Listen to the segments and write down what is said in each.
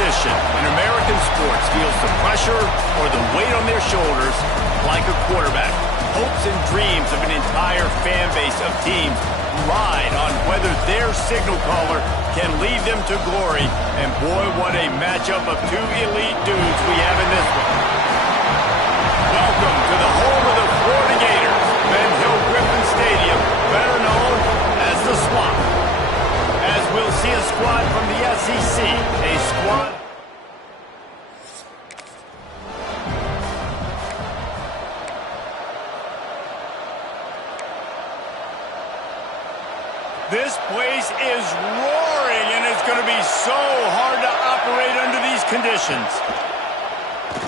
position in American sports feels the pressure or the weight on their shoulders like a quarterback. Hopes and dreams of an entire fan base of teams ride on whether their signal caller can lead them to glory. And boy, what a matchup of two elite dudes we have in this one. Welcome to the home of the Florida Gators, Ben Hill Griffin Stadium, better known as the Swamp. As we'll see a squad from the SEC, a squad... This place is roaring, and it's going to be so hard to operate under these conditions.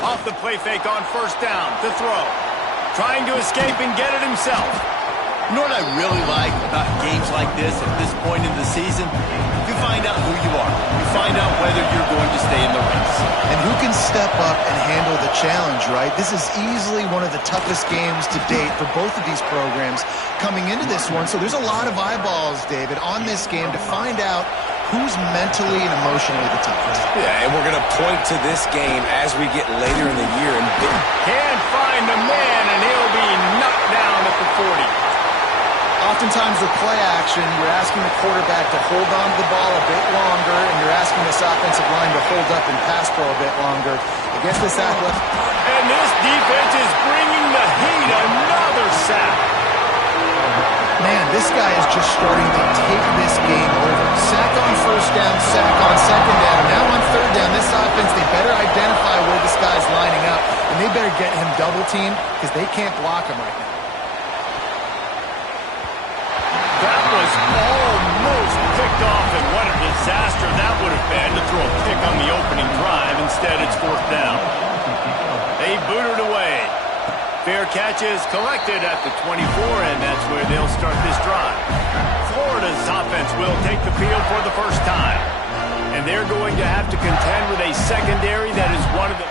Off the play fake on first down to throw. Trying to escape and get it himself. You know what I really like about games like this at this point in the season? You find out who you are. You find out whether you're going to stay in the race. And who can step up and handle the challenge, right? This is easily one of the toughest games to date for both of these programs coming into this one. So there's a lot of eyeballs, David, on this game to find out who's mentally and emotionally the toughest. Yeah, and we're going to point to this game as we get later in the year. And can't find the man, and he'll be knocked down at the 40. Oftentimes with play action, you're asking the quarterback to hold on to the ball a bit longer, and you're asking this offensive line to hold up and pass pro a bit longer. Against this athlete. And this defense is bringing the heat. Another sack. Man, this guy is just starting to take this game over. Sack on first down, sack on second down. Now on third down, this offense, they better identify where this guy's lining up, and they better get him double-teamed because they can't block him right now. That was almost picked off, and what a disaster that would have been to throw a pick on the opening drive. Instead, it's fourth down. They booted away. Fair catch is collected at the 24, and that's where they'll start this drive. Florida's offense will take the field for the first time, and they're going to have to contend with a secondary that is one of the...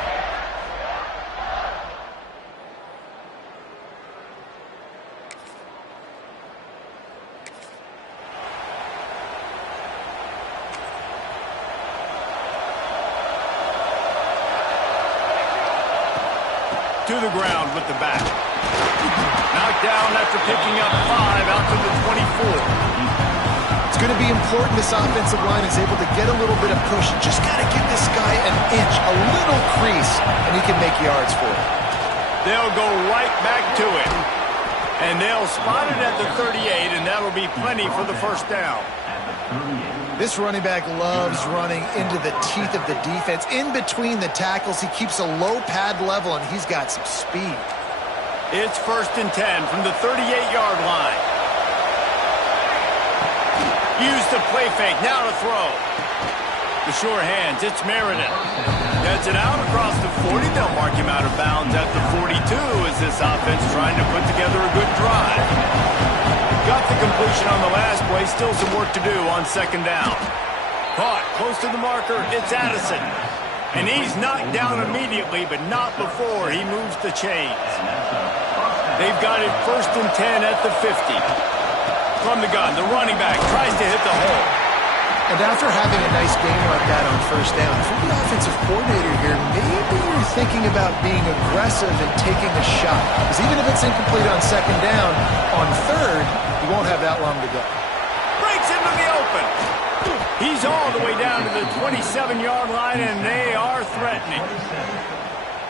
to the ground with the back. Knocked down after picking up 5 out to the 24. It's going to be important this offensive line is able to get a little bit of push. Just got to give this guy an inch, a little crease, and he can make yards for it. They'll go right back to it. And they'll spot it at the 38, and that'll be plenty for the first down. This running back loves running into the teeth of the defense. In between the tackles, he keeps a low pad level, and he's got some speed. It's 1st and 10 from the 38-yard line. Use the play fake, now to throw. The sure hands, it's Meriden. Gets it out across the 40. They'll mark him out of bounds at the 42 as this offense trying to put together a good drive. Got the completion on the last play. Still some work to do on second down. Caught close to the marker. It's Addison. And he's knocked down immediately, but not before he moves the chains. They've got it 1st and 10 at the 50. From the gun, the running back tries to hit the hole. And after having a nice game like that on first down, for the offensive coordinator here, maybe you're thinking about being aggressive and taking a shot. Because even if it's incomplete on second down, on third, you won't have that long to go. Breaks into the open. He's all the way down to the 27-yard line, and they are threatening.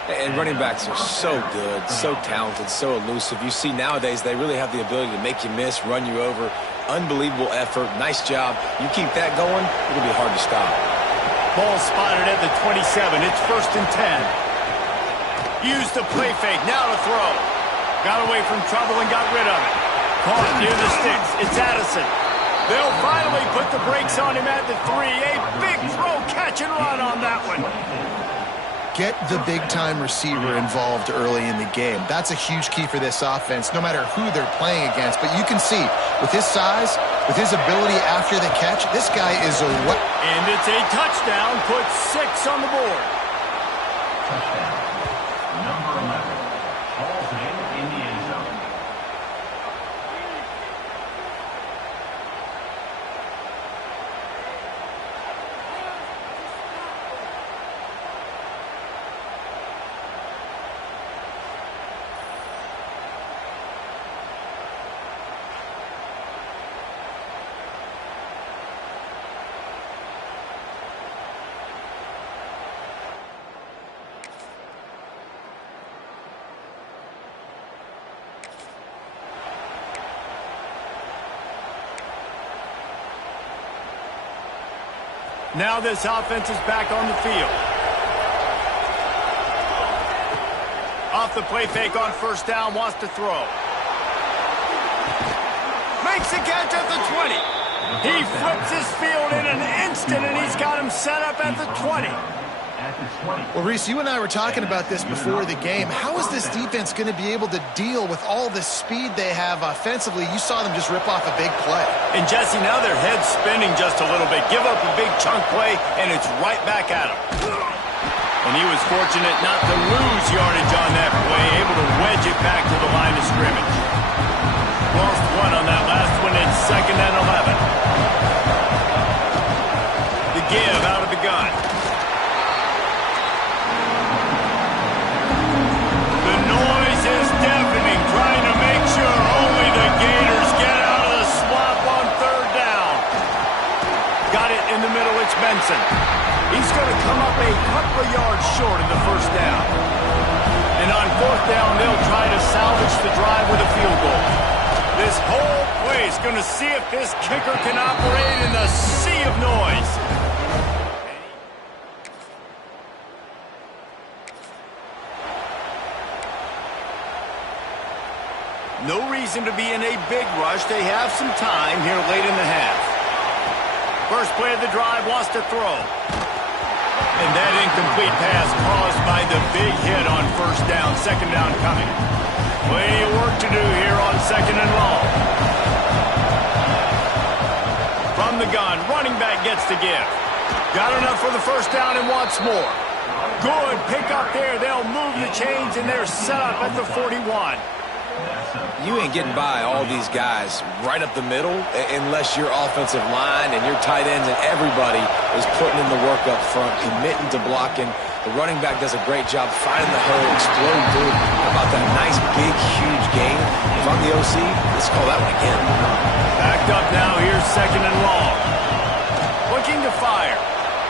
And running backs are so good, so talented, so elusive. You see nowadays they really have the ability to make you miss, run you over. Unbelievable effort. Nice job. You keep that going, it'll be hard to stop. Ball spotted at the 27. It's 1st and 10. Use the play fake. Now to throw. Got away from trouble and got rid of it. Caught near the sticks. It's Addison. They'll finally put the brakes on him at the 3. A big throw, catch and run on that one. Get the big-time receiver involved early in the game. That's a huge key for this offense, no matter who they're playing against. But you can see, with his size, with his ability after the catch, this guy is a... And it's a touchdown, puts 6 on the board. Touchdown. Number 11. Ball's in the end zone. Now this offense is back on the field. Off the play fake on first down, wants to throw. Makes a catch at the 20. He flips his field in an instant, and he's got him set up at the 20. Well, Reese, you and I were talking about this before the game. How is this defense going to be able to deal with all the speed they have offensively? You saw them just rip off a big play. And, Jesse, now their head's spinning just a little bit. Give up a big chunk play, and it's right back at him. And he was fortunate not to lose yardage on that play, able to wedge it back to the line of scrimmage. Lost one on that last one. It's 2nd and 11. The give out of the gun. The noise is deafening, trying to make sure only the Gators get out of the swamp on 3rd down. Got it in the middle. It's Benson. He's going to come up a couple of yards short of the 1st down. And on 4th down, they'll try to salvage the drive with a field goal. This whole play is going to see if this kicker can operate in the sea of noise. No reason to be in a big rush. They have some time here late in the half. First play of the drive, wants to throw. And that incomplete pass caused by the big hit on 1st down. 2nd down coming. Plenty of work to do here on 2nd and long. From the gun, running back gets the give. Got enough for the 1st down and wants more. Good pick up there. They'll move the chains, and they're set up at the 41. You ain't getting by all these guys right up the middle unless your offensive line and your tight ends and everybody is putting in the work up front, committing to blocking. The running back does a great job finding the hole, exploding through. How about that nice, big, huge gain? If I'm the OC, let's call that one again. Backed up now. Here's 2nd and long. Looking to fire.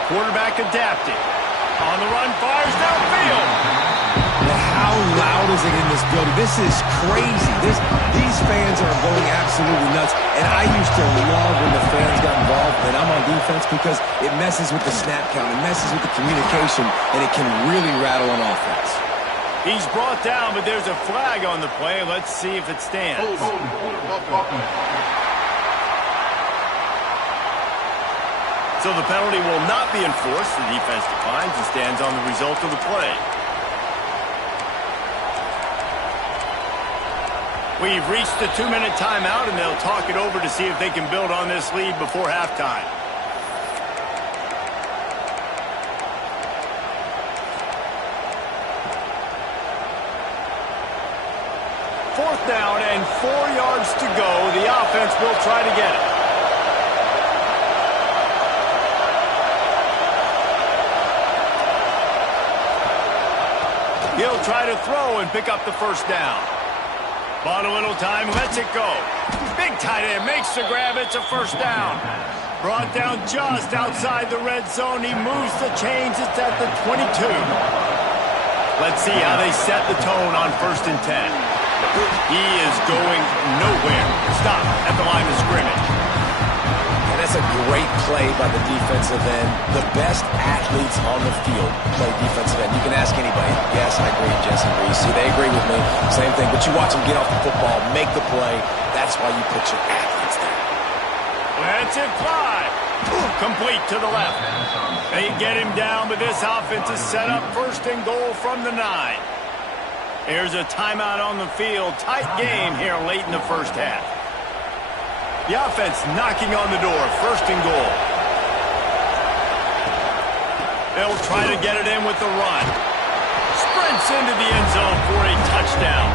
Quarterback adapting. On the run, fires downfield. How loud is it in this building? This is crazy. These fans are going absolutely nuts. And I used to love when the fans got involved and I'm on defense because it messes with the snap count, it messes with the communication, and it can really rattle an offense. He's brought down, but there's a flag on the play. Let's see if it stands. So the penalty will not be enforced. The defense declines and stands on the result of the play. We've reached the 2-minute timeout, and they'll talk it over to see if they can build on this lead before halftime. Fourth down and 4 yards to go. The offense will try to get it. He'll try to throw and pick up the 1st down. Bought a little time, lets it go. Big tight end makes the grab. It's a 1st down. Brought down just outside the red zone. He moves the chains. It's at the 22. Let's see how they set the tone on 1st and 10. He is going nowhere. Stop at the line of scrimmage. And that's a great play by the defensive end. The best athletes on the field play defensive end. You can ask anybody. Yes, I agree, Jesse Reese. See, they agree with me. Same thing. But you watch them get off the football, make the play. That's why you put your athletes there. Lets it fly. Complete to the left. They get him down, but this offense is set up 1st and goal from the 9. Here's a timeout on the field. Tight game here late in the 1st half. The offense knocking on the door. 1st and goal. They'll try to get it in with the run. Sprints into the end zone for a touchdown.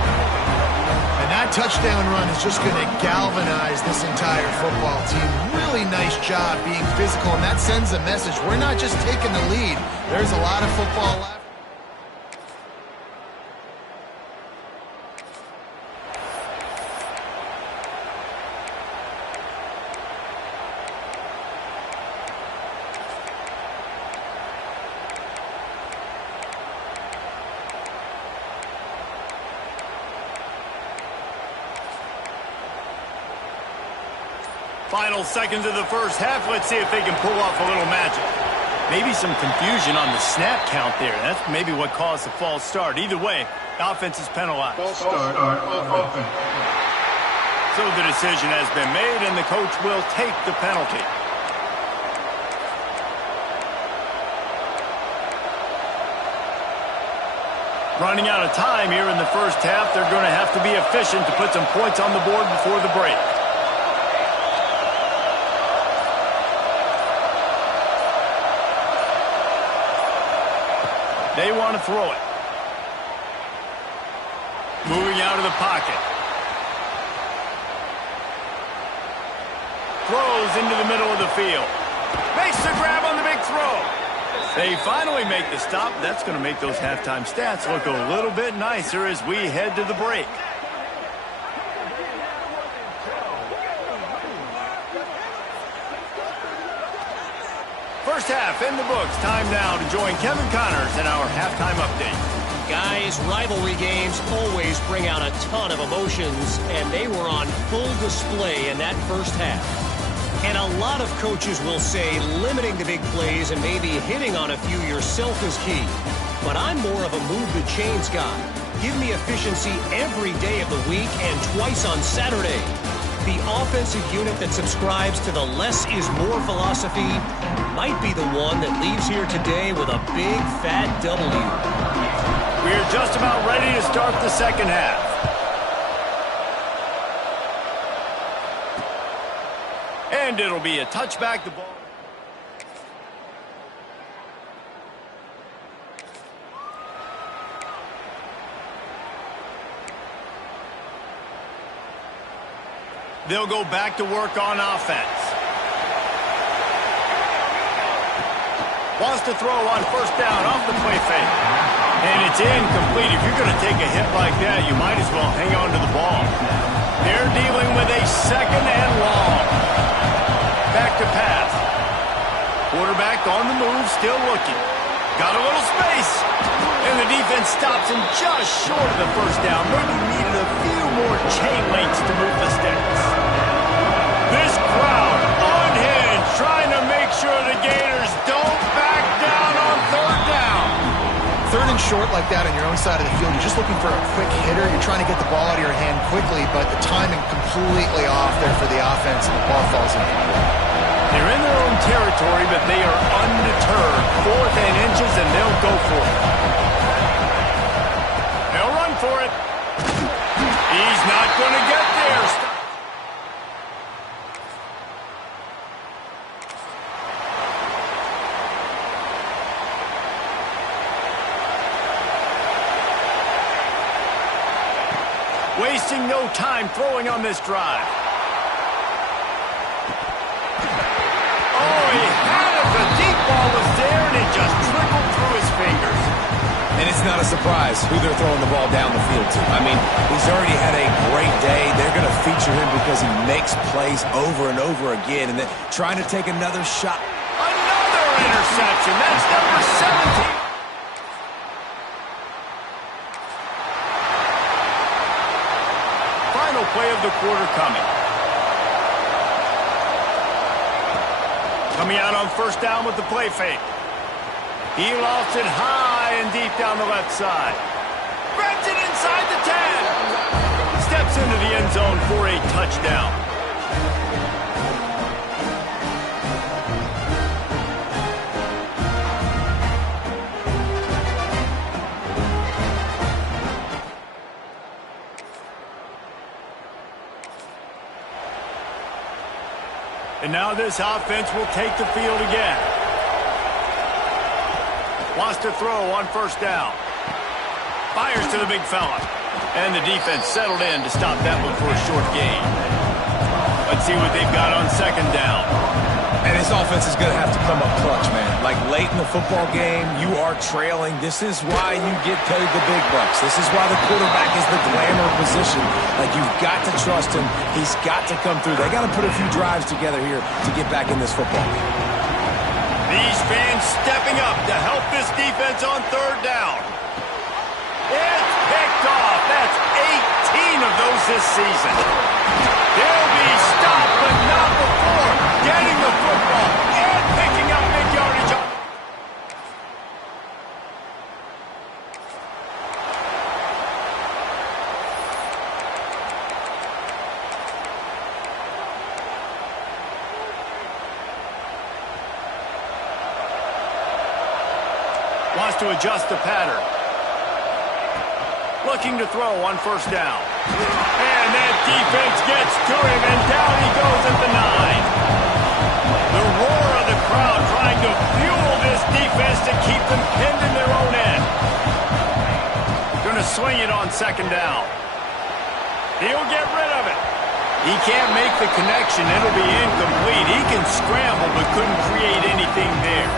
And that touchdown run is just going to galvanize this entire football team. Really nice job being physical, and that sends a message. We're not just taking the lead. There's a lot of football left. Final seconds of the first half. Let's see if they can pull off a little magic. Maybe some confusion on the snap count there. That's maybe what caused the false start. Either way, the offense is penalized. False start offense. So the decision has been made, and the coach will take the penalty. Running out of time here in the first half. They're going to have to be efficient to put some points on the board before the break. They want to throw it. Moving out of the pocket. Throws into the middle of the field. Makes the grab on the big throw. They finally make the stop. That's going to make those halftime stats look a little bit nicer as we head to the break. First half in the books. Time now to join Kevin Connors in our halftime update. Guys, rivalry games always bring out a ton of emotions, and they were on full display in that first half. And a lot of coaches will say limiting the big plays and maybe hitting on a few yourself is key. But I'm more of a move the chains guy. Give me efficiency every day of the week and twice on Saturday. The offensive unit that subscribes to the less is more philosophy might be the one that leaves here today with a big fat W. We're just about ready to start the second half. And it'll be a touchback. The ball. They'll go back to work on offense. Wants to throw on first down off the play fake. And it's incomplete. If you're going to take a hit like that, you might as well hang on to the ball. They're dealing with a second and long. Back to pass. Quarterback on the move, still looking. Got a little space. And the defense stops him just short of the first down. Maybe needed a few more chain links to move the sticks. This crowd unhinged, trying to make sure the Gators don't back down on third down. Third and short like that on your own side of the field, you're just looking for a quick hitter. You're trying to get the ball out of your hand quickly, but the timing completely off there for the offense, and the ball falls incomplete. They're in their own territory, but they are undeterred. Fourth and inches, and they'll go for it. They'll run for it. He's not going to get there. Wasting no time throwing on this drive. Oh, he had it. The deep ball was there, and it just trickled through his fingers. And it's not a surprise who they're throwing the ball down the field to. I mean, he's already had a great day. They're going to feature him because he makes plays over and over again, and then trying to take another shot. Another interception. That's number 17. Final play of the quarter coming. Coming out on first down with the play fake. He lost it high and deep down the left side. Grabs it inside the 10. Steps into the end zone for a touchdown. And now this offense will take the field again. Wants to throw on first down. Fires to the big fella. And the defense settled in to stop that one for a short gain. Let's see what they've got on second down. And his offense is going to have to come up clutch, man. Like late in the football game, you are trailing. This is why you get paid the big bucks. This is why the quarterback is the glamour position. Like, you've got to trust him. He's got to come through. They got to put a few drives together here to get back in this football game. These fans stepping up to help this defense on third down. It's picked off. That's 18 of those this season. They'll be stopped, but not before to adjust the pattern. Looking to throw on first down. And that defense gets to him, and down he goes at the 9. The roar of the crowd trying to fuel this defense to keep them pinned in their own end. Going to swing it on second down. He'll get rid of it. He can't make the connection. It'll be incomplete. He can scramble, but couldn't create anything there.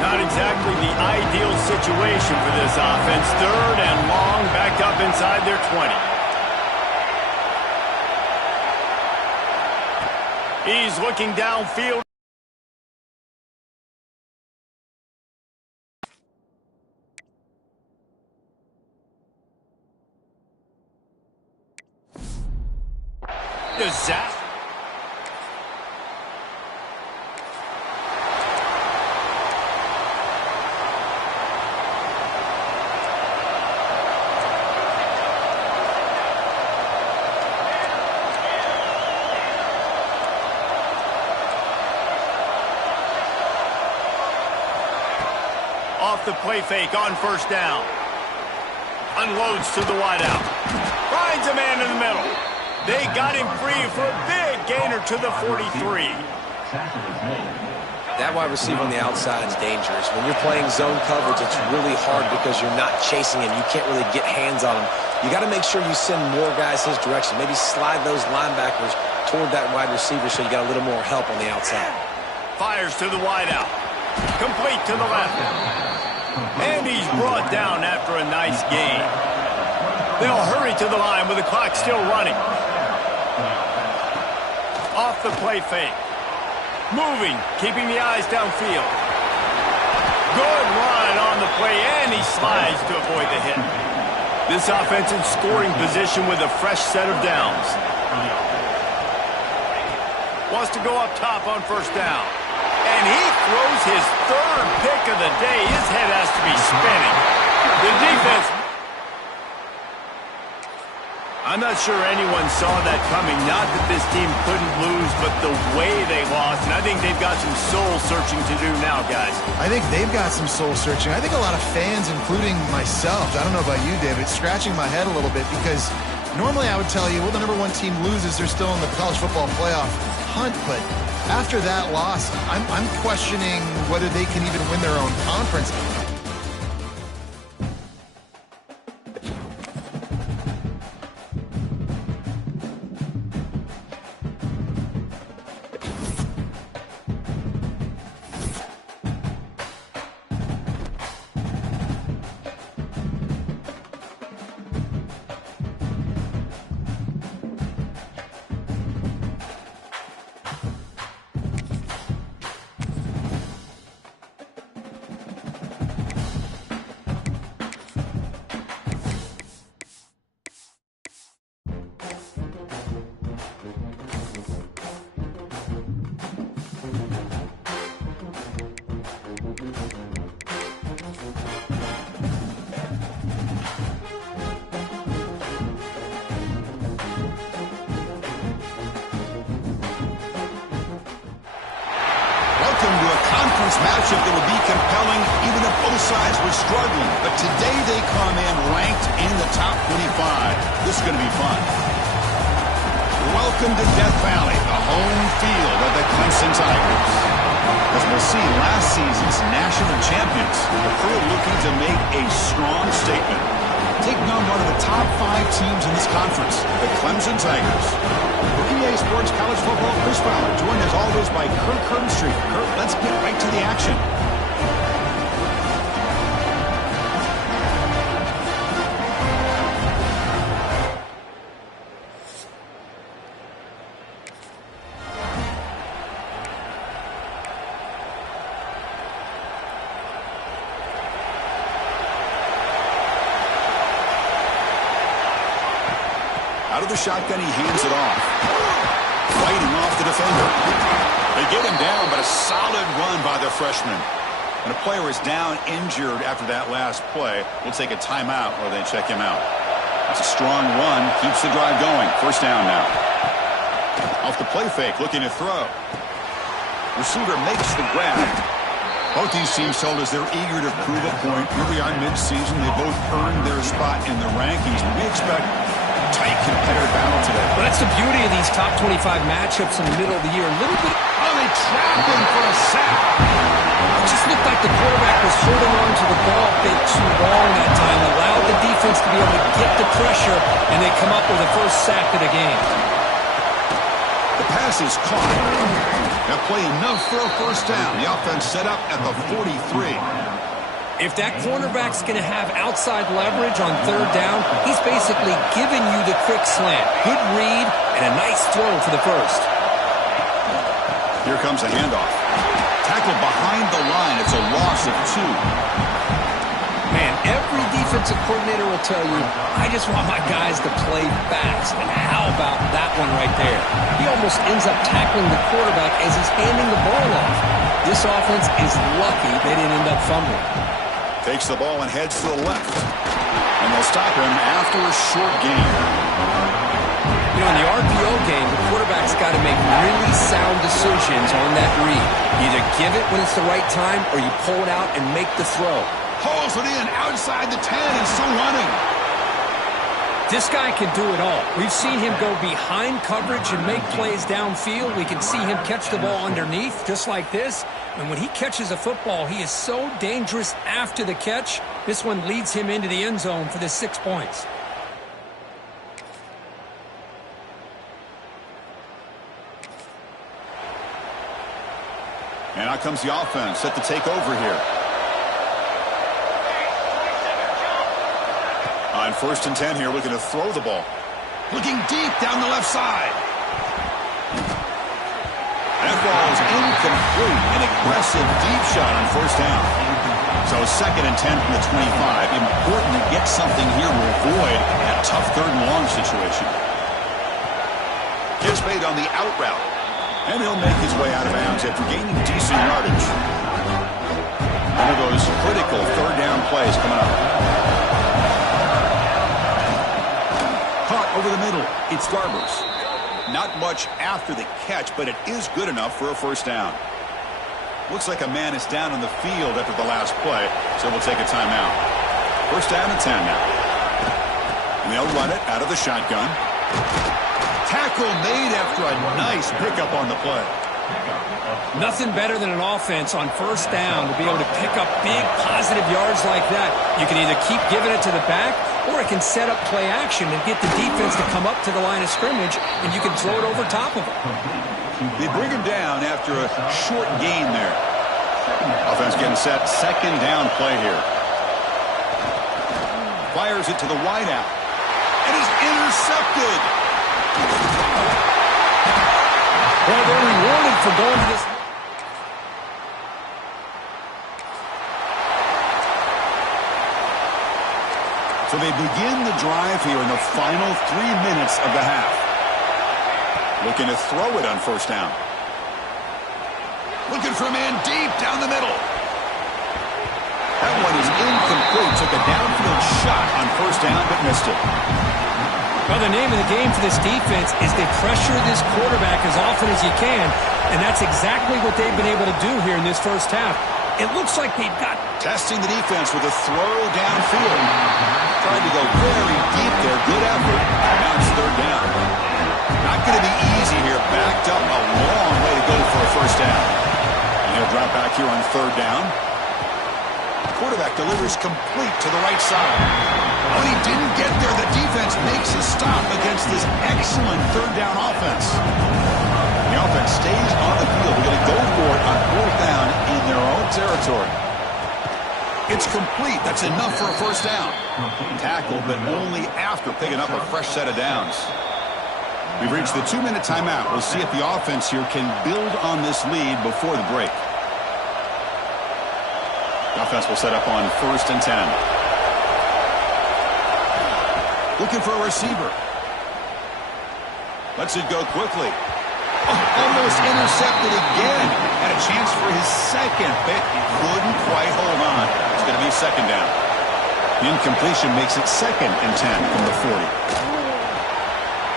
Not exactly the ideal situation for this offense. Third and long, backed up inside their 20. He's looking downfield. Disaster. Off the play fake on first down. Unloads to the wideout. Finds a man in the middle. They got him free for a big gainer to the 43. That wide receiver on the outside is dangerous. When you're playing zone coverage, it's really hard because you're not chasing him. You can't really get hands on him. You got to make sure you send more guys his direction. Maybe slide those linebackers toward that wide receiver so you got a little more help on the outside. Fires to the wideout. Complete to the left. And he's brought down after a nice gain. They'll hurry to the line with the clock still running. Off the play fake. Moving, keeping the eyes downfield. Good run on the play, and he slides to avoid the hit. This offense in scoring position with a fresh set of downs. Wants to go up top on first down. And he throws his third pick of the day. His head has to be spinning. The defense... I'm not sure anyone saw that coming. Not that this team couldn't lose, but the way they lost. And I think they've got some soul-searching to do now, guys. I think they've got some soul-searching. I think a lot of fans, including myself, I don't know about you, David, scratching my head a little bit because normally I would tell you, well, the number one team loses, they're still in the college football playoff hunt, but after that loss, I'm questioning whether they can even win their own conference. Matchup that would be compelling even if both sides were struggling. But today they come in ranked in the top 25. This is going to be fun. Welcome to Death Valley, the home field of the Clemson Tigers. As we'll see, last season's national champions, the crew looking to make a strong statement. Taking on one of the top 5 teams in this conference, the Clemson Tigers. For EA Sports College Football, Chris Fowler, joined as always by Kurt Kernstreet. Kurt, let's get right to the action. Out of the shotgun, he hands it off. Fighting off the defender. They get him down, but a solid run by the freshman. When a player is down injured after that last play, we'll take a timeout or they check him out. It's a strong run, keeps the drive going. First down now. Off the play fake, looking to throw. Receiver makes the grab. Both these teams told us they're eager to prove a point. Here we are mid-season. They both earned their spot in the rankings. We expect a tight competitive battle today. Well, that's the beauty of these top 25 matchups in the middle of the year. A little bit. Oh, they trap him for a sack. It just looked like the quarterback was holding on to the ball a bit too long that time, allowed the defense to be able to get the pressure, and they come up with the first sack of the game. The pass is caught. They'll play enough for a first down. The offense set up at the 43. If that cornerback's going to have outside leverage on third down, he's basically giving you the quick slant. Good read and a nice throw for the first. Here comes a handoff. Tackle behind the line. It's a loss of 2. Man, every defensive coordinator will tell you, I just want my guys to play fast. And how about that one right there? He almost ends up tackling the quarterback as he's handing the ball off. This offense is lucky they didn't end up fumbling. Takes the ball and heads to the left. And they'll stop him after a short gain. You know, in the RPO game, the quarterback's got to make really sound decisions on that read. Either give it when it's the right time or you pull it out and make the throw. Hauls it in outside the 10 and still running. This guy can do it all. We've seen him go behind coverage and make plays downfield. We can see him catch the ball underneath just like this. And when he catches a football, he is so dangerous after the catch. This one leads him into the end zone for the 6 points. And out comes the offense set to take over here. On 1st and 10 here, looking to throw the ball. Looking deep down the left side. That ball is incomplete. An aggressive deep shot on 1st down. So 2nd and 10 from the 25. Important to get something here to avoid that tough 3rd and long situation. Gets made on the out route. And he'll make his way out of bounds after gaining decent yardage. One of those critical 3rd down plays coming up. Caught over the middle. It's Garbers. Not much after the catch, but it is good enough for a 1st down. Looks like a man is down on the field after the last play, so we'll take a timeout. 1st down and 10 now. And they'll run it out of the shotgun. Tackle made after a nice pickup on the play. Nothing better than an offense on 1st down to be able to pick up big positive yards like that. You can either keep giving it to the back, or it can set up play action and get the defense to come up to the line of scrimmage, and you can throw it over top of them. They bring him down after a short gain there. Offense getting set. 2nd down play here. Fires it to the wideout. It is intercepted. Well, they're rewarded for going to this. So they begin the drive here in the final 3 minutes of the half. Looking to throw it on 1st down. Looking for a man deep down the middle. That one is incomplete. Took a downfield shot on 1st down, but missed it. Well, the name of the game for this defense is to pressure this quarterback as often as you can, and that's exactly what they've been able to do here in this 1st half. It looks like they've got... Testing the defense with a throw downfield. Trying to go very deep there. Good effort. Now it's 3rd down. Not going to be easy here. Backed up a long way to go for a 1st down. And he'll drop back here on 3rd down. Quarterback delivers complete to the right side. When he didn't get there, the defense makes a stop against this excellent 3rd down offense. The offense stays on the field. They're going to go for it on 4th down in their own territory. It's complete. That's enough for a 1st down. Tackled, but only after picking up a fresh set of downs. We've reached the 2-minute timeout. We'll see if the offense here can build on this lead before the break. The offense will set up on 1st and 10. Looking for a receiver. Lets it go quickly. Almost intercepted again. Had a chance for his 2nd, but couldn't quite hold on. It's going to be a 2nd down. The incompletion makes it 2nd and 10 from the 40.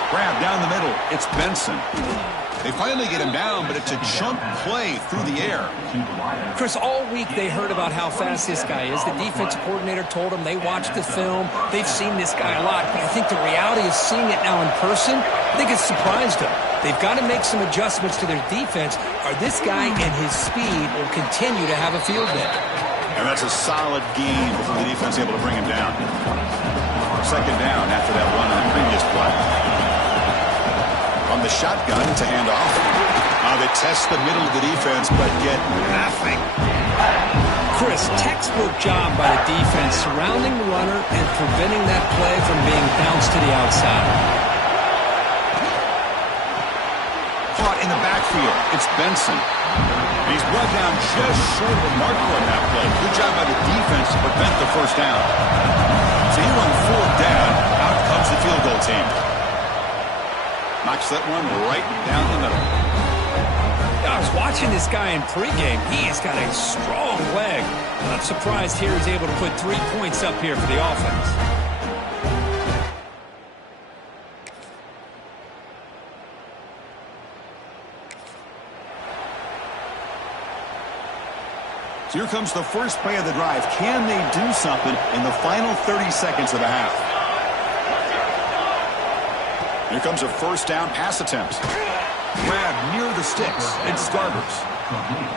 Grab down the middle. It's Benson. They finally get him down, but it's a chunk play through the air. Chris, all week they heard about how fast this guy is. The defensive coordinator told them they watched the film. They've seen this guy a lot, but I think the reality of seeing it now in person, I think it's surprised them. They've got to make some adjustments to their defense, or this guy and his speed will continue to have a field day. And that's a solid game before the defense able to bring him down. Second down after that run on the previous play. On the shotgun to hand off. They test the middle of the defense, but get nothing. Chris, textbook job by the defense surrounding the runner and preventing that play from being bounced to the outside. Caught in the backfield. It's Benson. And he's brought down just short of the marker on that play. Good job by the defense to prevent the first down. So here on fourth down, out comes the field goal team. Knocks that one right down the middle. I was watching this guy in pregame. He has got a strong leg. I'm not surprised here he's able to put 3 points up here for the offense. So here comes the first play of the drive. Can they do something in the final 30 seconds of the half? Here comes a first down pass attempt. Grab near the sticks. It's Garbers.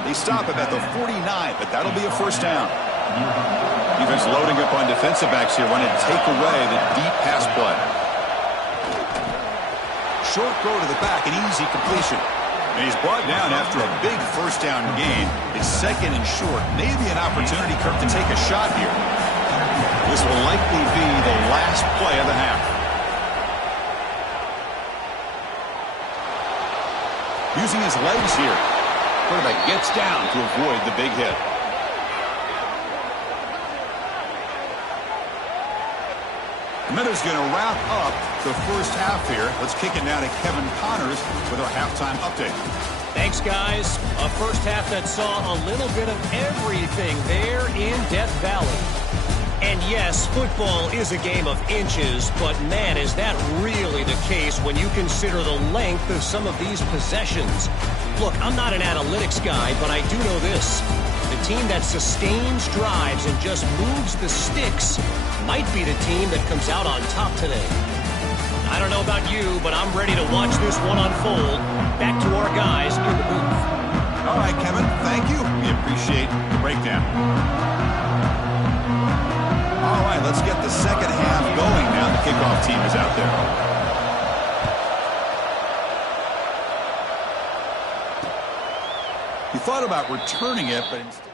They stop him at the 49, but that'll be a first down. Defense loading up on defensive backs here, wanting to take away the deep pass play. Short throw to the back, an easy completion. And he's brought down after a big first down gain. It's second and short. Maybe an opportunity, Kirk, to take a shot here. This will likely be the last play of the half. Using his legs here. Quarterback gets down to avoid the big hit. The Miners going to wrap up the first half here. Let's kick it now to Kevin Connors with our halftime update. Thanks, guys. A first half that saw a little bit of everything there in Death Valley. And yes, football is a game of inches, but man, is that really the case when you consider the length of some of these possessions. Look, I'm not an analytics guy, but I do know this. The team that sustains drives and just moves the sticks might be the team that comes out on top today. I don't know about you, but I'm ready to watch this one unfold. Back to our guys in the booth. All right, Kevin, thank you. We appreciate the breakdown. All right, let's get the second half going now. The kickoff team is out there. He thought about returning it, but instead...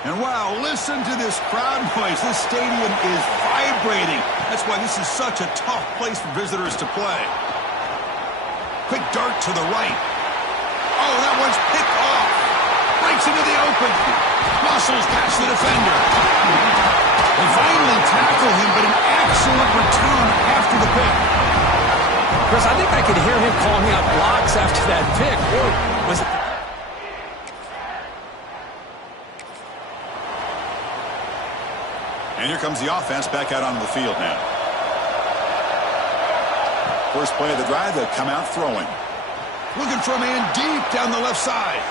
And wow, listen to this crowd noise. This stadium is vibrating. That's why this is such a tough place for visitors to play. Quick dart to the right. Oh, that one's picked off. Breaks into the open. Muscles past the defender. They finally tackle him, but an excellent return after the pick. Chris, I think I could hear him calling out blocks after that pick. Or was it... And here comes the offense back out onto the field now. First play of the drive, they'll come out throwing. Looking for a man deep down the left side.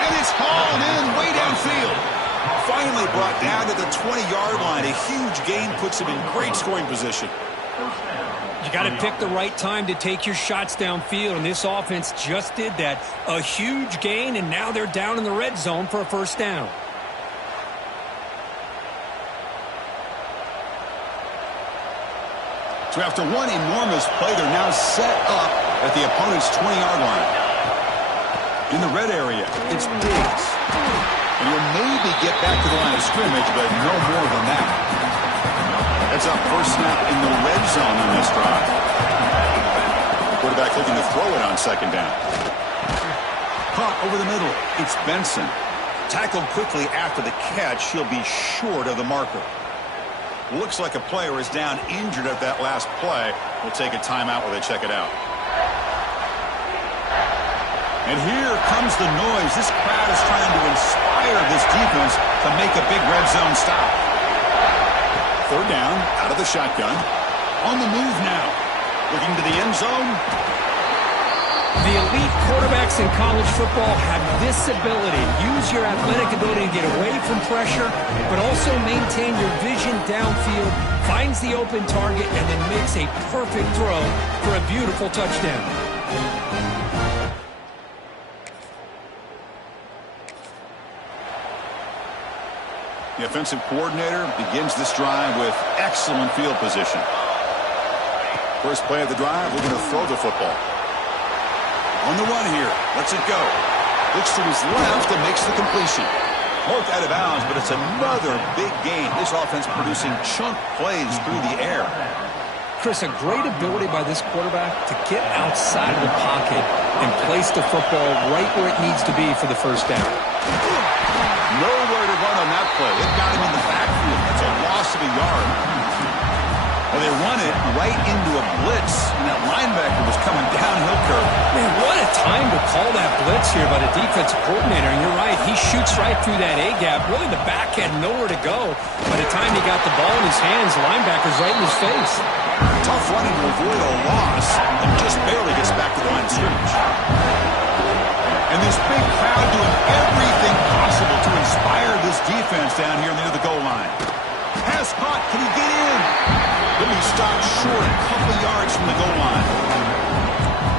And it's hauled in way downfield. Finally brought down to the 20-yard line. A huge gain puts him in great scoring position. You got to pick the right time to take your shots downfield, and this offense just did that. A huge gain, and now they're down in the red zone for a first down. So after one enormous play, they're now set up at the opponent's 20-yard line. In the red area, it's Diggs. And he'll maybe get back to the line of scrimmage, but no more than that. That's a first snap in the red zone on this drive. Quarterback looking to throw it on second down. Caught over the middle. It's Benson. Tackled quickly after the catch. He'll be short of the marker. Looks like a player is down injured at that last play. We'll take a timeout while they check it out. And here comes the noise. This crowd is trying to inspire this defense to make a big red zone stop. Third down, out of the shotgun. On the move now. Looking to the end zone. The elite quarterbacks in college football have this ability. Use your athletic ability to get away from pressure, but also maintain your vision downfield, finds the open target, and then makes a perfect throw for a beautiful touchdown. The offensive coordinator begins this drive with excellent field position. First play of the drive, we're going to throw the football. On the run here, lets it go. Looks to his left and makes the completion. Marked out of bounds, but it's another big gain. This offense producing chunk plays through the air. Chris, a great ability by this quarterback to get outside of the pocket and place the football right where it needs to be for the first down. Nowhere to run on that play. It got him in the backfield. That's a loss of a yard. Well, they run it right into a blitz, and that linebacker was coming downhill curve. Man, what a time to call that blitz here by the defensive coordinator. And you're right, he shoots right through that A-gap. Really, the back had nowhere to go. By the time he got the ball in his hands, the linebacker's right in his face. Tough running to avoid a loss, and just barely gets back to the line of scrimmage. And this big crowd doing everything possible to inspire this defense down here near the goal line. Pass caught. Can he get in? Then he stopped short a couple of yards from the goal line.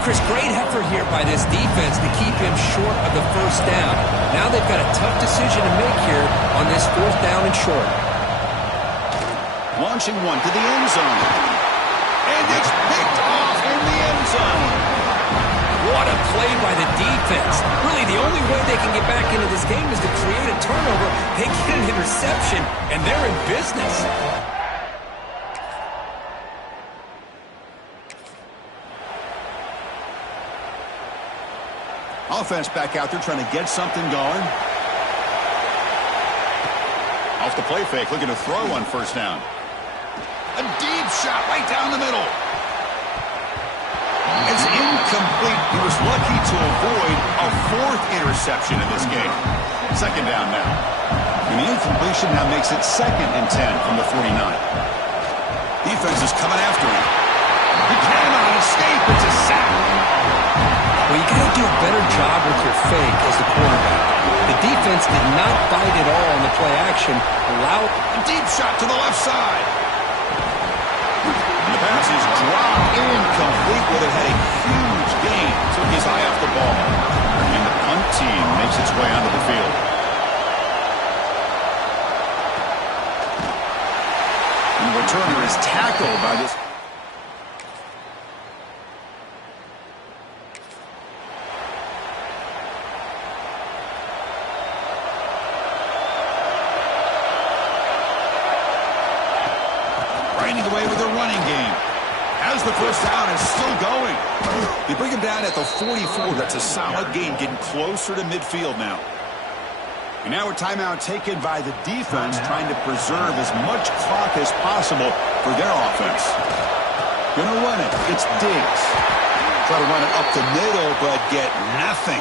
Chris, great effort here by this defense to keep him short of the first down. Now they've got a tough decision to make here on this fourth down and short. Launching one to the end zone. And it's picked off in the end zone. What a play by the defense. Really, the only way they can get back into this game is to create a turnover. They get an interception, and they're in business. Offense back out there trying to get something going. Off the play fake, looking to throw on first down. A deep shot right down the middle. It's incomplete. He was lucky to avoid a fourth interception in this game. Second down now. And the incompletion now makes it 2nd and 10 from the 49. Defense is coming after him. He cannot escape. It's a sack. Well, you got to do a better job with your fake as the quarterback. The defense did not bite at all on the play action. Allowed a deep shot to the left side. And the pass is dropped incomplete, where they had a huge gain. Took his eye off the ball. And the punt team makes its way onto the field. And the returner is tackled by this. Away with their running game. As the first down is still going. They bring him down at the 44. That's a solid gain, getting closer to midfield now. And now a timeout taken by the defense, trying to preserve as much clock as possible for their offense. Gonna run it. It's Diggs. Try to run it up the middle, but get nothing.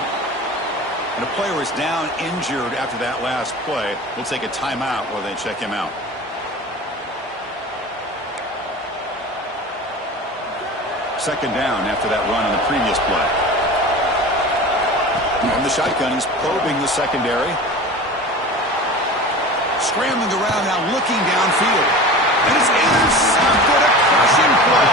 And a player is down injured after that last play. We'll take a timeout while they check him out. Second down after that run on the previous play. From the shotgun, he's probing the secondary. Scrambling around now, looking downfield. And it's intercepted, a crushing play.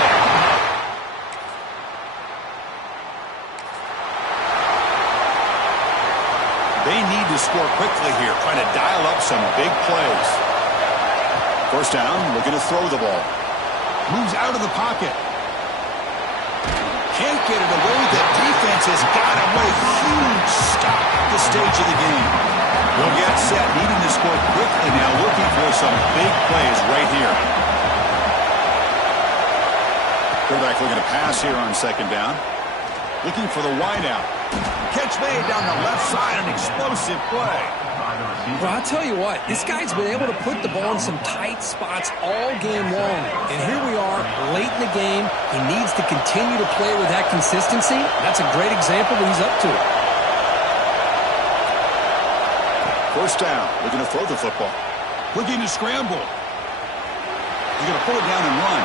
They need to score quickly here, trying to dial up some big plays. First down, looking to throw the ball. Moves out of the pocket. Can't get it away. The defense has got him with a huge stop at this stage of the game. They'll get set, needing to score quickly now, looking for some big plays right here. Quarterback looking to pass here on second down. Looking for the wideout. Catch made down the left side, an explosive play. Well, I'll tell you what, this guy's been able to put the ball in some tight spots all game long. And here we are, late in the game. He needs to continue to play with that consistency. That's a great example that he's up to it. First down, looking to throw the football. Looking to scramble. He's going to pull it down and run.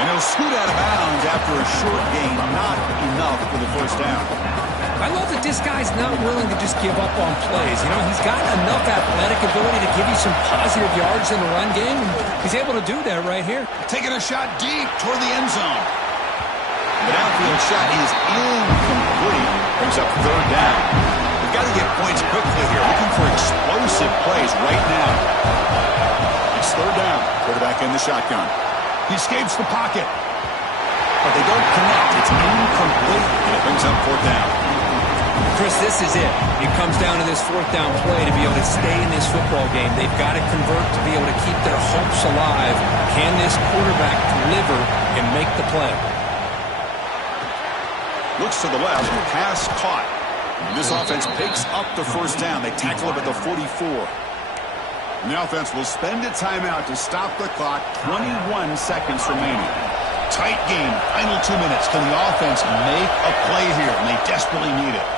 And he'll scoot out of bounds after a short gain. Not enough for the first down. I love that this guy's not willing to just give up on plays. You know, he's got enough athletic ability to give you some positive yards in the run game. He's able to do that right here. Taking a shot deep toward the end zone. The downfield shot is incomplete. Brings up third down. We've got to get points quickly here. Looking for explosive plays right now. It's third down. Quarterback in the shotgun. He escapes the pocket. But they don't connect. It's incomplete. And it brings up fourth down. Chris, this is it. It comes down to this fourth down play to be able to stay in this football game. They've got to convert to be able to keep their hopes alive. Can this quarterback deliver and make the play? Looks to the left. Pass caught. And this offense picks up the first down. They tackle him at the 44. And the offense will spend a timeout to stop the clock. 21 seconds remaining. Tight game. Final 2 minutes. Can the offense make a play here? And they desperately need it.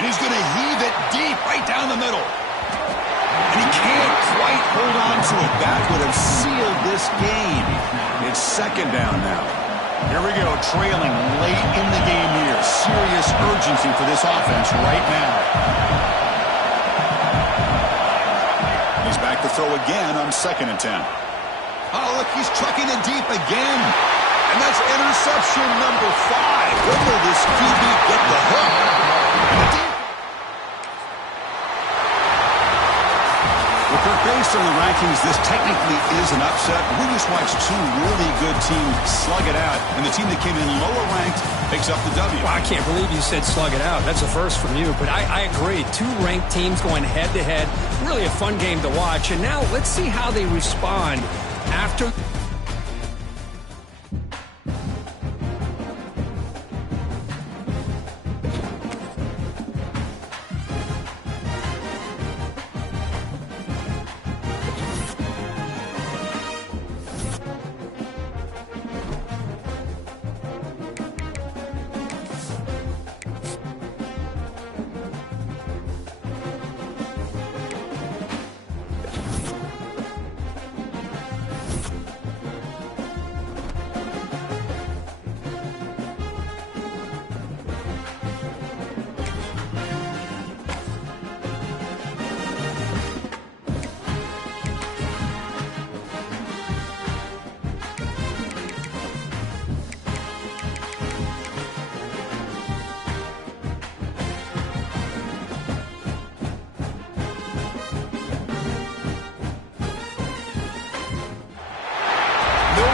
And he's going to heave it deep right down the middle. And he can't quite hold on to it. That would have sealed this game. It's second down now. Here we go, trailing late in the game here. Serious urgency for this offense right now. He's back to throw again on 2nd and 10. Oh, look, he's trucking it deep again. And that's interception number 5. When will this QB get the hook? Well, based on the rankings, this technically is an upset. We just watched 2 really good teams slug it out, and the team that came in lower ranked picks up the W. Well, I can't believe you said slug it out. That's a first from you, but I agree. 2 ranked teams going head-to-head. Really a fun game to watch. And now let's see how they respond after...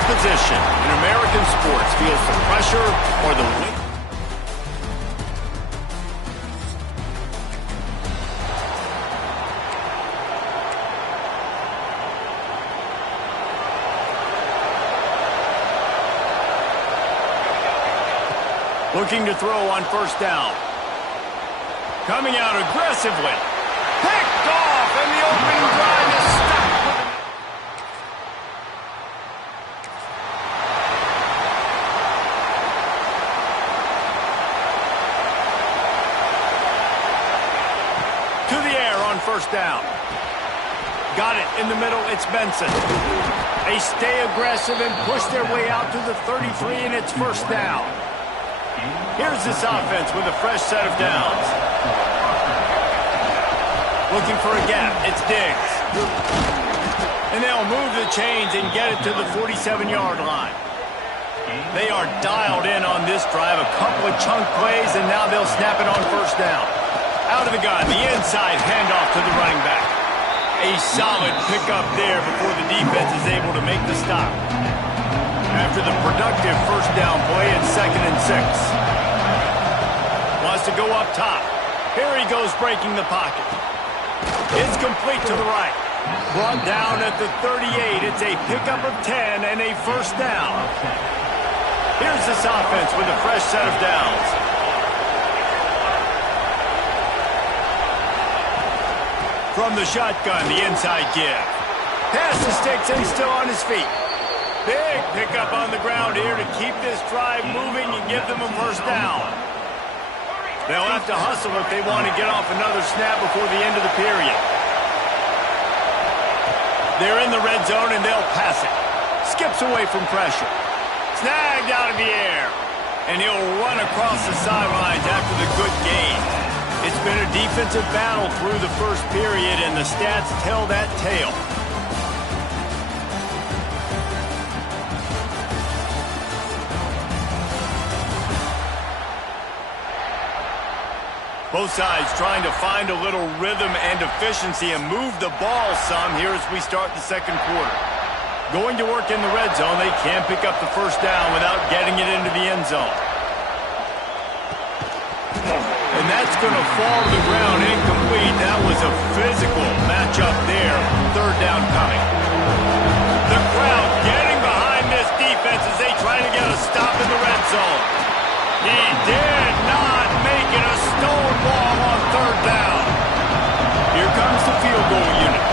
Position in American sports feels the pressure or the weight. Looking to throw on first down. Coming out aggressively. Picked off, and the opening drive is stopped. First down. Got it in the middle. It's Benson. They stay aggressive and push their way out to the 33, and it's first down. Here's this offense with a fresh set of downs. Looking for a gap. It's Diggs. And they'll move the chains and get it to the 47-yard line. They are dialed in on this drive. A couple of chunk plays, and now they'll snap it on first down. Out of the gun, the inside handoff to the running back. A solid pickup there before the defense is able to make the stop. After the productive first down play, it's 2nd and 6. Wants to go up top. Here he goes breaking the pocket. It's complete to the right. Brought down at the 38. It's a pickup of 10 and a first down. Here's this offense with a fresh set of downs. From the shotgun, the inside give. Pass the sticks and he's still on his feet. Big pickup on the ground here to keep this drive moving and give them a first down. They'll have to hustle if they want to get off another snap before the end of the period. They're in the red zone and they'll pass it. Skips away from pressure. Snagged out of the air. And he'll run across the sidelines after the good gain. It's been a defensive battle through the first period, and the stats tell that tale. Both sides trying to find a little rhythm and efficiency and move the ball some here as we start the second quarter. Going to work in the red zone, they can pick up the first down without getting it into the end zone. And that's going to fall to the ground incomplete. That was a physical matchup there. Third down coming. The crowd getting behind this defense as they try to get a stop in the red zone. He did not make it a stone wall on third down. Here comes the field goal unit.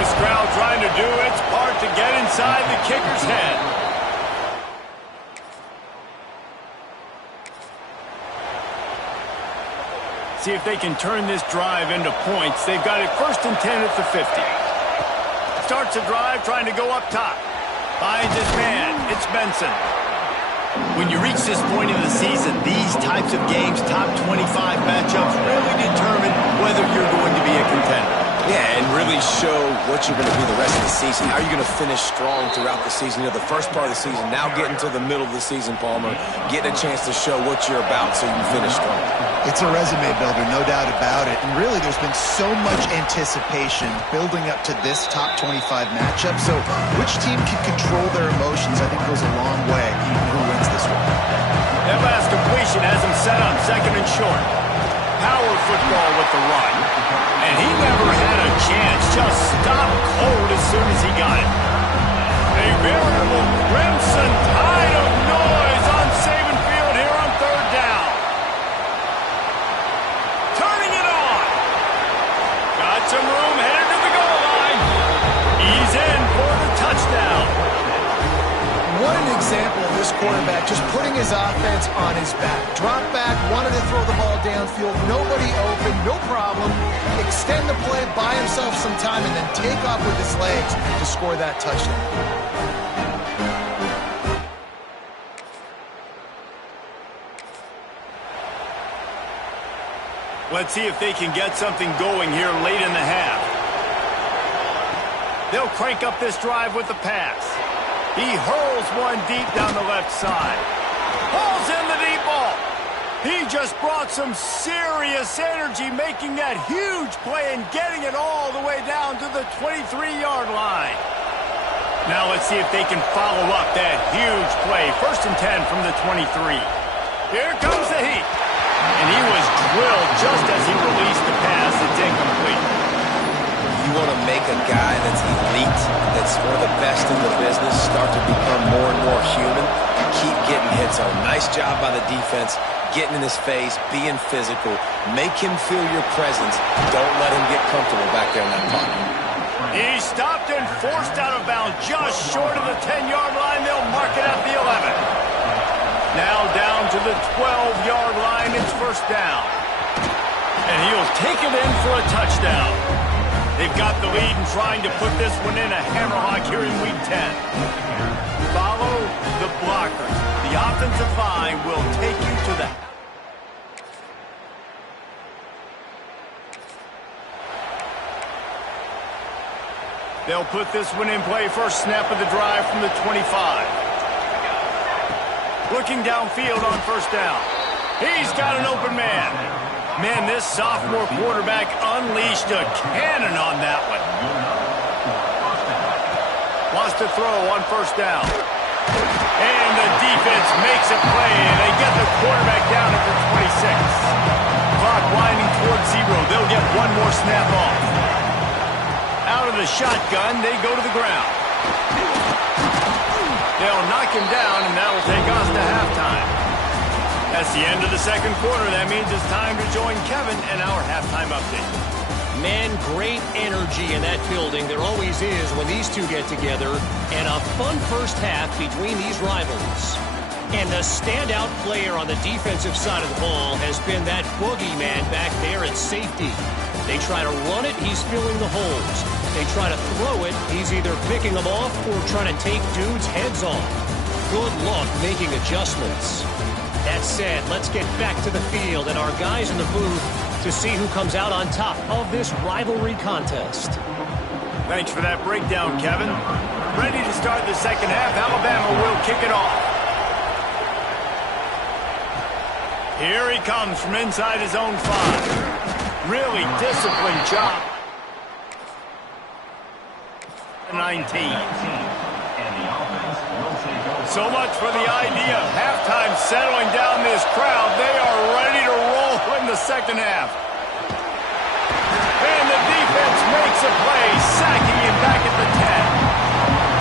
This crowd trying to do its part to get inside the kicker's head. See if they can turn this drive into points. They've got it 1st and 10 at the 50. Starts a drive trying to go up top. Finds his man. It's Benson. When you reach this point in the season, these types of games, top 25 matchups, really determine whether you're going to be a contender. Yeah, and really show what you're going to be the rest of the season. How are you going to finish strong throughout the season? You know, the first part of the season, now getting to the middle of the season, Palmer, getting a chance to show what you're about so you can finish strong. It's a resume builder, no doubt about it. And really, there's been so much anticipation building up to this top 25 matchup. So which team can control their emotions, I think, goes a long way in who wins this one. That last completion has him set up 2nd and short. Power football with the run. And he never had a chance. Just stopped cold as soon as he got it. A veritable crimson tide of noise on Saban Field here on third down. Turning it on. Got some room, headed to the goal line. He's in for the touchdown. What an example of this quarterback just putting his offense on his back. Drop back, wanted to throw the ball downfield, nobody open, no problem. Extend the play, buy himself some time, and then take off with his legs to score that touchdown. Let's see if they can get something going here late in the half. They'll crank up this drive with the pass. He hurls one deep down the left side. Pulls in the deep ball. He just brought some serious energy, making that huge play and getting it all the way down to the 23-yard line. Now let's see if they can follow up that huge play. 1st and 10 from the 23. Here comes the heat. And he was drilled just as he released the pass. It's incomplete. You want to make a guy that's elite, that's one of the best in the business, start to become more and more human, keep getting hits on. Nice job by the defense, getting in his face, being physical. Make him feel your presence. Don't let him get comfortable back there in that pocket. He stopped and forced out of bounds just short of the 10-yard line. They'll mark it at the 11. Now down to the 12-yard line. It's 1st down. And he'll take it in for a touchdown. They've got the lead and trying to put this one in a hammerlock here in Week 10. Follow the blockers. The offensive line will take you to the... They'll put this one in play. First snap of the drive from the 25. Looking downfield on 1st down. He's got an open man. Man, this sophomore quarterback unleashed a cannon on that one. Wants to throw on 1st down. And the defense makes a play, and they get the quarterback down at the 26. Clock winding towards 0. They'll get one more snap off. Out of the shotgun, they go to the ground. They'll knock him down, and that'll take us to half. That's the end of the second quarter. That means it's time to join Kevin and our halftime update. Man, great energy in that building. There always is when these two get together. And a fun first half between these rivals. And the standout player on the defensive side of the ball has been that boogeyman back there at safety. They try to run it, he's filling the holes. They try to throw it, he's either picking them off or trying to take dudes' heads off. Good luck making adjustments. That said, let's get back to the field and our guys in the booth to see who comes out on top of this rivalry contest. Thanks for that breakdown, Kevin. Ready to start the second half. Alabama will kick it off. Here he comes from inside his own 5. Really disciplined job. 19. So much for the idea of halftime settling down this crowd. They are ready to roll in the second half. And the defense makes a play, sacking him back at the 10.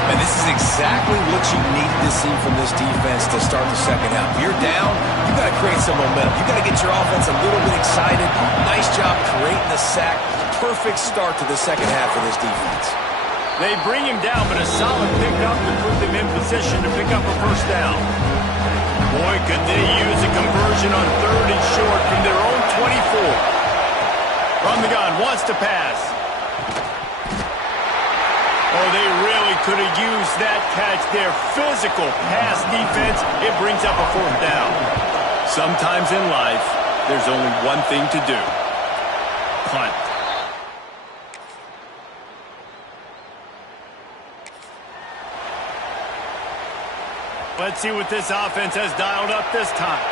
And this is exactly what you needed to see from this defense to start the second half. If you're down, you got to create some momentum. You got to get your offense a little bit excited. Nice job creating the sack. Perfect start to the second half of this defense. They bring him down, but a solid pickup to put them in position to pick up a first down. Boy, could they use a conversion on 3rd and short from their own 24. From the gun, wants to pass. Oh, they really could have used that catch. Their physical pass defense, it brings up a 4th down. Sometimes in life, there's only one thing to do. Punt. Let's see what this offense has dialed up this time.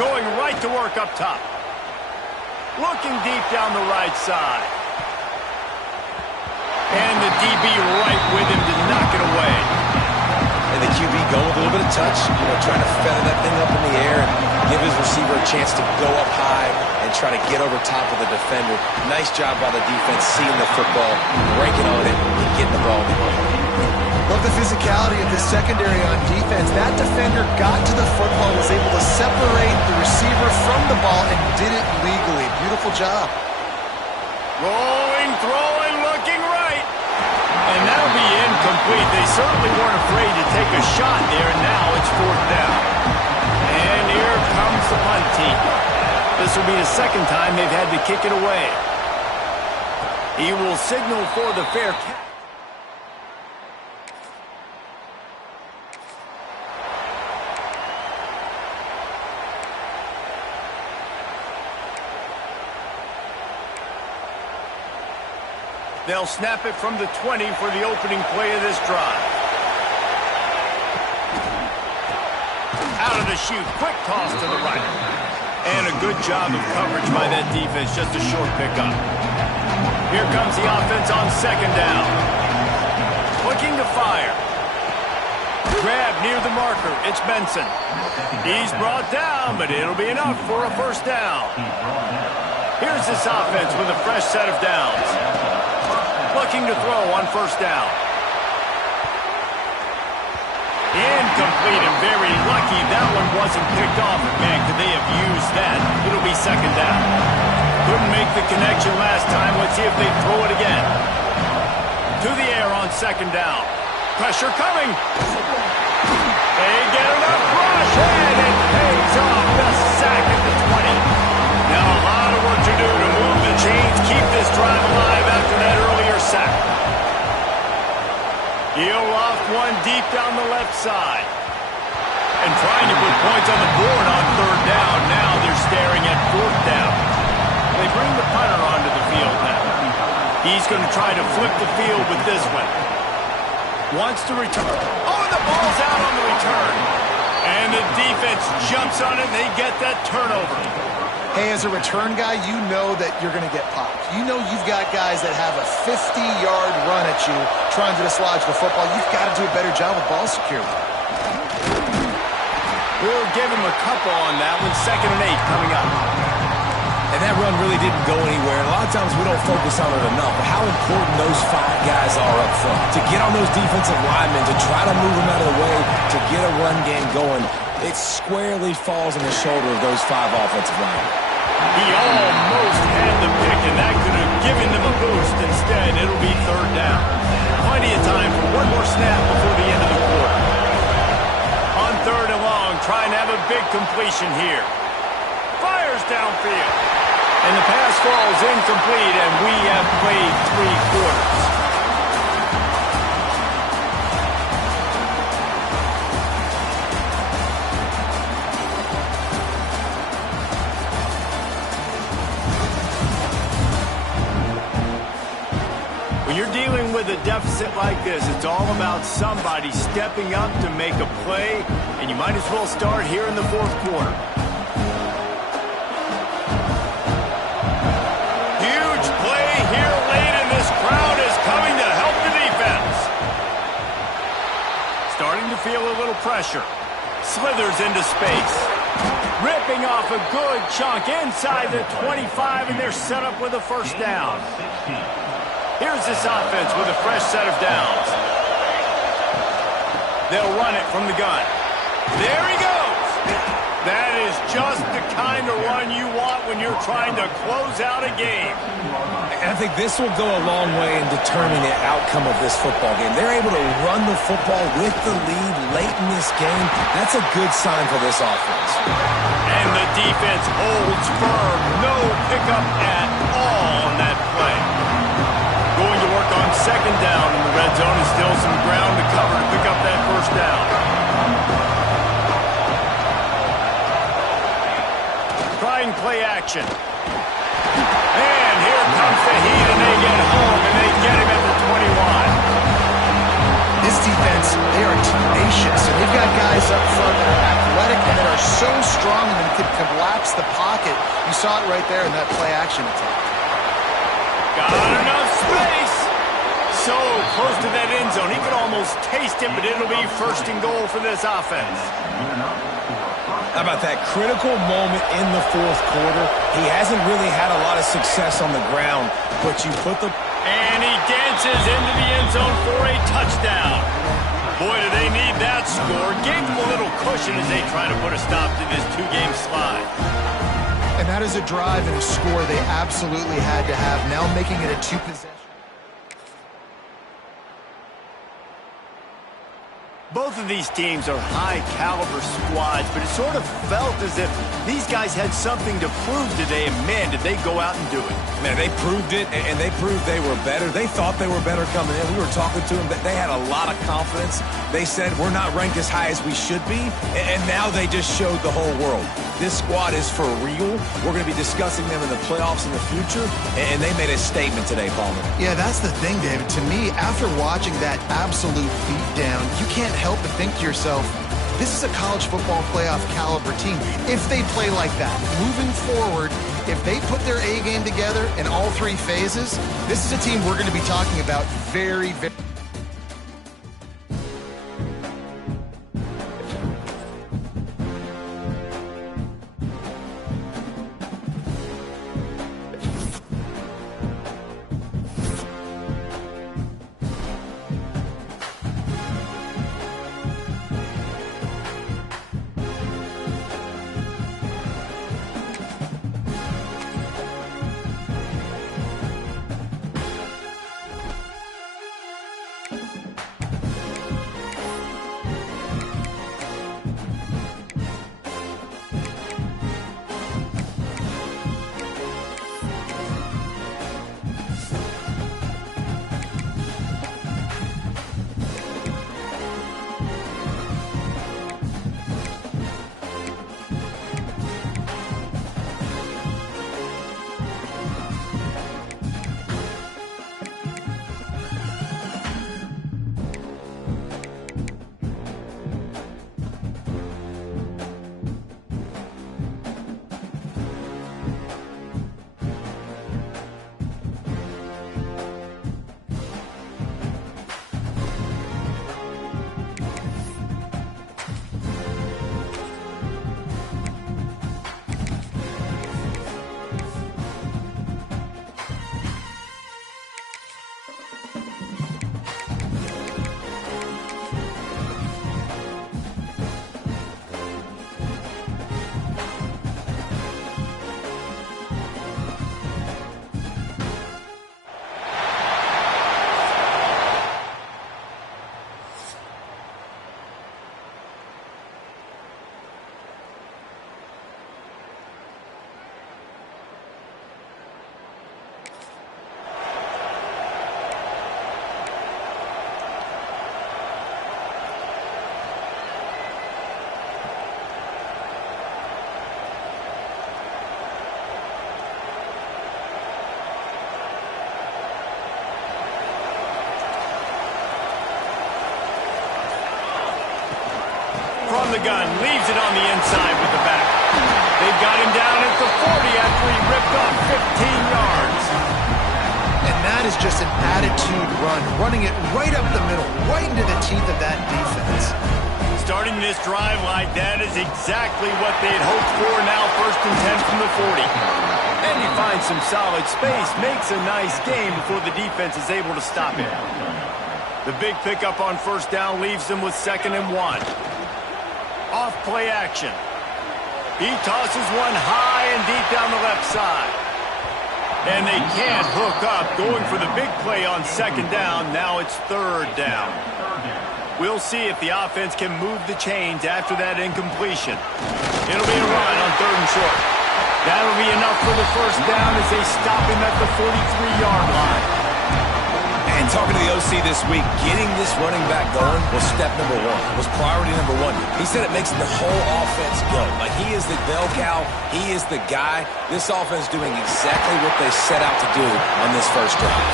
Going right to work up top. Looking deep down the right side. And the DB right with him to knock it away. And the QB going with a little bit of touch, trying to feather that thing up in the air and give his receiver a chance to go up high and try to get over top of the defender. Nice job by the defense seeing the football, breaking on it, and getting the ball in the way. Love the physicality of the secondary on defense. That defender got to the football, was able to separate the receiver from the ball, and did it legally. Beautiful job. Rolling, throwing, looking right. And that'll be incomplete. They certainly weren't afraid to take a shot there, and now it's 4th down. And here comes the punt team. This will be the second time they've had to kick it away. He will signal for the fair catch. They'll snap it from the 20 for the opening play of this drive. Out of the chute, quick toss to the right. And a good job of coverage by that defense, just a short pickup. Here comes the offense on 2nd down. Looking to fire. Grab near the marker, it's Benson. He's brought down, but it'll be enough for a first down. Here's this offense with a fresh set of downs. Looking to throw on 1st down. Incomplete and very lucky that one wasn't picked off. Man, could they have used that? It'll be 2nd down. Couldn't make the connection last time. Let's see if they throw it again. To the air on 2nd down. Pressure coming. They get enough rush, and it pays off. The sack at the 20. Now a lot of work to do to move the chains, keep this drive alive after that earlier sack. He'll loft one deep down the left side. And trying to put points on the board on 3rd down. Now they're staring at 4th down. They bring the punter onto the field now. He's going to try to flip the field with this one. Wants to return. Oh, the ball's out on the return. And the defense jumps on it, and they get that turnover. Hey, as a return guy, you know that you're going to get popped. You know you've got guys that have a 50-yard run at you trying to dislodge the football. You've got to do a better job with ball security. We'll give him a couple on that one. 2nd and 8 coming up. And that run really didn't go anywhere. And a lot of times we don't focus on it enough. But how important those 5 guys are up front. To get on those defensive linemen, to try to move them out of the way, to get a run game going, it squarely falls on the shoulder of those 5 offensive linemen. He almost had the pick, and that could have given them a boost. Instead, it'll be 3rd down. Plenty of time for one more snap before the end of the quarter. On 3rd and long, trying to have a big completion here. Fires downfield. And the pass falls incomplete, and we have played 3 quarters. When you're dealing with a deficit like this, it's all about somebody stepping up to make a play, and you might as well start here in the 4th quarter. Huge play here late, and this crowd is coming to help the defense. Starting to feel a little pressure. Slithers into space. Ripping off a good chunk inside the 25, and they're set up with a 1st down. Here's this offense with a fresh set of downs. They'll run it from the gun. There he goes. That is just the kind of run you want when you're trying to close out a game. And I think this will go a long way in determining the outcome of this football game. They're able to run the football with the lead late in this game. That's a good sign for this offense. And the defense holds firm. No pickup at all on that play. Going to work on 2nd down in the red zone, and still some ground to cover to pick up that 1st down. Trying play action. And here comes the heat, and they get home, and they get him at the 21. This defense, they are tenacious, and they've got guys up front that are athletic and that are so strong and can collapse the pocket. You saw it right there in that play action attack. Got enough space. So close to that end zone. He could almost taste it, but it'll be 1st and goal for this offense. How about that critical moment in the 4th quarter? He hasn't really had a lot of success on the ground, but you put the... And he dances into the end zone for a touchdown. Boy, do they need that score. Gave them a little cushion as they try to put a stop to this 2-game slide. And that is a drive and a score they absolutely had to have, now making it a 2-possession. Both of these teams are high-caliber squads, but it sort of felt as if these guys had something to prove today, and man, did they go out and do it. Man, they proved it, and they proved they were better. They thought they were better coming in. We were talking to them. They had a lot of confidence. They said, we're not ranked as high as we should be, and now they just showed the whole world. This squad is for real. We're going to be discussing them in the playoffs in the future, and they made a statement today, Palmer. Yeah, that's the thing, David. To me, after watching that absolute beatdown, you can't help but think to yourself, this is a college football playoff caliber team. If they play like that, moving forward, if they put their A game together in all 3 phases, this is a team we're going to be talking about very, very... the gun, leaves it on the inside with the back. They've got him down at the 40 after he ripped off 15 yards. And that is just an attitude run, running it right up the middle, right into the teeth of that defense. Starting this drive like that is exactly what they'd hoped for. Now 1st and 10 from the 40. And he finds some solid space, makes a nice game before the defense is able to stop him. The big pickup on 1st down leaves them with 2nd and 1. Off play action. He tosses one high and deep down the left side. And they can't hook up, going for the big play on 2nd down. Now it's 3rd down. We'll see if the offense can move the chains after that incompletion. It'll be a run on 3rd and short. That'll be enough for the 1st down as they stop him at the 43-yard line. And talking to the OC this week, getting this running back going was step number 1, was priority number 1. He said it makes the whole offense go. Like, he is the bell cow, he is the guy. This offense doing exactly what they set out to do on this 1st drive.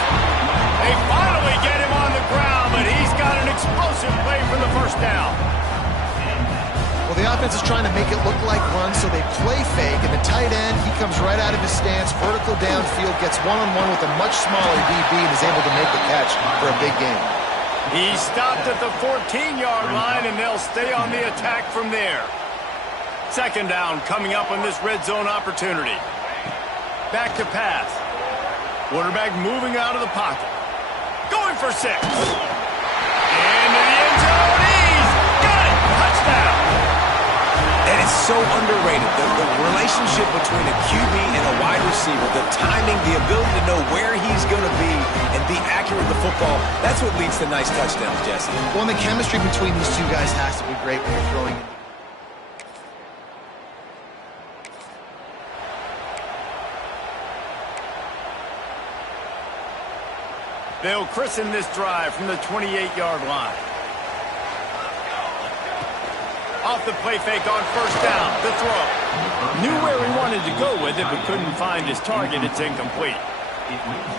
They finally get him on the ground, but he's got an explosive play for the 1st down. Well, the offense is trying to make it look like runs, so they play fake, and the tight end, he comes right out of his stance, vertical downfield, gets one-on-one with a much smaller DB, and is able to make the catch for a big game. He stopped at the 14-yard line, and they'll stay on the attack from there. 2nd down coming up on this red zone opportunity. Back to pass. Quarterback moving out of the pocket. Going for 6. Into the end zone. He's got it. Touchdown. And it's so underrated. The relationship between a QB and a wide receiver, the timing, the ability to know where he's going to be and be accurate with the football, that's what leads to nice touchdowns, Jesse. Well, and the chemistry between these two guys has to be great when you're throwing it. They'll christen this drive from the 28-yard line. Off the play fake on 1st down. The throw. Knew where he wanted to go with it, but couldn't find his target. It's incomplete.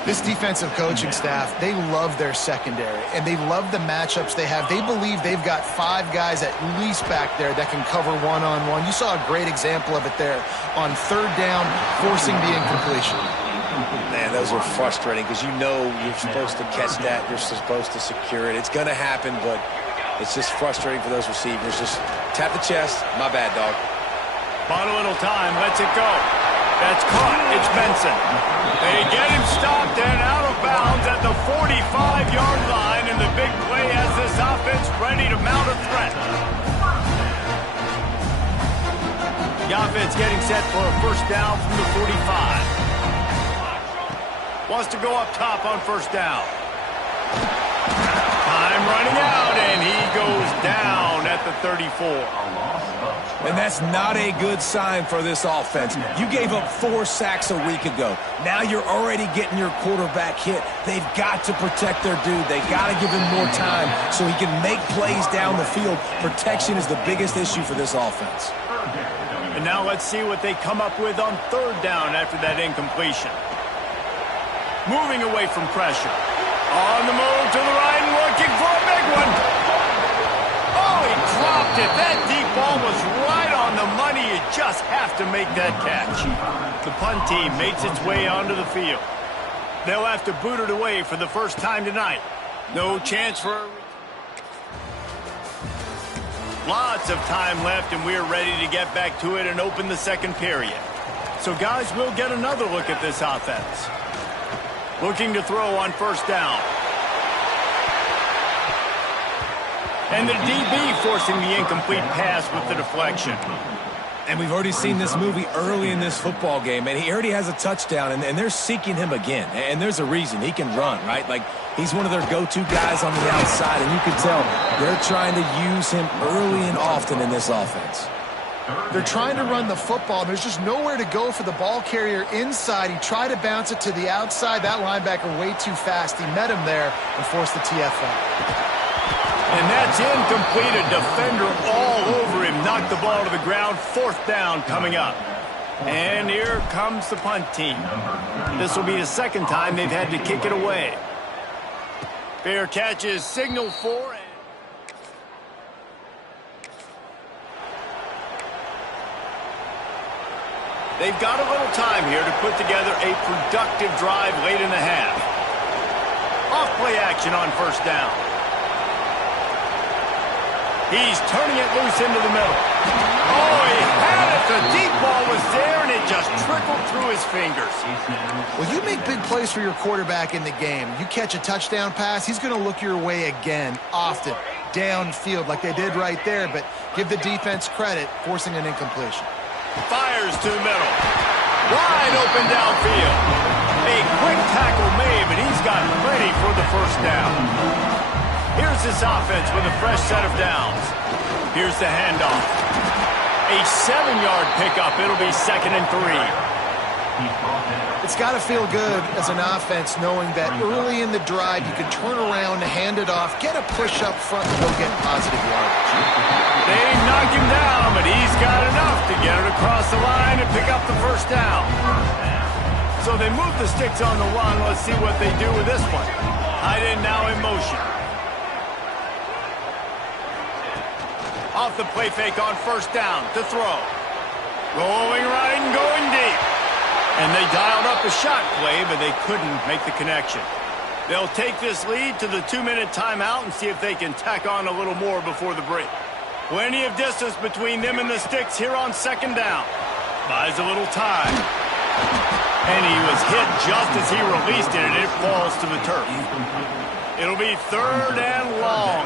This defensive coaching staff, they love their secondary, and they love the matchups they have. They believe they've got 5 guys at least back there that can cover one-on-one. You saw a great example of it there on 3rd down, forcing the incompletion. Man, those are frustrating because you know you're supposed to catch that. You're supposed to secure it. It's going to happen, but it's just frustrating for those receivers. Just tap the chest. My bad, dog. Bought a little time. Lets it go. That's caught. It's Benson. They get him stopped and out of bounds at the 45-yard line, and the big play has this offense ready to mount a threat. The offense getting set for a 1st down from the 45. Wants to go up top on 1st down. Time running out, and he goes down at the 34. And that's not a good sign for this offense. You gave up 4 sacks a week ago. Now you're already getting your quarterback hit. They've got to protect their dude. They've got to give him more time so he can make plays down the field. Protection is the biggest issue for this offense. And now let's see what they come up with on 3rd down after that incompletion. Moving away from pressure. On the move to the right and looking for a big one. Oh, he dropped it. That deep ball was right on the money. You just have to make that catch. The punt team makes its way onto the field. They'll have to boot it away for the first time tonight. No chance for a... Lots of time left, and we're ready to get back to it and open the 2nd period. So, guys, we'll get another look at this offense. Looking to throw on 1st down. And the DB forcing the incomplete pass with the deflection. And we've already seen this movie early in this football game, and he already has a touchdown, and they're seeking him again. And there's a reason. He can run, right? Like, he's one of their go-to guys on the outside, and you can tell they're trying to use him early and often in this offense. They're trying to run the football. There's just nowhere to go for the ball carrier inside. He tried to bounce it to the outside. That linebacker way too fast. He met him there and forced the TFL. And that's incomplete. A defender all over him. Knocked the ball to the ground. 4th down coming up. And here comes the punt team. This will be the 2nd time they've had to kick it away. Fair catch is signaled for. They've got a little time here to put together a productive drive late in the half. Off play action on first down. He's turning it loose into the middle. Oh, he had it. The deep ball was there, and it just trickled through his fingers. Well, you make big plays for your quarterback in the game. You catch a touchdown pass, he's going to look your way again, often, downfield like they did right there, but give the defense credit, forcing an incompletion. Fires to the middle. Wide open downfield. A quick tackle made, but he's got plenty for the first down. Here's this offense with a fresh set of downs. Here's the handoff. A 7-yard pickup. It'll be 2nd and 3. It's got to feel good as an offense knowing that early in the drive you can turn around, hand it off, get a push up front, and go get positive yardage. They knock him down, but he's got enough to get it across the line and pick up the first down. So they move the sticks on the run. Let's see what they do with this one. Tight end now in motion. Off the play fake on first down to throw. Going right and going deep. And they dialed up a shot play, but they couldn't make the connection. They'll take this lead to the 2-minute timeout and see if they can tack on a little more before the break. Plenty of distance between them and the sticks here on 2nd down. Buys a little time. And he was hit just as he released it, and it falls to the turf. It'll be 3rd and long.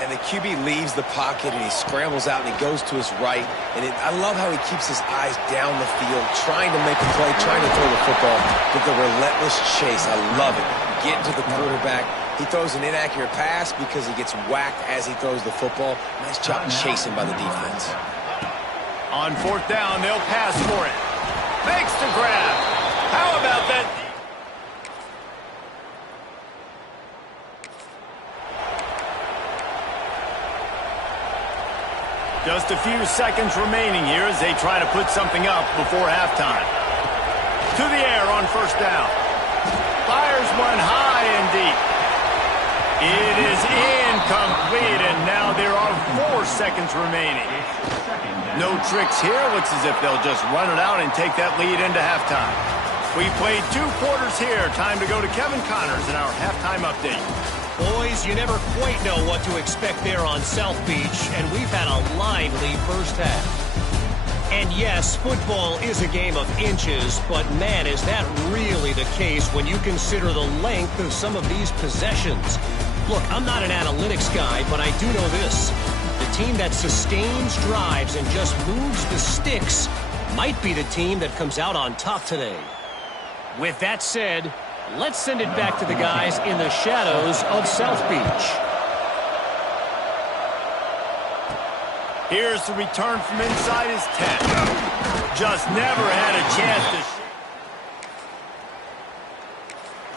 And the QB leaves the pocket, and he scrambles out, and he goes to his right. And I love how he keeps his eyes down the field, trying to make a play, trying to throw the football with the relentless chase. I love it. Getting to the quarterback. He throws an inaccurate pass because he gets whacked as he throws the football. Nice job chasing by the defense. On 4th down, they'll pass for it. Makes the grab. How about that? Just a few seconds remaining here as they try to put something up before halftime. To the air on first down. Fires one high and deep. It is incomplete, and now there are 4 seconds remaining. No tricks here. Looks as if they'll just run it out and take that lead into halftime. We played 2 quarters here. Time to go to Kevin Connors in our halftime update. Boys, you never quite know what to expect there on South Beach, and we've had a lively first half. And yes, football is a game of inches, but man, is that really the case when you consider the length of some of these possessions. Look, I'm not an analytics guy, but I do know this. The team that sustains drives and just moves the sticks might be the team that comes out on top today. With that said, let's send it back to the guys in the shadows of South Beach. Here's the return from inside his 10. Just never had a chance to...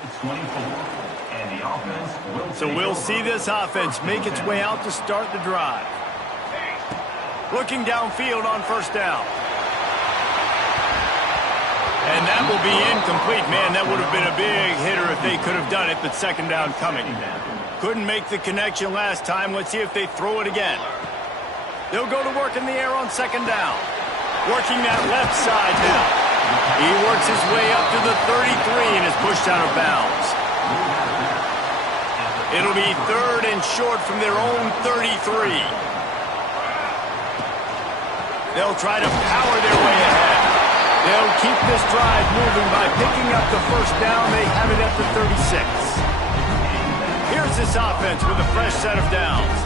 It's 24, and the offense will... So we'll see this offense make its way out to start the drive. Looking downfield on first down. And that will be incomplete. Man, that would have been a big hitter if they could have done it, but 2nd down coming. Couldn't make the connection last time. Let's see if they throw it again. They'll go to work in the air on 2nd down. Working that left side now. He works his way up to the 33 and is pushed out of bounds. It'll be 3rd and short from their own 33. They'll try to power their way ahead. They'll keep this drive moving by picking up the first down. They have it at the 36. Here's this offense with a fresh set of downs.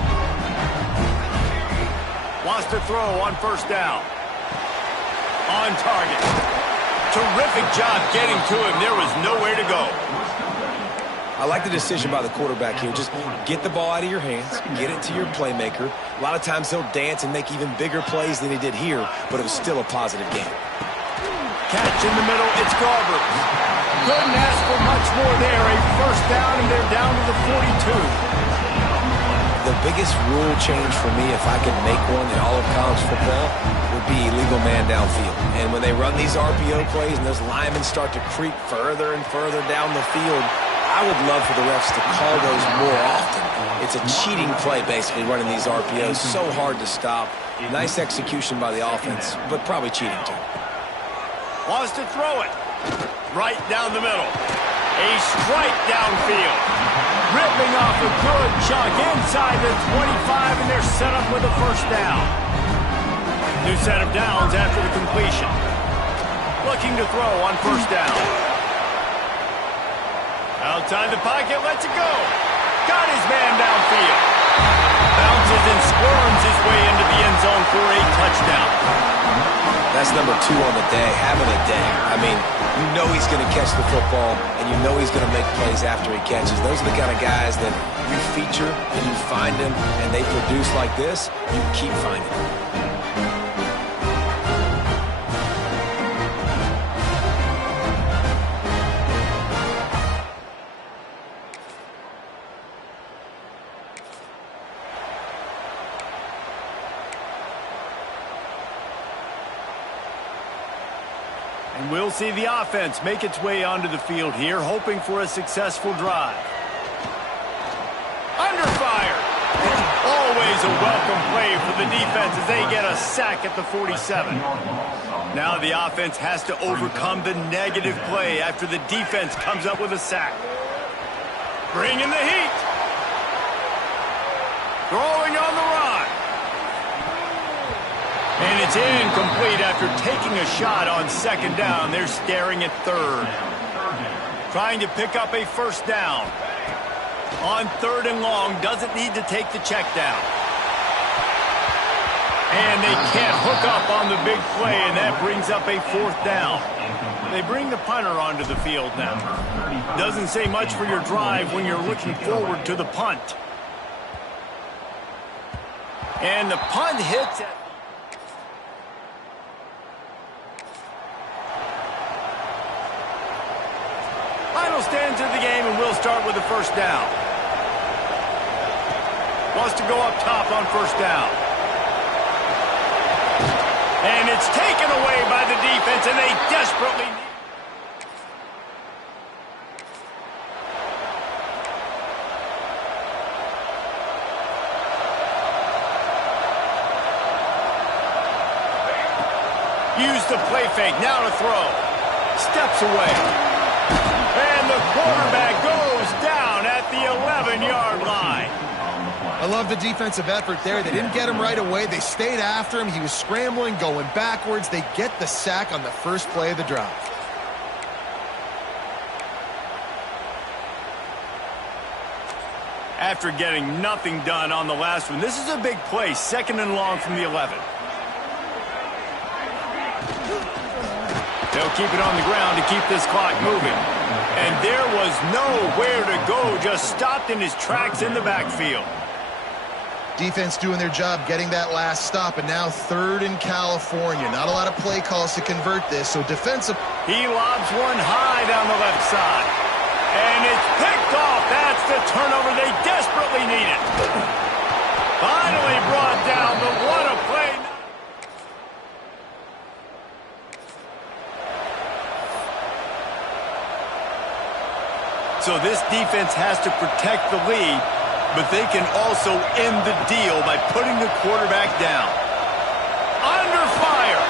Wants to throw on first down. On target. Terrific job getting to him. There was nowhere to go. I like the decision by the quarterback here. Just get the ball out of your hands, get it to your playmaker. A lot of times he'll dance and make even bigger plays than he did here, but it was still a positive game. Catch in the middle, it's Garber. Couldn't ask for much more there. A first down, and they're down to the 42. The biggest rule change for me, if I could make one in all of college football, would be illegal man downfield. And when they run these RPO plays and those linemen start to creep further and further down the field, I would love for the refs to call those more often. It's a cheating play, basically, running these RPOs. So hard to stop. Nice execution by the offense, but probably cheating too. Wants to throw it. Right down the middle. A strike downfield. Ripping off a good chunk inside the 25, and they're set up with a first down. New set of downs after the completion. Looking to throw on first down. Outside the pocket, lets it go. Got his man downfield. Bounces and squirms his way into the end zone for a touchdown. That's number 2 on the day, having a day. I mean, you know he's going to catch the football, and you know he's going to make plays after he catches. Those are the kind of guys that you feature and you find them, and they produce like this, you keep finding them. And we'll see the offense make its way onto the field here, hoping for a successful drive. Under fire. Always a welcome play for the defense as they get a sack at the 47. Now the offense has to overcome the negative play after the defense comes up with a sack. Bringing the heat. Throwing on the run. And it's incomplete after taking a shot on second down. They're staring at third. Trying to pick up a first down. On third and long, doesn't need to take the check down. And they can't hook up on the big play, and that brings up a fourth down. They bring the punter onto the field now. Doesn't say much for your drive when you're looking forward to the punt. And the punt hits it. Final stands of the game, and we'll start with the first down. Wants to go up top on first down. And it's taken away by the defense, and they desperately need. Use the play fake, now to throw. Steps away. And the quarterback goes down at the 11-yard line. I love the defensive effort there. They didn't get him right away. They stayed after him. He was scrambling, going backwards. They get the sack on the first play of the drive. After getting nothing done on the last one, this is a big play, second and long from the 11. They'll keep it on the ground to keep this clock moving. And there was nowhere to go, just stopped in his tracks in the backfield. Defense doing their job getting that last stop, and now third in California. Not a lot of play calls to convert this, so defensive. He lobs one high down the left side. And it's picked off. That's the turnover they desperately needed. Finally brought down, but what a play. So this defense has to protect the lead, but they can also end the deal by putting the quarterback down. Under fire.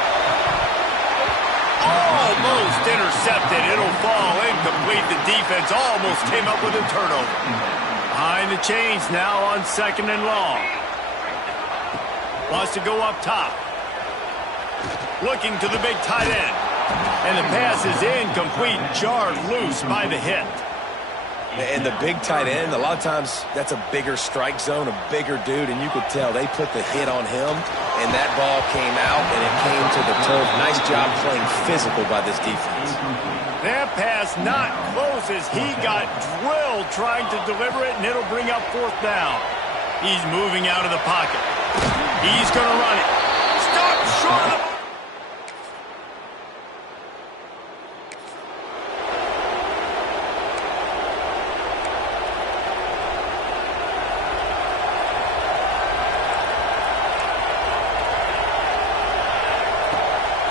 Almost intercepted. It'll fall incomplete. The defense almost came up with a turnover. Behind the chains now on second and long. Wants to go up top. Looking to the big tight end. And the pass is incomplete, jarred loose by the hit. And the big tight end, a lot of times that's a bigger strike zone, a bigger dude, and you could tell they put the hit on him, and that ball came out, and it came to the turf. Nice job playing physical by this defense. That pass not close as he got drilled trying to deliver it, and it'll bring up fourth down. He's moving out of the pocket. He's going to run it. Stop short of.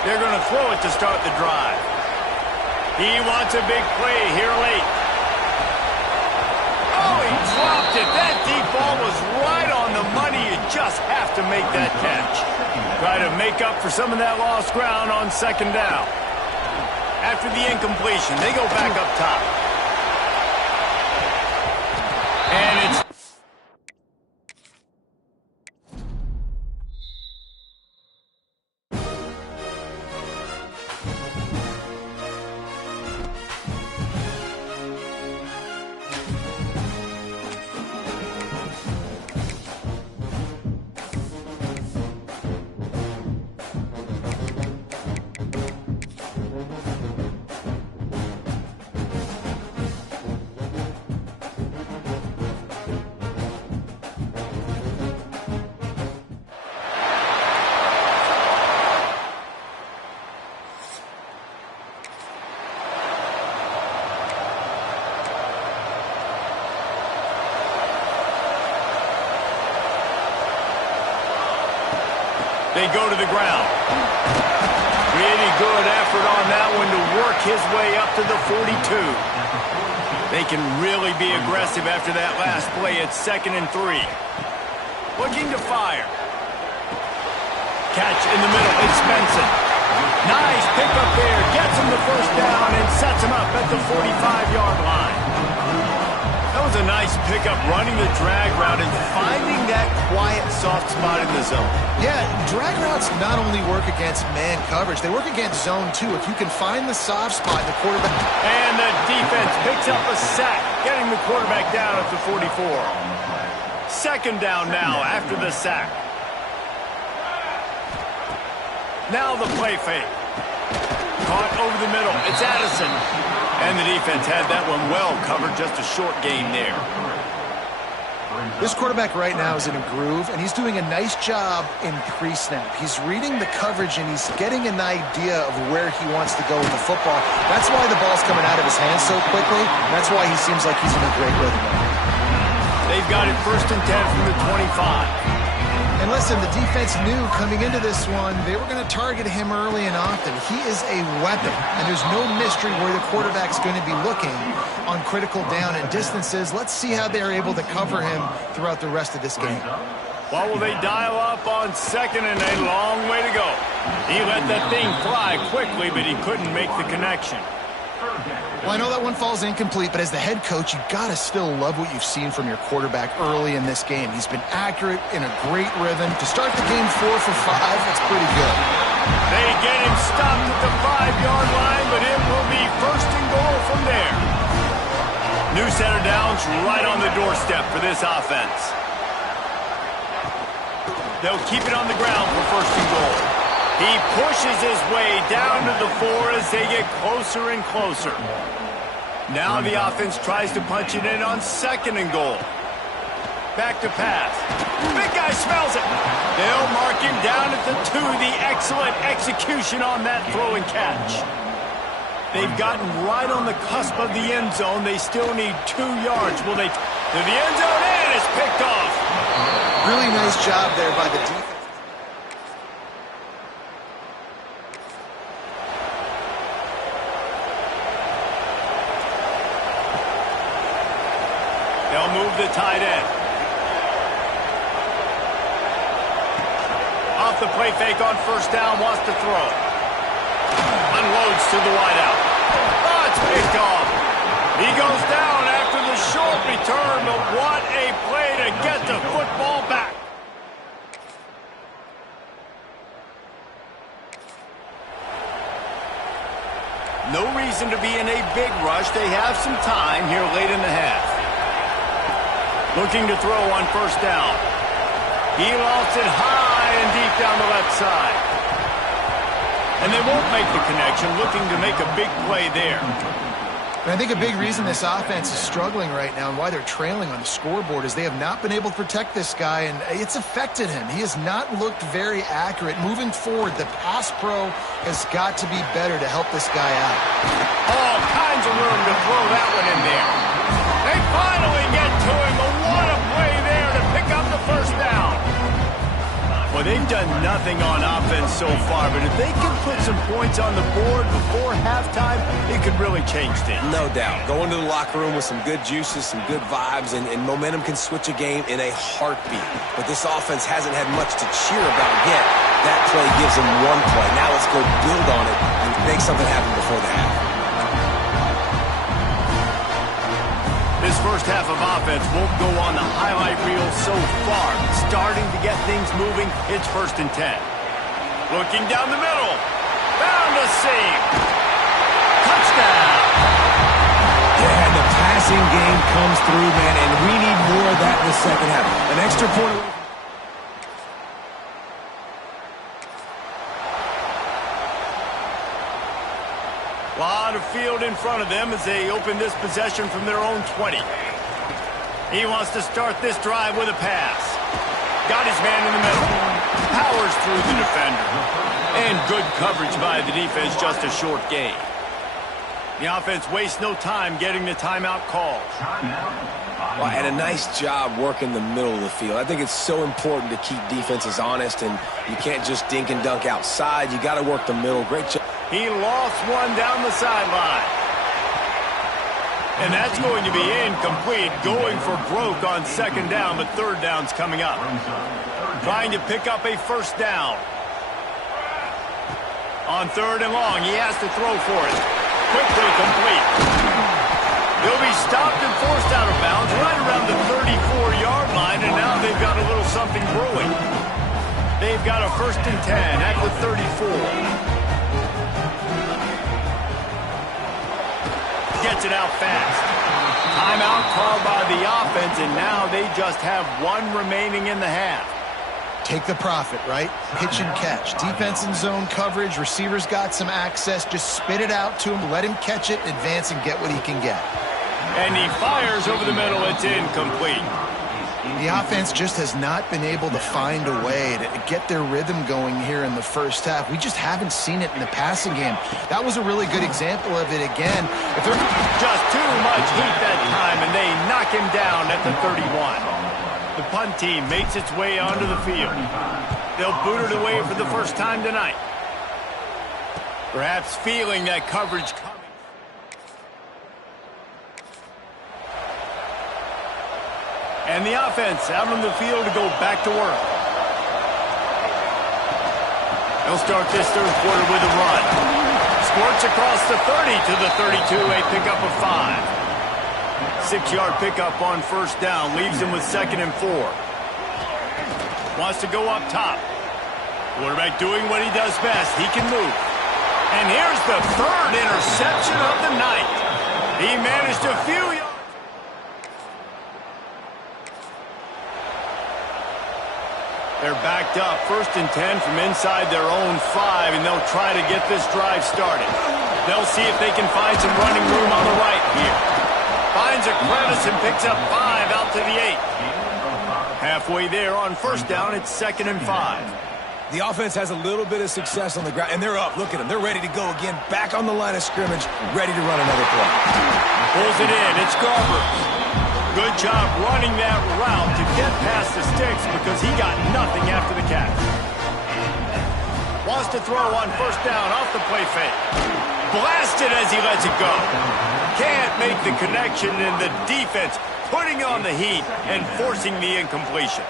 They're going to throw it to start the drive. He wants a big play here late. Oh, he dropped it. That deep ball was right on the money. You just have to make that catch. Try to make up for some of that lost ground on second down. After the incompletion, they go back up top. And it's... They go to the ground. Really good effort on that one to work his way up to the 42. They can really be aggressive after that last play. It's 2nd and 3. Looking to fire. Catch in the middle. It's Benson. Nice pick up there. Gets him the first down and sets him up at the 45-yard line. That was a nice pickup, running the drag route and finding that quiet, soft spot in the zone. Yeah, drag routes not only work against man coverage, they work against zone too. If you can find the soft spot in the quarterback. And the defense picks up a sack, getting the quarterback down at the 44. 2nd down now after the sack. Now the play fake. Caught over the middle. It's Addison. And the defense had that one well covered. Just a short gain there. This quarterback right now is in a groove, and he's doing a nice job in pre-snap. He's reading the coverage, and he's getting an idea of where he wants to go with the football. That's why the ball's coming out of his hands so quickly. That's why he seems like he's in a great rhythm. They've got it 1st and 10 from the 25. And listen, the defense knew coming into this one, they were going to target him early and often. He is a weapon, and there's no mystery where the quarterback's going to be looking on critical down and distances. Let's see how they're able to cover him throughout the rest of this game. Well, will they dial up on 2nd and a long way to go? He let that thing fly quickly, but he couldn't make the connection. Well, I know that one falls incomplete, but as the head coach, you got to still love what you've seen from your quarterback early in this game. He's been accurate, in a great rhythm. To start the game 4 for 5, that's pretty good. They get him stopped at the 5-yard line, but it will be 1st and goal from there. New set of downs right on the doorstep for this offense. They'll keep it on the ground for 1st and goal. He pushes his way down to the 4 as they get closer and closer. Now the offense tries to punch it in on 2nd and goal. Back to pass. Big guy smells it. They'll mark him down at the 2. The excellent execution on that throw and catch. They've gotten right on the cusp of the end zone. They still need 2 yards. Will they to the end zone, and it's picked off. Really nice job there by the defense. They'll move the tight end. Off the play fake on 1st down, wants to throw. Unloads to the wideout. Oh, it's picked off. He goes down after the short return, but what a play to get the football back. No reason to be in a big rush. They have some time here late in the half. Looking to throw on 1st down. He lost it high and deep down the left side. And they won't make the connection, looking to make a big play there. And I think a big reason this offense is struggling right now and why they're trailing on the scoreboard is they have not been able to protect this guy, and it's affected him. He has not looked very accurate. Moving forward, the pass pro has got to be better to help this guy out. All kinds of room to throw that one in there. They finally get to him, but what a play there to pick up the 1st down. Well, they've done nothing on offense so far, but if they can put some points on the board before halftime, it could really change things. No doubt. Go into the locker room with some good juices, some good vibes, and momentum can switch a game in a heartbeat. But this offense hasn't had much to cheer about yet. That play gives them one play. Now let's go build on it and make something happen before the half. This first half of offense won't go on the highlight reel so far. Starting to get things moving, it's 1st and 10. Looking down the middle. Found a seam. Touchdown. Yeah, and the passing game comes through, man, and we need more of that in the second half. An extra point away. A lot of field in front of them as they open this possession from their own 20. He wants to start this drive with a pass. Got his man in the middle. Powers through the defender. And good coverage by the defense, just a short gain. The offense wastes no time getting the timeout called. Well, and a nice job working the middle of the field. I think it's so important to keep defenses honest, and you can't just dink and dunk outside. You got to work the middle. Great job. He lost one down the sideline. And that's going to be incomplete. Going for broke on 2nd down, but 3rd down's coming up. Trying to pick up a 1st down. On 3rd and long, he has to throw for it. Quickly complete. He'll be stopped and forced out of bounds right around the 34-yard line, and now they've got a little something brewing. They've got a 1st and 10 at the 34. Gets it out fast. Timeout called by the offense, and now they just have one remaining in the half. Take the profit, right? Pitch and catch. Defense in zone coverage. Receivers got some access. Just spit it out to him. Let him catch it, advance, and get what he can get. And he fires over the middle. It's incomplete. The offense just has not been able to find a way to get their rhythm going here in the first half. We just haven't seen it in the passing game. That was a really good example of it again. If they're just too much heat that time, and they knock him down at the 31. The punt team makes its way onto the field. They'll boot it away for the first time tonight. Perhaps feeling that coverage coming. And the offense out on the field to go back to work. They'll start this 3rd quarter with a run. Squirts across the 30 to the 32, a pickup of 5. 6-yard pickup on 1st down, leaves him with 2nd and 4. Wants to go up top. Quarterback doing what he does best. He can move. And here's the 3rd interception of the night. He managed a few yards. They're backed up, 1st and 10 from inside their own 5, and they'll try to get this drive started. They'll see if they can find some running room on the right here. Finds a crevice and picks up 5 out to the 8. Halfway there on 1st down, it's 2nd and 5. The offense has a little bit of success on the ground, and they're up. Look at them. They're ready to go again, back on the line of scrimmage, ready to run another play. Pulls it in. It's Garber. Good job running that route to get past the sticks because he got nothing after the catch. Wants to throw on 1st down off the play fake. Blasted as he lets it go. Can't make the connection, and the defense putting on the heat and forcing the incompletion.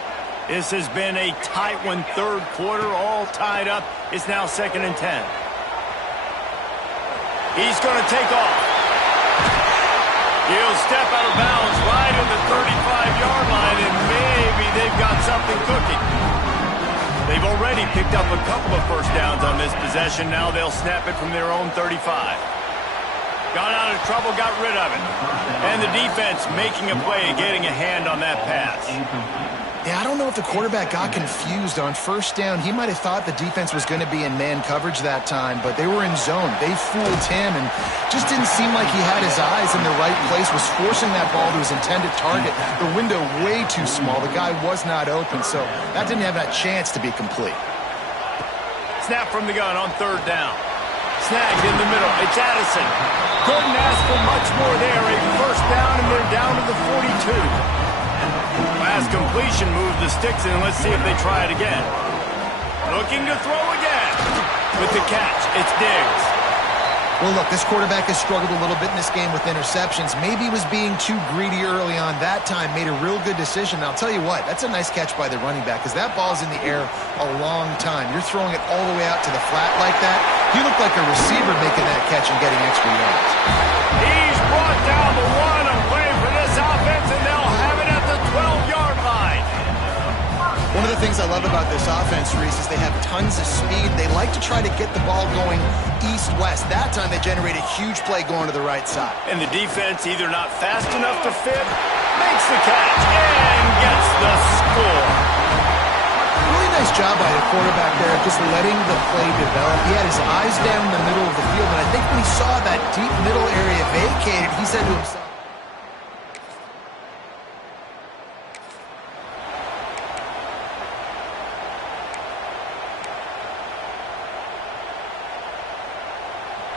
This has been a tight one, 3rd quarter, all tied up. It's now 2nd and 10. He's going to take off. He'll step out of bounds right at the 35-yard line, and maybe they've got something cooking. They've already picked up a couple of 1st downs on this possession. Now they'll snap it from their own 35. Got out of trouble, got rid of it. And the defense making a play, getting a hand on that pass. Yeah, I don't know if the quarterback got confused on 1st down. He might have thought the defense was going to be in man coverage that time, but they were in zone. They fooled him and just didn't seem like he had his eyes in the right place, was forcing that ball to his intended target. The window way too small. The guy was not open, so that didn't have that chance to be complete. Snap from the gun on 3rd down. Snagged in the middle. It's Addison. Couldn't ask for much more there. A 1st down, and they're down to the 42. Last completion moved the sticks in. Let's see if they try it again. Looking to throw again. With the catch, it's Diggs. Well, look, this quarterback has struggled a little bit in this game with interceptions. Maybe he was being too greedy early on that time, made a real good decision. And I'll tell you what, that's a nice catch by the running back because that ball's in the air a long time. You're throwing it all the way out to the flat like that. You look like a receiver making that catch and getting extra yards. He's brought down the one on play for this offense, and they'll have it at the 12-yard line. One of the things I love about this offense, Reese, is they have tons of speed. They like to try to get the ball going east-west. That time they generate a huge play going to the right side. And the defense either not fast enough to fit, makes the catch, and gets the score. Really nice job by the quarterback there of just letting the play develop. He had his eyes down the middle of the field, and I think when he saw that deep middle area vacated, he said to himself,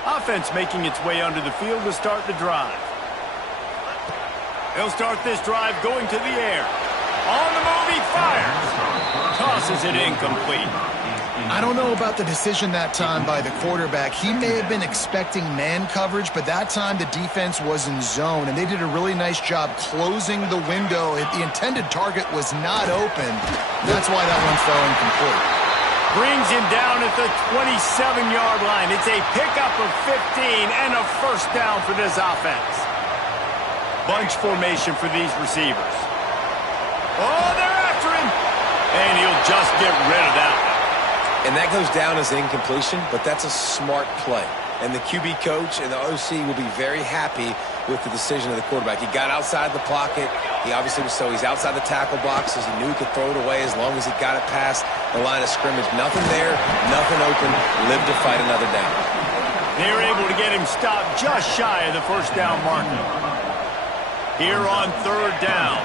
offense making its way under the field to start the drive. They'll start this drive going to the air. On the move, he fires. Tosses it incomplete. I don't know about the decision that time by the quarterback. He may have been expecting man coverage, but that time the defense was in zone, and they did a really nice job closing the window. The intended target was not open. That's why that one fell incomplete. Brings him down at the 27-yard line. It's a pickup of 15 and a first down for this offense. Bunch formation for these receivers. Oh, they're after him. And he'll just get rid of that one. And that goes down as incompletion, but that's a smart play. And the QB coach and the OC will be very happy with the decision of the quarterback. He got outside the pocket. He obviously was he's outside the tackle boxes. He knew he could throw it away as long as he got it past the line of scrimmage. Nothing there, nothing open. Live to fight another down. They're able to get him stopped just shy of the first down marker. Here on third down,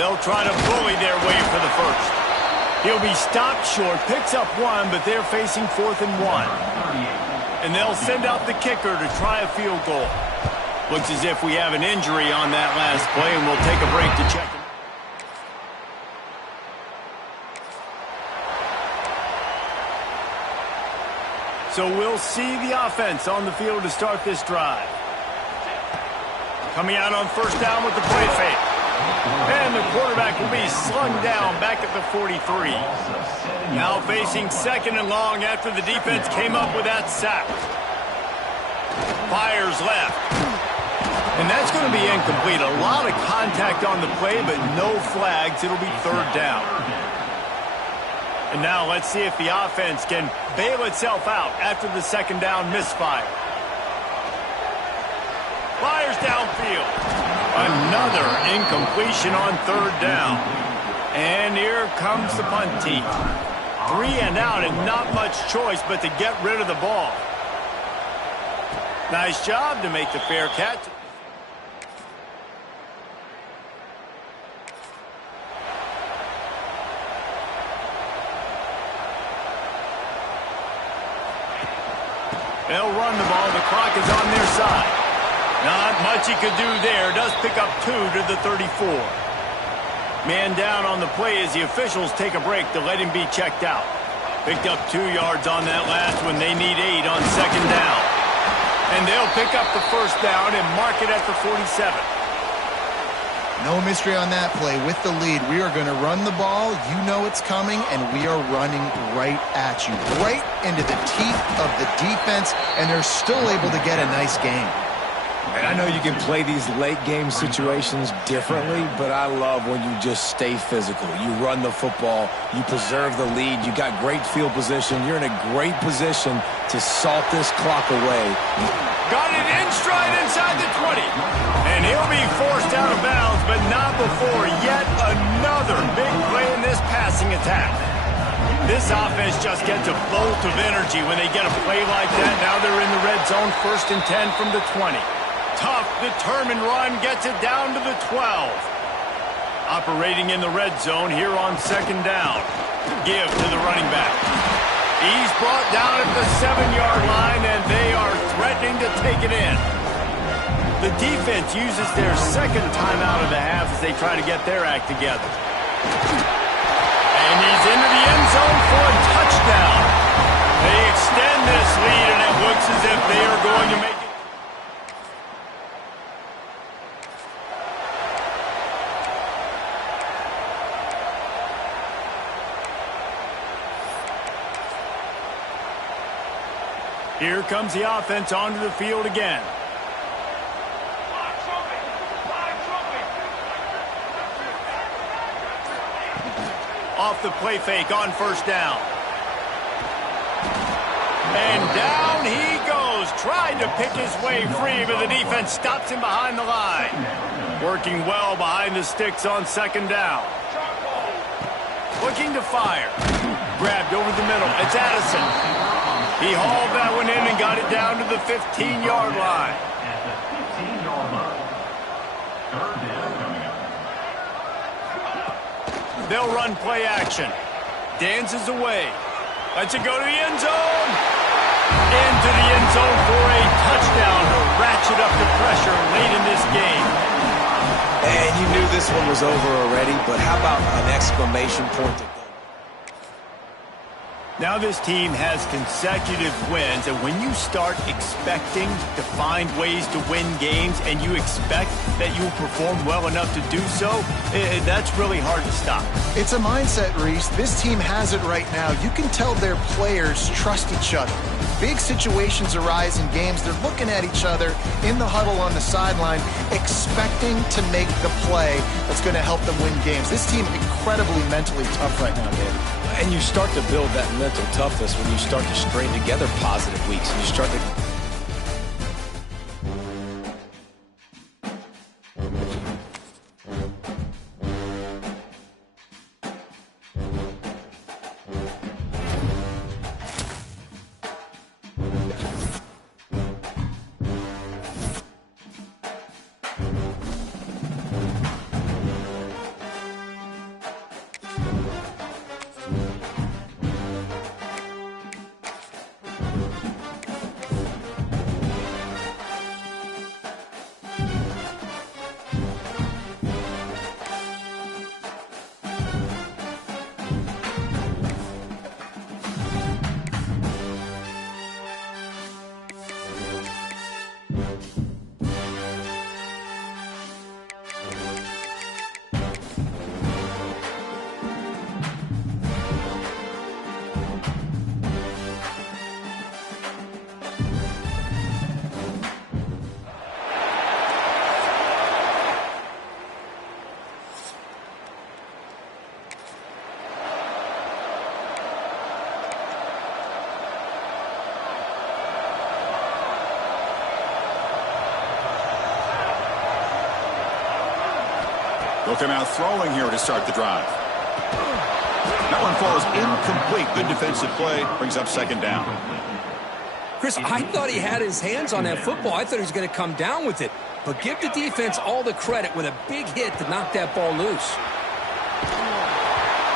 they'll try to bully their way for the first. He'll be stopped short, picks up one, but they're facing 4th and 1. And they'll send out the kicker to try a field goal. Looks as if we have an injury on that last play, and we'll take a break to check it. So we'll see the offense on the field to start this drive. Coming out on first down with the play fake. And the quarterback will be slung down back at the 43. Now facing 2nd and long after the defense came up with that sack. Fires left. And that's going to be incomplete. A lot of contact on the play, but no flags. It'll be 3rd down. And now let's see if the offense can bail itself out after the 2nd down misfire. Fires downfield. Another incompletion on 3rd down. And here comes the punt team. 3 and out and not much choice but to get rid of the ball. Nice job to make the fair catch. They'll run the ball. The clock is on their side. Not much he could do there. Does pick up 2 to the 34. Man down on the play as the officials take a break to let him be checked out. Picked up 2 yards on that last one. They need 8 on 2nd down. And they'll pick up the first down and mark it at the 47. No mystery on that play. With the lead, we are going to run the ball. You know it's coming, and we are running right at you. Right into the teeth of the defense, and they're still able to get a nice game. And I know you can play these late-game situations differently, but I love when you just stay physical. You run the football. You preserve the lead. You got great field position. You're in a great position to salt this clock away. Got it in stride inside the 20. And he'll be forced out of bounds, but not before yet another big play in this passing attack. This offense just gets a bolt of energy when they get a play like that. Now they're in the red zone, 1st and 10 from the 20. Tough, determined run gets it down to the 12. Operating in the red zone here on 2nd down. Give to the running back. He's brought down at the 7-yard line, and they are threatening to take it in. The defense uses their 2nd timeout of the half as they try to get their act together. And he's into the end zone for a touchdown. They extend this lead, and it looks as if they are going to Here comes the offense onto the field again. Off the play fake on first down. And down he goes, trying to pick his way free, but the defense stops him behind the line. Working well behind the sticks on second down. Looking to fire. Grabbed over the middle. It's Addison. He hauled that one in and got it down to the 15-yard line. At the 15-yard line. Third down coming up. They'll run play action. Dances away. Lets it go to the end zone. Into the end zone for a touchdown to ratchet up the pressure late in this game. And you knew this one was over already, but how about an exclamation point to go? Now this team has consecutive wins, and when you start expecting to find ways to win games and you expect that you'll perform well enough to do so, that's really hard to stop. It's a mindset, Reese. This team has it right now. You can tell their players trust each other. Big situations arise in games. They're looking at each other in the huddle on the sideline, expecting to make the play that's going to help them win games. This team incredibly mentally tough right now, David. And you start to build that mental toughness when you start to string together positive weeks. And you start to... They'll come out throwing here to start the drive. That one falls incomplete. Good defensive play. Brings up second down. Chris, I thought he had his hands on that football. I thought he was going to come down with it. But give the defense all the credit with a big hit to knock that ball loose.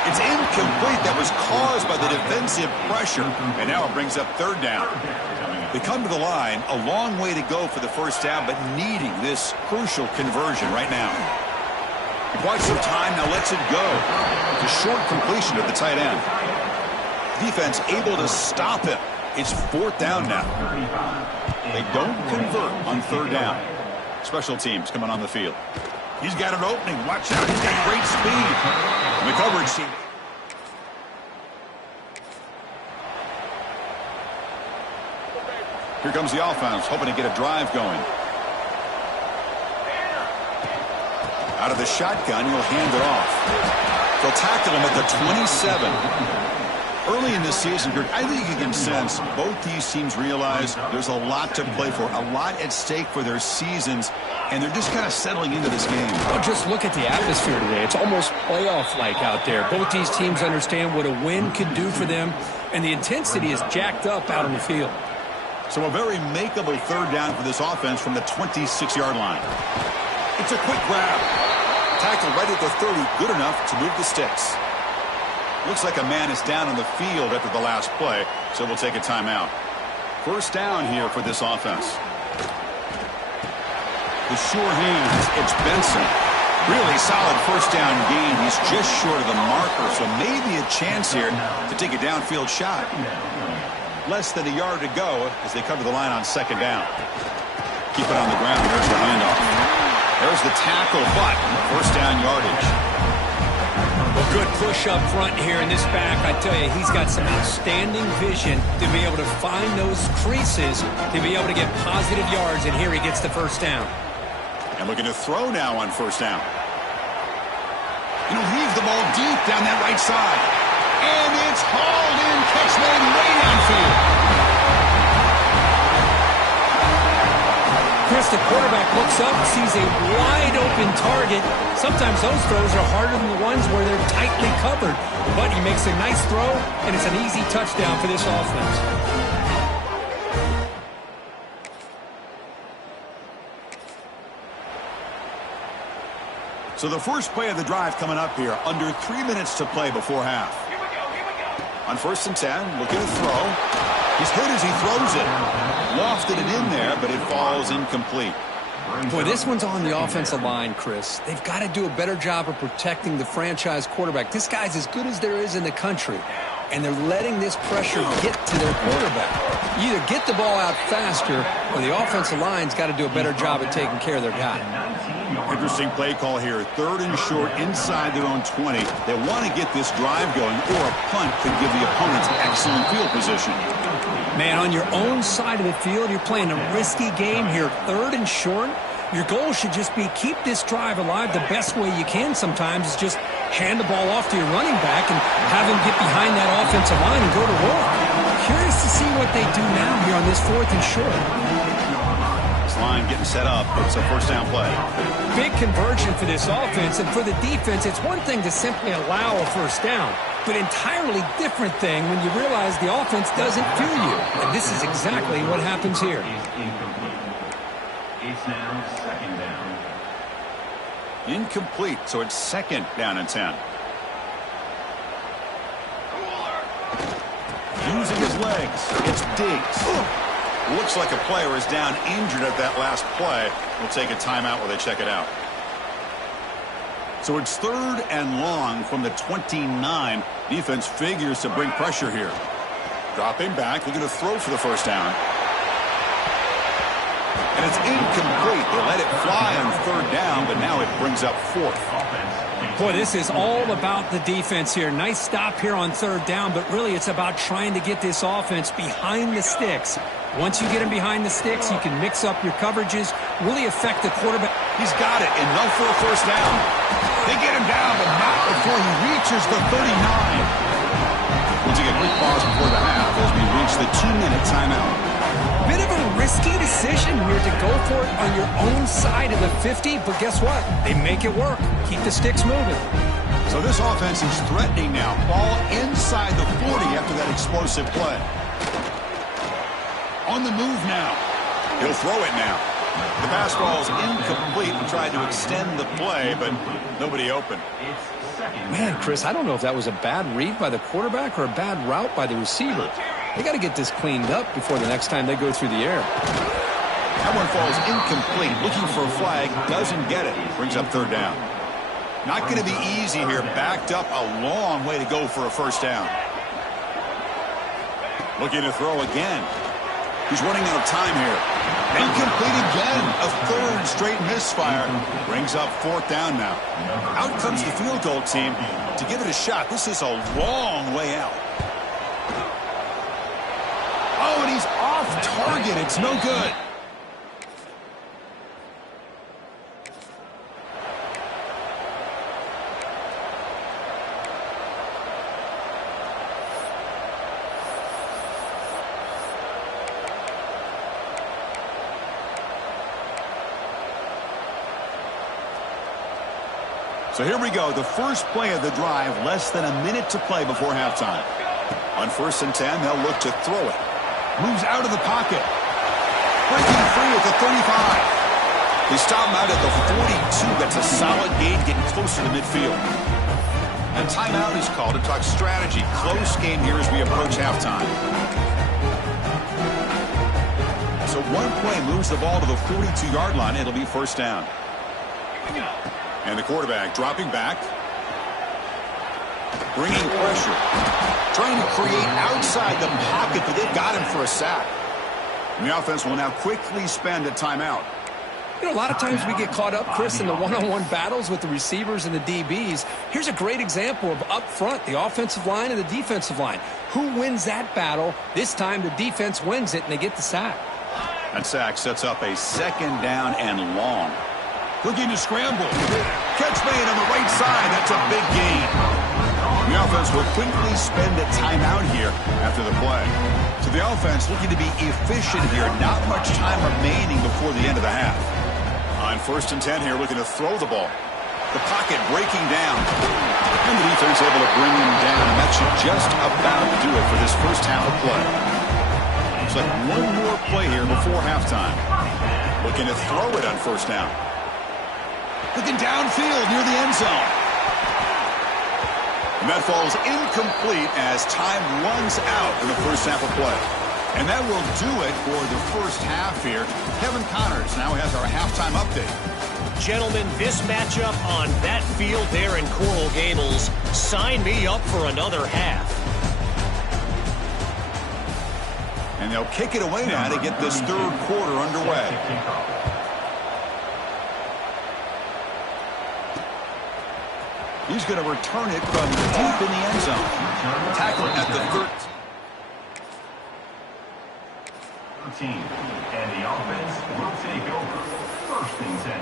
It's incomplete. That was caused by the defensive pressure. And now it brings up third down. They come to the line. A long way to go for the first down, but needing this crucial conversion right now. Quite some time, now lets it go. It's a short completion to the tight end. Defense able to stop him. It's fourth down now. They don't convert on third down. Special teams coming on the field. He's got an opening. Watch out. He's got great speed. And the coverage team. Here comes the offense, hoping to get a drive going. Out of the shotgun, he'll hand it off. They'll tackle him at the 27. Early in this season, I think you can sense both these teams realize there's a lot to play for, a lot at stake for their seasons, and they're just kind of settling into this game. Well, just look at the atmosphere today. It's almost playoff-like out there. Both these teams understand what a win can do for them, and the intensity is jacked up out on the field. So a very makeable third down for this offense from the 26-yard line. It's a quick grab. Tackle right at the 30, good enough to move the sticks. Looks like a man is down on the field after the last play, so we'll take a timeout. First down here for this offense. The sure hands, it's Benson. Really solid first down gain. He's just short of the marker, so maybe a chance here to take a downfield shot. Less than a yard to go as they cover the line on second down. Keep it on the ground. There's the handoff. There's the tackle, but first down yardage. Well, good push up front here in this back. I tell you, he's got some outstanding vision to be able to find those creases, to be able to get positive yards, and here he gets the first down. And looking to throw now on first down. He'll leave the ball deep down that right side. And it's hauled in, catch made way downfield. Chris, the quarterback looks up, sees a wide-open target. Sometimes those throws are harder than the ones where they're tightly covered. But he makes a nice throw, and it's an easy touchdown for this offense. So the first play of the drive coming up here, under 3 minutes to play before half. On first and 10, looking to throw. He's hit as he throws it. Lofted it in there, but it falls incomplete. Boy, this one's on the offensive line, Chris. They've got to do a better job of protecting the franchise quarterback. This guy's as good as there is in the country, and they're letting this pressure get to their quarterback. You either get the ball out faster, or the offensive line's got to do a better job of taking care of their guy. Interesting play call here. 3rd and short inside their own 20. They want to get this drive going, or a punt could give the opponents excellent field position. Man, on your own side of the field, you're playing a risky game here. 3rd and short. Your goal should just be keep this drive alive. The best way you can sometimes is just hand the ball off to your running back and have him get behind that offensive line and go to work. Curious to see what they do now here on this 4th and short. This line getting set up. It's a first down play. Big conversion for this offense, and for the defense, it's one thing to simply allow a first down, but entirely different thing when you realize the offense doesn't fear you. And this is exactly what happens here. It's now 2nd down. Incomplete, so it's 2nd down and 10. Using his legs, it's Diggs. Looks like a player is down injured at that last play. We'll take a timeout while they check it out. So it's 3rd and long from the 29. Defense figures to bring pressure here. Dropping back, looking to throw for the first down. And it's incomplete. They let it fly on 3rd down, but now it brings up 4th. Boy, this is all about the defense here. Nice stop here on 3rd down, but really it's about trying to get this offense behind the sticks. Once you get him behind the sticks, you can mix up your coverages, really affect the quarterback. He's got it, enough for a first down. They get him down, but not before he reaches the 39. We'll take a quick pause before the half as we reach the 2-minute timeout. Bit of a risky decision here to go for it on your own side of the 50, but guess what? They make it work. Keep the sticks moving. So this offense is threatening now. Ball inside the 40 after that explosive play. On the move now. He'll throw it now. The pass ball is incomplete and tried to extend the play, but nobody open. Man, Chris, I don't know if that was a bad read by the quarterback or a bad route by the receiver. They got to get this cleaned up before the next time they go through the air. That one falls incomplete. Looking for a flag, doesn't get it. Brings up 3rd down. Not going to be easy here. Backed up a long way to go for a first down. Looking to throw again. He's running out of time here. Incomplete again. A 3rd straight misfire. Brings up 4th down now. Out comes the field goal team to give it a shot. This is a long way out. Oh, and he's off target. It's no good. So here we go, the first play of the drive, less than a minute to play before halftime. On 1st and 10, they'll look to throw it. Moves out of the pocket. Breaking free at the 35. They stop him out at the 42. That's a solid gain, getting closer to midfield. A timeout is called to talk strategy. Close game here as we approach halftime. So one play moves the ball to the 42-yard line. It'll be first down. And the quarterback dropping back. Bringing pressure. Trying to create outside the pocket, but they've got him for a sack. And the offense will now quickly spend a timeout. You know, a lot of times we get caught up, Chris, in the one-on-one battles with the receivers and the DBs. Here's a great example of up front, the offensive line and the defensive line. Who wins that battle? This time the defense wins it, and they get the sack. That sack sets up a 2nd down and long. Looking to scramble. Catch made on the right side. That's a big gain. The offense will quickly spend a timeout here after the play. So the offense looking to be efficient here. Not much time remaining before the end of the half. On 1st and 10 here, looking to throw the ball. The pocket breaking down. And the defense able to bring him down. And that should just about do it for this first half of play. Looks like one more play here before halftime. Looking to throw it on 1st down. Looking downfield near the end zone. And that falls incomplete as time runs out in the first half of play. And that will do it for the first half here. Kevin Connors now has our halftime update. Gentlemen, this matchup on that field there in Coral Gables, sign me up for another half. And they'll kick it away now to get this 3rd quarter underway. He's going to return it from deep in the end zone. Tackle at the 13. And the offense will take over. 1st and 10.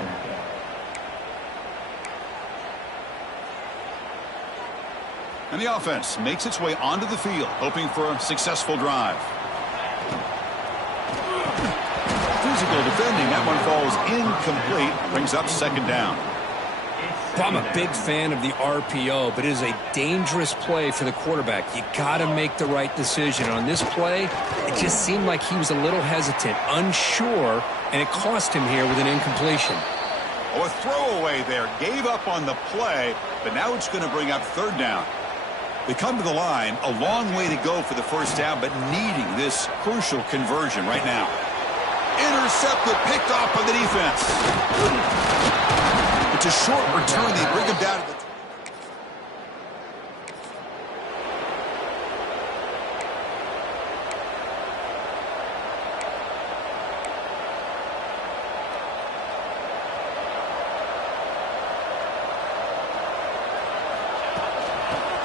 And the offense makes its way onto the field, hoping for a successful drive. Physical defending. That one falls incomplete. Brings up 2nd down. I'm a big fan of the RPO, but it is a dangerous play for the quarterback. You got to make the right decision. On this play, it just seemed like he was a little hesitant, unsure, and it cost him here with an incompletion. Oh, a throwaway there. Gave up on the play, but now it's going to bring up 3rd down. They come to the line, a long way to go for the 1st down, but needing this crucial conversion right now. Intercepted, picked off by the defense. It's a short return. They bring him down to the...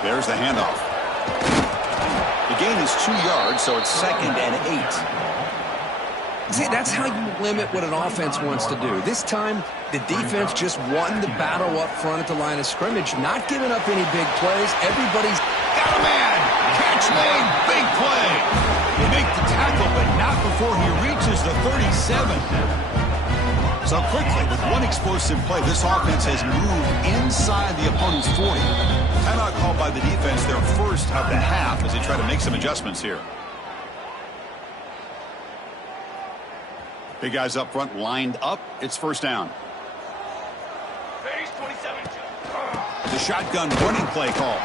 There's the handoff. The gain is 2 yards, so it's 2nd and 8. See, that's how you limit what an offense wants to do. This time, the defense just won the battle up front at the line of scrimmage, not giving up any big plays. Everybody's got a man. Catch made. Big play. They make the tackle, but not before he reaches the 37. So quickly, with one explosive play, this offense has moved inside the opponent's 40. Timeout called by the defense, their 1st of the half, as they try to make some adjustments here. Big guys up front lined up. It's 1st down. The shotgun running play call.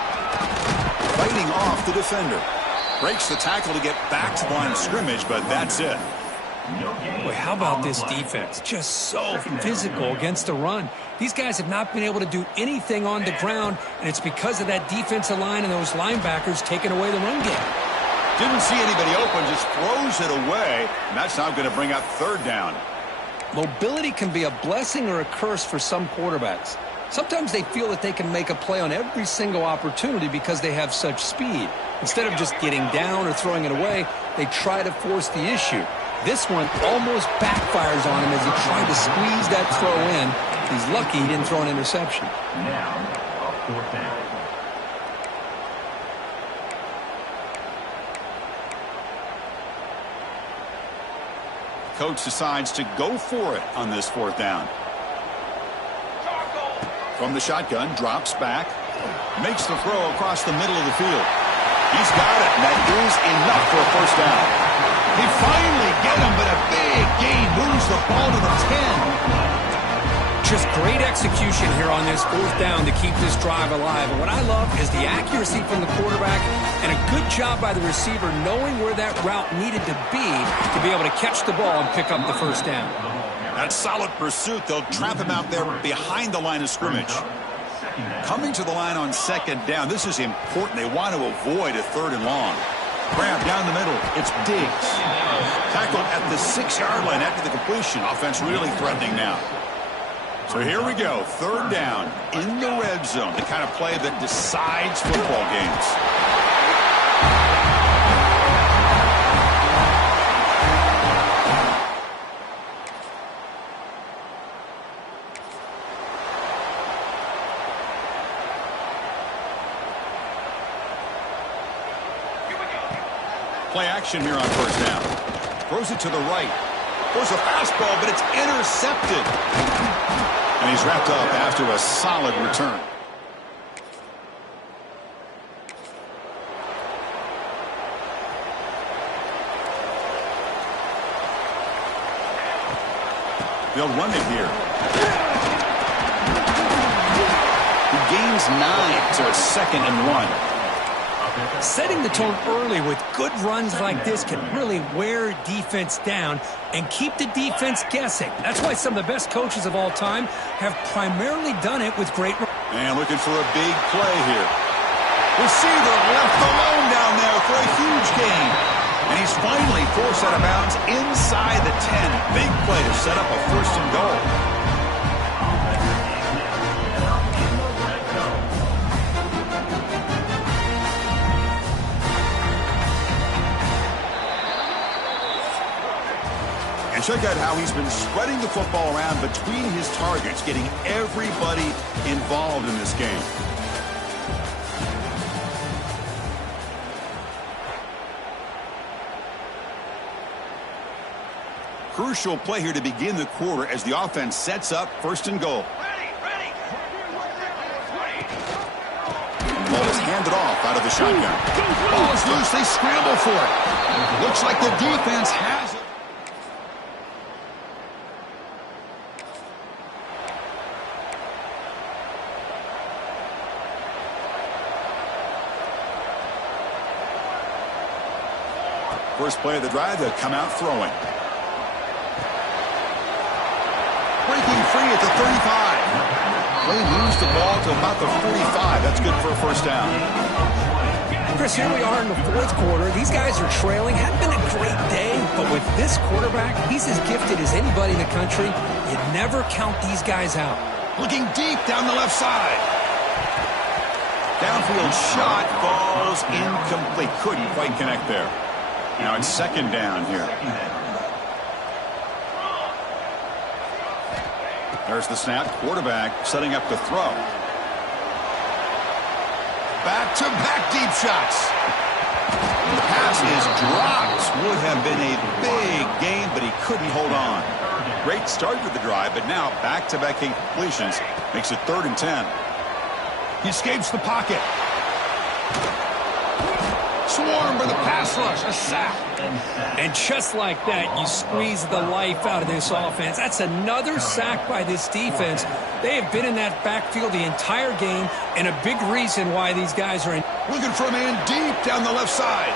Fighting off the defender. Breaks the tackle to get back to the line of scrimmage, but that's it. Boy, how about this defense? Just so physical against the run. These guys have not been able to do anything on the ground, and it's because of that defensive line and those linebackers taking away the run game. Didn't see anybody open, just throws it away, and that's now going to bring up 3rd down. Mobility can be a blessing or a curse for some quarterbacks. Sometimes they feel that they can make a play on every single opportunity because they have such speed. Instead of just getting down or throwing it away, they try to force the issue. This one almost backfires on him as he tried to squeeze that throw in. He's lucky he didn't throw an interception. Now, 4th down. Coach decides to go for it on this 4th down. From the shotgun, drops back, makes the throw across the middle of the field. He's got it, and that is enough for a 1st down. They finally get him, but a big gain moves the ball to the 10. Just great execution here on this 4th down to keep this drive alive. And what I love is the accuracy from the quarterback and a good job by the receiver knowing where that route needed to be able to catch the ball and pick up the 1st down. That solid pursuit. They'll trap him out there behind the line of scrimmage. Coming to the line on 2nd down. This is important. They want to avoid a 3rd and long. Grab down the middle. It's Diggs. Tackled at the 6-yard line after the completion. Offense really threatening now. So here we go. 3rd down in the red zone. The kind of play that decides football games. Play action here on 1st down. Throws it to the right. Throws a fastball, but it's intercepted. And he's wrapped up after a solid return. They'll run it here. He gains 9, so it's 2nd and 1. Setting the tone early with good runs like this can really wear defense down and keep the defense guessing. That's why some of the best coaches of all time have primarily done it with great runs. And looking for a big play here. Receiver left alone down there for a huge gain. And he's finally forced out of bounds inside the 10. Big play to set up a 1st and goal. And check out how he's been spreading the football around between his targets, getting everybody involved in this game. Crucial play here to begin the quarter as the offense sets up 1st and goal. Ball is handed off out of the shotgun. Ball is loose. They scramble for it. Looks like the defense has it. First play of the drive, they'll come out throwing. Breaking free at the 35. They lose the ball to about the 45. That's good for a 1st down. Chris, here we are in the 4th quarter. These guys are trailing. Hadn't been a great day, but with this quarterback, he's as gifted as anybody in the country. You never count these guys out. Looking deep down the left side. Downfield shot falls incomplete. Couldn't quite connect there. Now it's 2nd down here. There's the snap. Quarterback setting up the throw. Back-to-back deep shots. The pass is dropped. Would have been a big game, but he couldn't hold on. Great start to the drive, but now back-to-back completions makes it 3rd and 10. He escapes the pocket. Swarmed by the pass rush, a sack. And just like that, you squeeze the life out of this offense. That's another sack by this defense. They have been in that backfield the entire game, and a big reason why these guys are in. Looking for a man deep down the left side.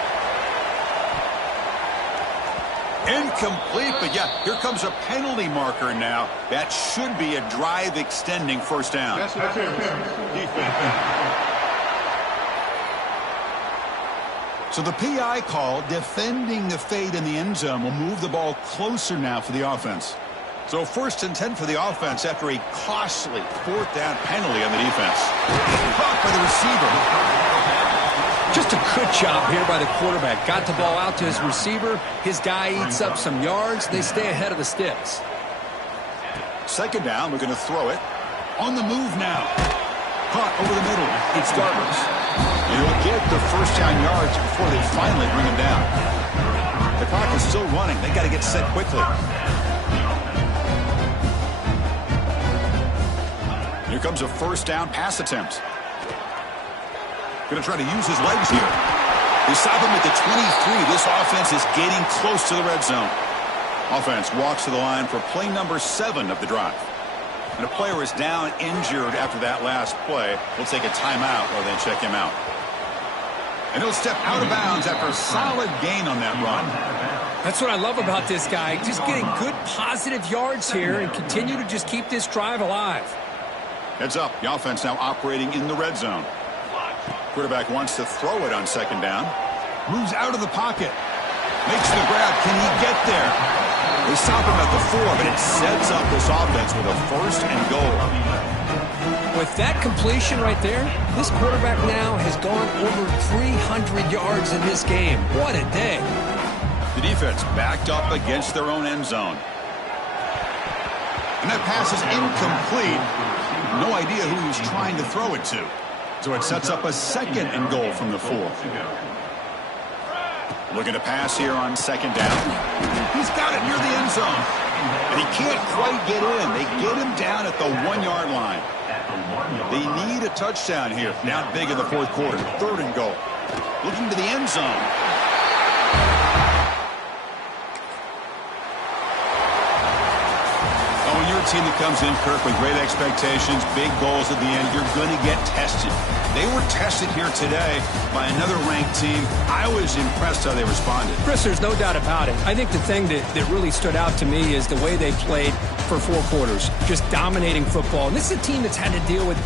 Incomplete, but yeah, here comes a penalty marker now. That should be a drive-extending 1st down. That's defense. So the PI call, defending the fade in the end zone, will move the ball closer now for the offense. So 1st and 10 for the offense after a costly 4th down penalty on the defense. Caught by the receiver. Just a good job here by the quarterback. Got the ball out to his receiver. His guy eats up some yards. They stay ahead of the sticks. 2nd down, we're going to throw it. On the move now. Caught over the middle. It's Garbers. And he'll get the 1st down yards before they finally bring him down. The clock is still running. They got to get set quickly. Here comes a 1st down pass attempt. Going to try to use his legs here. They stop him at the 23. This offense is getting close to the red zone. Offense walks to the line for play number 7 of the drive. And a player is down injured after that last play. We'll take a timeout or then check him out. And he'll step out of bounds after a solid gain on that run. That's what I love about this guy. Just getting good positive yards here and continue to just keep this drive alive. Heads up. The offense now operating in the red zone. Quarterback wants to throw it on 2nd down. Moves out of the pocket. Makes the grab. Can he get there? They stop him at the 4, but it sets up this offense with a first and goal. With that completion right there, this quarterback now has gone over 300 yards in this game. What a day. The defense backed up against their own end zone. And that pass is incomplete. No idea who he was trying to throw it to. So it sets up a second and goal from the 4. Looking to pass here on second down. He's got it near the end zone. And he can't quite get in. They get him down at the 1-yard line. They need a touchdown here. Down big in the fourth quarter. Third and goal. Looking to the end zone. When you're a team that comes in, Kirk, with great expectations, big goals at the end, you're going to get tested. They were tested here today by another ranked team. I was impressed how they responded. Chris, there's no doubt about it. I think the thing that really stood out to me is the way they played for 4 quarters, just dominating football. And this is a team that's had to deal with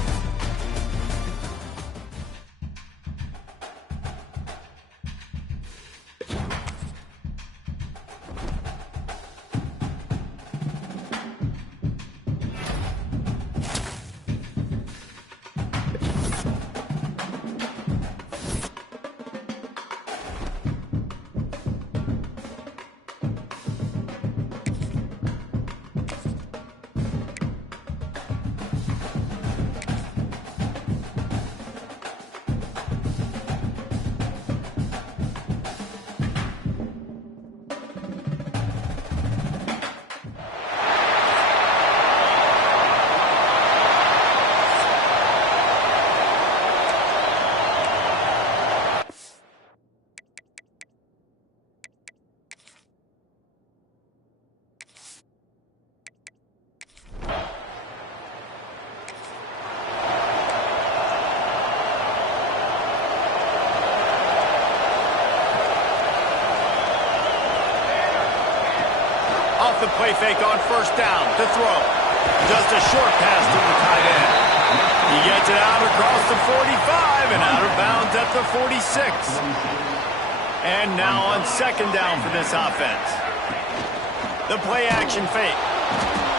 the play fake on first down to throw. Just a short pass to the tight end. He gets it out across the 45 and out of bounds at the 46. And now on second down for this offense. The play action fake.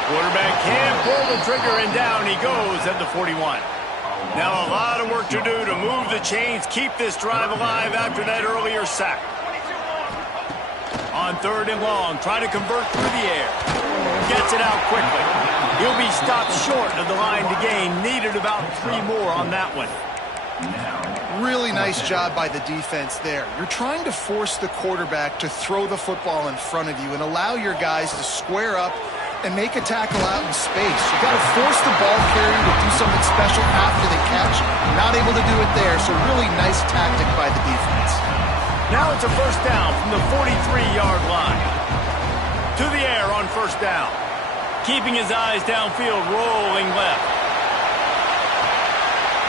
Quarterback can't pull the trigger and down he goes at the 41. Now a lot of work to do to move the chains, keep this drive alive after that earlier sack. On third and long, try to convert through the air. Gets it out quickly. He'll be stopped short of the line to gain. Needed about 3 more on that one. Really nice job by the defense there. You're trying to force the quarterback to throw the football in front of you and allow your guys to square up and make a tackle out in space. You got to force the ball carrier to do something special after they catch. Not able to do it there, so really nice tactic by the defense. Now it's a first down from the 43-yard line. To the air on first down. Keeping his eyes downfield, rolling left.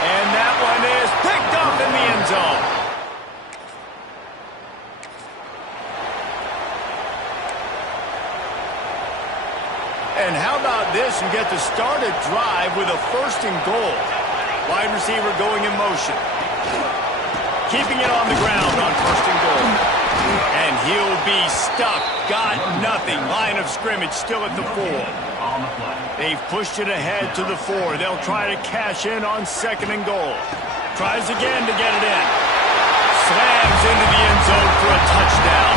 And that one is picked up in the end zone. And how about this? You get to start a drive with a first and goal. Wide receiver going in motion. Keeping it on the ground on first and goal. And he'll be stuck. Got nothing. Line of scrimmage still at the 4. They've pushed it ahead to the 4. They'll try to cash in on second and goal. Tries again to get it in. Slams into the end zone for a touchdown.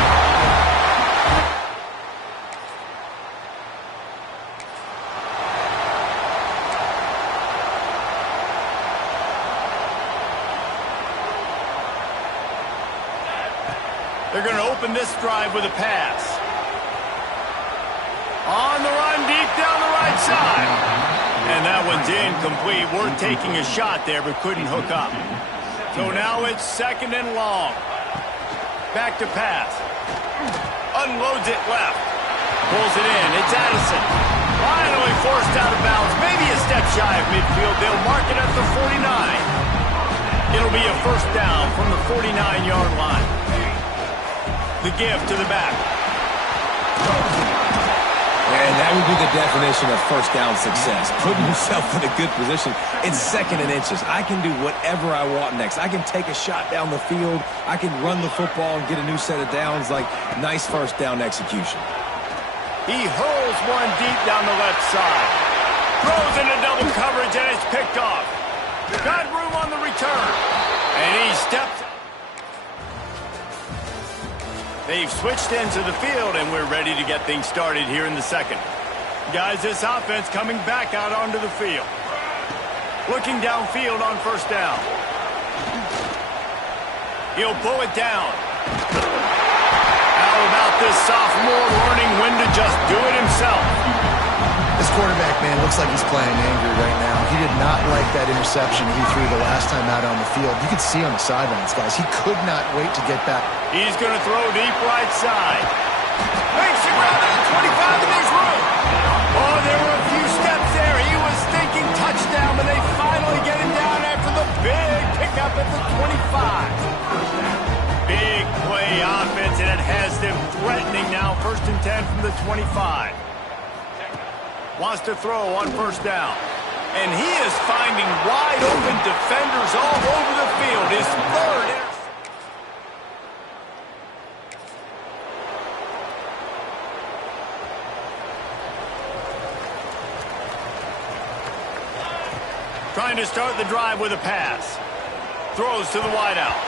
They're going to open this drive with a pass. On the run, deep down the right side. And that one's incomplete. Worth taking a shot there, but couldn't hook up. So now it's second and long. Back to pass. Unloads it left. Pulls it in. It's Addison. Finally forced out of bounds. Maybe a step shy of midfield. They'll mark it at the 49. It'll be a first down from the 49-yard line. The give to the back. And that That would be the definition of first down success. Putting yourself in a good position. It's 2nd and inches. I can do whatever I want next. I can take a shot down the field. I can run the football and get a new set of downs. Like, nice first down execution. He hurls one deep down the left side. Throws into double coverage, and it's picked off. Got room on the return. And he steps. They've switched into the field, and we're ready to get things started here in the second. Guys, this offense coming back out onto the field. Looking downfield on first down. He'll pull it down. How about this sophomore learning when to just do it himself? This quarterback, man, looks like he's playing angry right now. He did not like that interception he threw the last time out on the field. You could see on the sidelines, guys. He could not wait to get back. He's going to throw deep right side. Makes the ground at the 25, and there's room. Oh, there were a few steps there. He was thinking touchdown, but they finally get him down after the big pickup at the 25. Big play offense, and it has them threatening now. 1st and 10 from the 25. Wants to throw on first down. And he is finding wide open defenders all over the field. His 3rd interception. Trying to start the drive with a pass. Throws to the wideout.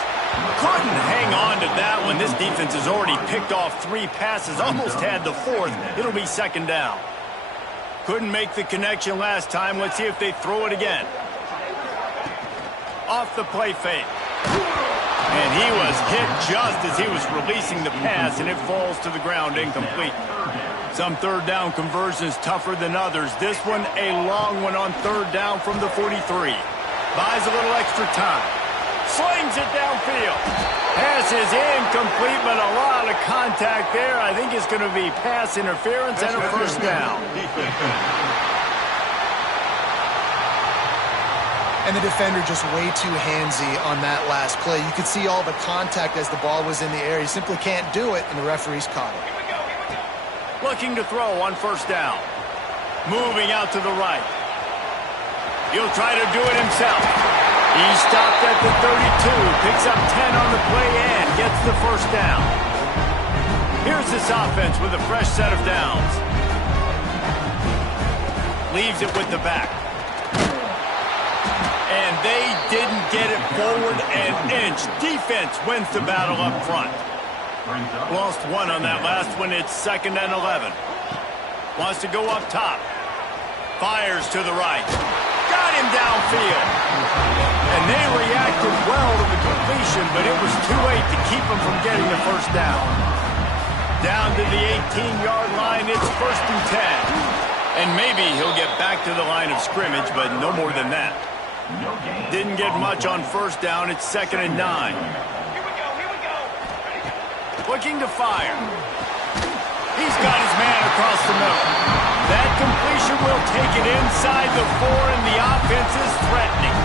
Couldn't hang on to that one. This defense has already picked off 3 passes. Almost had the 4th. It'll be 2nd down. Couldn't make the connection last time. Let's see if they throw it again. Off the play fake. And he was hit just as he was releasing the pass, and it falls to the ground incomplete. Some 3rd down conversions tougher than others. This one, a long one on 3rd down from the 43. Buys a little extra time. Slings it downfield. Pass is incomplete, but a lot of contact there. I think it's going to be pass interference and a 1st down. And the defender just way too handsy on that last play. You could see all the contact as the ball was in the air. He simply can't do it, and the referee's caught it. Looking to throw on 1st down. Moving out to the right. He'll try to do it himself. He stopped at the 32, picks up 10 on the play and gets the 1st down. Here's this offense with a fresh set of downs. Leaves it with the back. And they didn't get it forward an inch. Defense wins the battle up front. Lost 1 on that last one. It's 2nd and 11. Wants to go up top. Fires to the right. Got him downfield. And they reacted well to the completion, but it was too late to keep him from getting the 1st down. Down to the 18-yard line, it's 1st and 10. And maybe he'll get back to the line of scrimmage, but no more than that. Didn't get much on 1st down, it's 2nd and 9. Looking to fire. He's got his man across the middle. That completion will take it inside the 4, and the offense is threatening.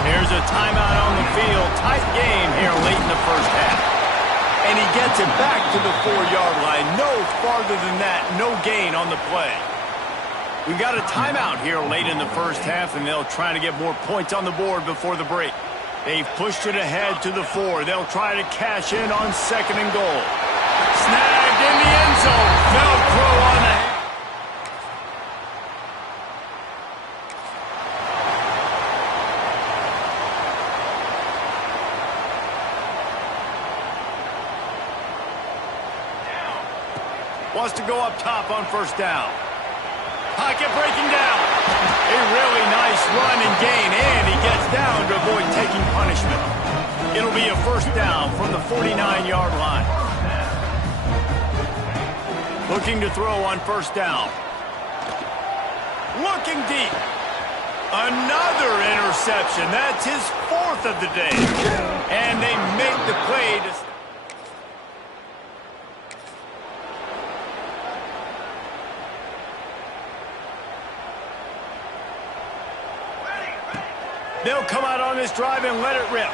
Here's a timeout on the field. Tight game here late in the 1st half. And he gets it back to the 4-yard line. No farther than that. No gain on the play. We've got a timeout here late in the 1st half, and they'll try to get more points on the board before the break. They've pushed it ahead to the 4. They'll try to cash in on 2nd and goal. Snagged in the end zone. Velcro on the hand. Wants to go up top on 1st down. Pocket breaking down. A really nice run and gain, and he gets down to avoid taking punishment. It'll be a 1st down from the 49-yard line. Looking to throw on 1st down. Looking deep. Another interception. That's his 4th of the day. And they make the play to... They'll come out on this drive and let it rip.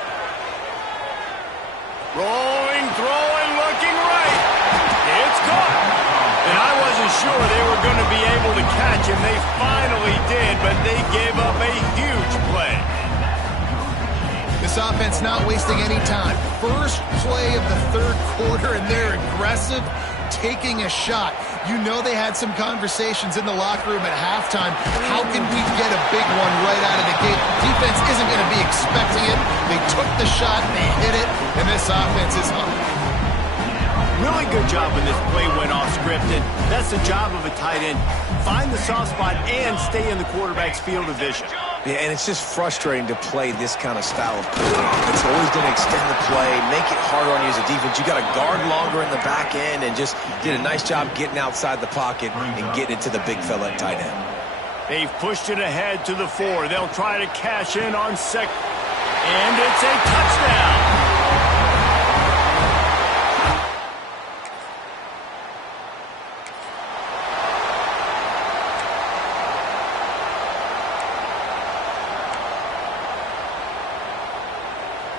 Rolling, throwing, looking right. It's caught. And I wasn't sure they were were going to be able to catch him. They finally did, but they gave up a huge play. This offense not wasting any time. First play of the third quarter, and they're aggressive, taking a shot. You know they had some conversations in the locker room at halftime. How can we get a big one right out of the gate? Defense isn't going to be expecting it. They took the shot, they hit it, and this offense is on. Really good job when this play went off scripted. That's the job of a tight end. Find the soft spot and stay in the quarterback's field of vision. Yeah, and it's just frustrating to play this kind of style of play. It's always going to extend the play, make it harder on you as a defense. You got to guard longer in the back end, and just did a nice job getting outside the pocket and getting it to the big fella at tight end. They've pushed it ahead to the 4. They'll try to cash in on second. And it's a touchdown.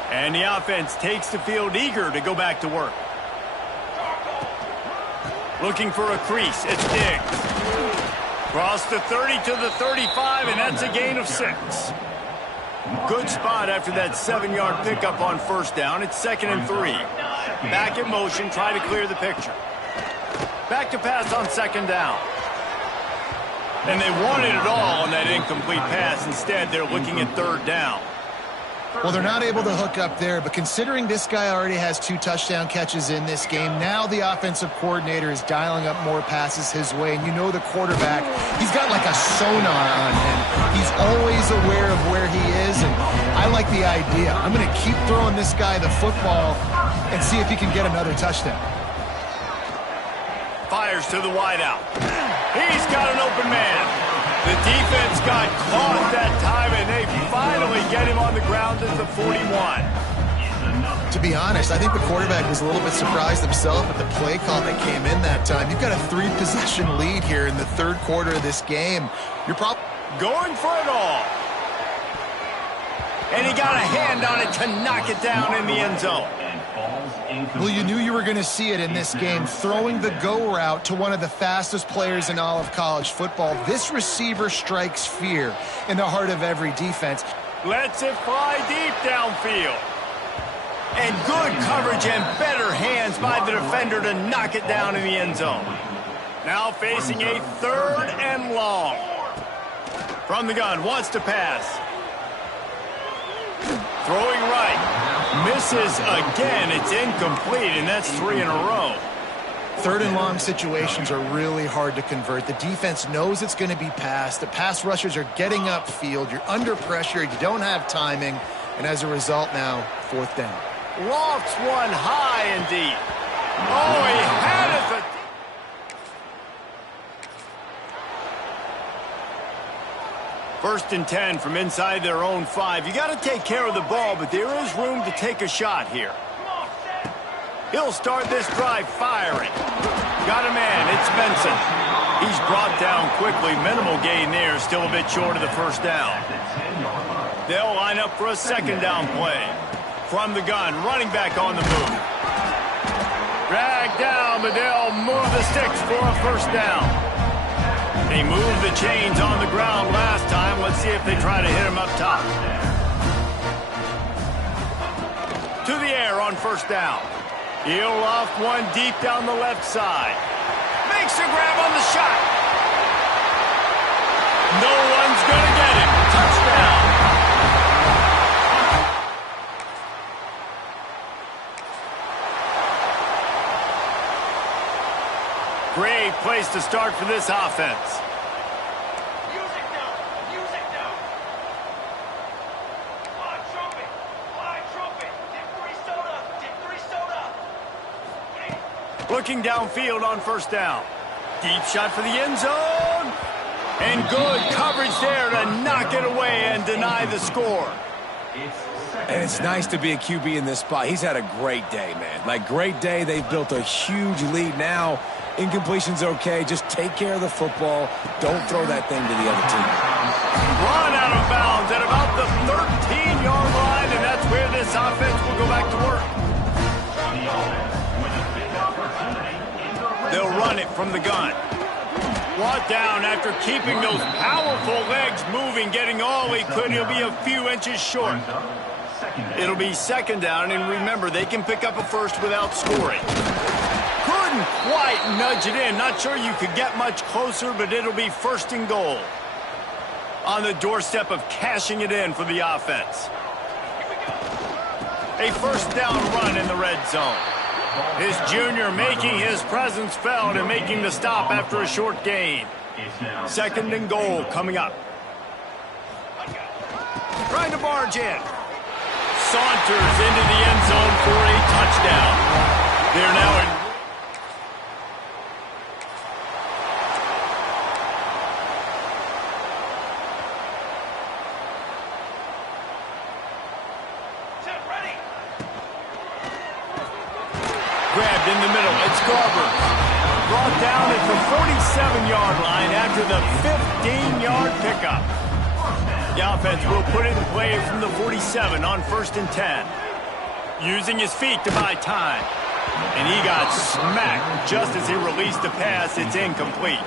And the offense takes the field eager to go back to work. Looking for a crease. It's Diggs. Cross the 30 to the 35, and that's a gain of 6. Good spot after that 7-yard pickup on first down. It's 2nd and 3. Back in motion, try to clear the picture. Back to pass on 2nd down. And they wanted it all on that incomplete pass. Instead, they're looking at 3rd down. Well, they're not able to hook up there, but considering this guy already has 2 touchdown catches in this game, now the offensive coordinator is dialing up more passes his way. And you know the quarterback, he's got like a sonar on him. He's always aware of where he is, and I like the idea. I'm going to keep throwing this guy the football and see if he can get another touchdown. Fires to the wideout. He's got an open man. The defense got caught that time, and they finally get him on the ground at the 41. To be honest, I think the quarterback was a little bit surprised himself at the play call that came in that time. You've got a 3-possession lead here in the 3rd quarter of this game. You're probably going for it all. And he got a hand on it to knock it down in the end zone. Well, you knew you were going to see it in this game, throwing the go route to one of the fastest players in all of college football. This receiver strikes fear in the heart of every defense. Lets it fly deep downfield. And good coverage and better hands by the defender to knock it down in the end zone. Now facing a 3rd and long. From the gun, wants to pass. Throwing right. Misses again. It's incomplete, and that's 3 in a row. 3rd and long situations are really hard to convert. The defense knows it's going to be passed. The pass rushers are getting upfield. You're under pressure. You don't have timing. And as a result now, 4th down. Lofts one high and deep. Oh, he had it. First and 10 from inside their own 5. You got to take care of the ball, but there is room to take a shot here. He'll start this drive firing. Got a man. It's Benson. He's brought down quickly. Minimal gain there. Still a bit short of the 1st down. They'll line up for a 2nd down play. From the gun, running back on the move. Dragged down, but they'll move the sticks for a 1st down. They moved the chains on the ground last time. Let's see if they try to hit him up top. To the air on 1st down. He'll loft one deep down the left side. Makes a grab on the shot. No one's going to get him. Touchdown. Great place to start for this offense. Music now. Fly trumpet. Dip 3 soda. Looking downfield on 1st down. Deep shot for the end zone. And good coverage there to knock it away and deny the score. And it's nice to be a QB in this spot. He's had a great day, man. Like, great day. They've built a huge lead now. Incompletion's okay. Just take care of the football. Don't throw that thing to the other team. Run out of bounds at about the 13-yard line, and that's where this offense will go back to work. They'll run it from the gun. Brought down after keeping those powerful legs moving, getting all he could. He'll be a few inches short. It'll be second down, and remember, they can pick up a first without scoring. Couldn't quite nudge it in. Not sure you could get much closer, but it'll be first and goal. On the doorstep of cashing it in for the offense. A first down run in the red zone. His junior making his presence felt and making the stop after a short gain. Second and goal coming up. Trying to barge in. Saunters into the end zone for a touchdown. They're now in. Grabbed in the middle. It's Garber. Brought down at the 47-yard line after the 15-yard pickup. The offense will put it in play from the 47 on first and 10. Using his feet to buy time. And he got smacked just as he released the pass. It's incomplete.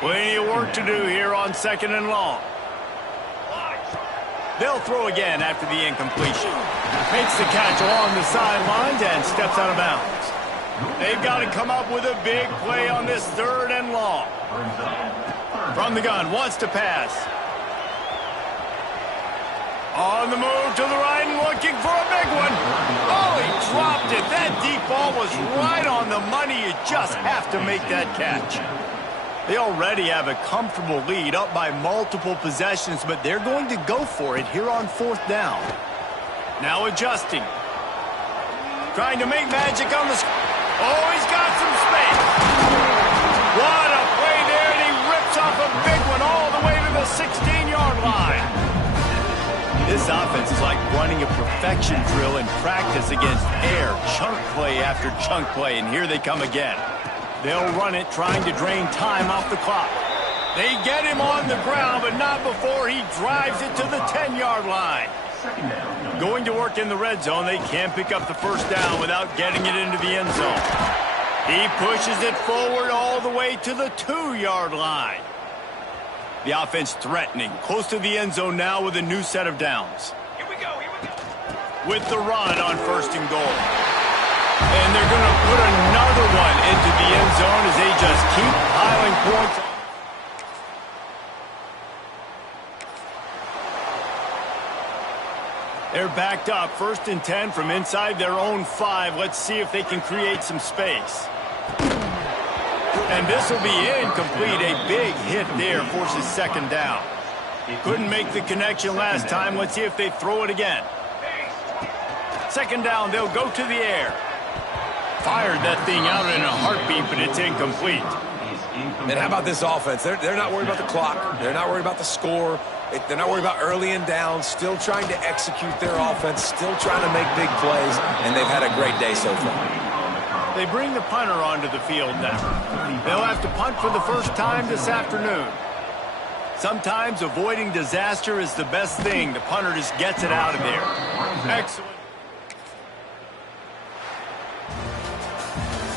Plenty of work to do here on second and long. They'll throw again after the incompletion. Makes the catch along the sidelines and steps out of bounds. They've got to come up with a big play on this third and long. From the gun, wants to pass. On the move to the right and looking for a big one. Oh, he dropped it. That deep ball was right on the money. You just have to make that catch. They already have a comfortable lead up by multiple possessions, but they're going to go for it here on fourth down. Now adjusting. Trying to make magic on the... Oh, he's got some space. What a play there, and he rips off a big one all the way to the 16-yard line. This offense is like running a perfection drill in practice against air. Chunk play after chunk play, and here they come again. They'll run it, trying to drain time off the clock. They get him on the ground, but not before he drives it to the 10-yard line. Going to work in the red zone, they can't pick up the first down without getting it into the end zone. He pushes it forward all the way to the 2-yard line. The offense threatening, close to the end zone now with a new set of downs. Here we go. With the run on first and goal. And they're going to put another one into the end zone as they just keep piling points. They're backed up, first and 10 from inside their own 5. Let's see if they can create some space. And this will be incomplete. A big hit there forces second down. Couldn't make the connection last time. Let's see if they throw it again. Second down, they'll go to the air. Fired that thing out in a heartbeat, but it's incomplete. And how about this offense? They're not worried about the clock. They're not worried about the score. They're not worried about early and down. Still trying to execute their offense. Still trying to make big plays. And they've had a great day so far. They bring the punter onto the field now. They'll have to punt for the first time this afternoon. Sometimes avoiding disaster is the best thing. The punter just gets it out of there. Excellent.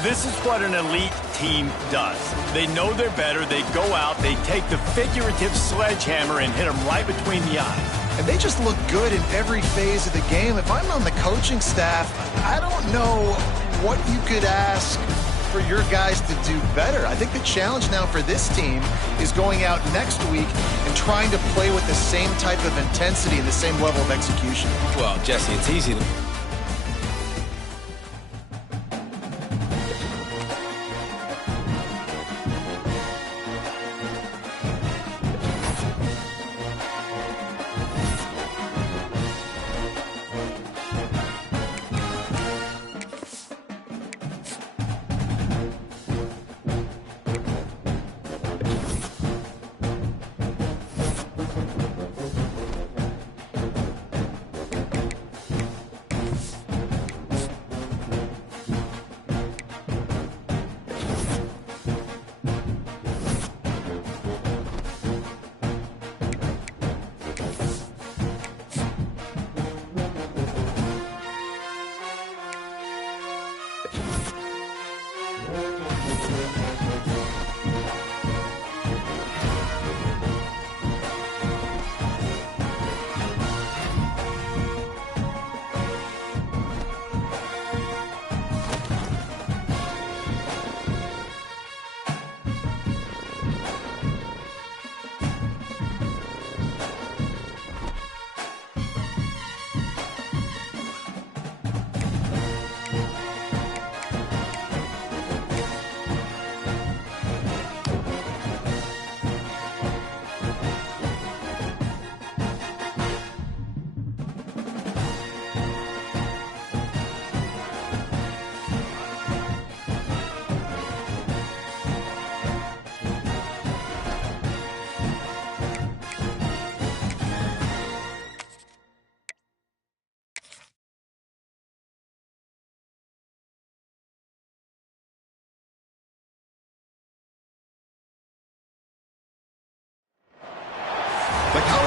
This is what an elite team does. They know they're better. They go out. They take the figurative sledgehammer and hit them right between the eyes. And they just look good in every phase of the game. If I'm on the coaching staff, I don't know what you could ask for your guys to do better. I think the challenge now for this team is going out next week and trying to play with the same type of intensity and the same level of execution. Well, Jesse, it's easy to...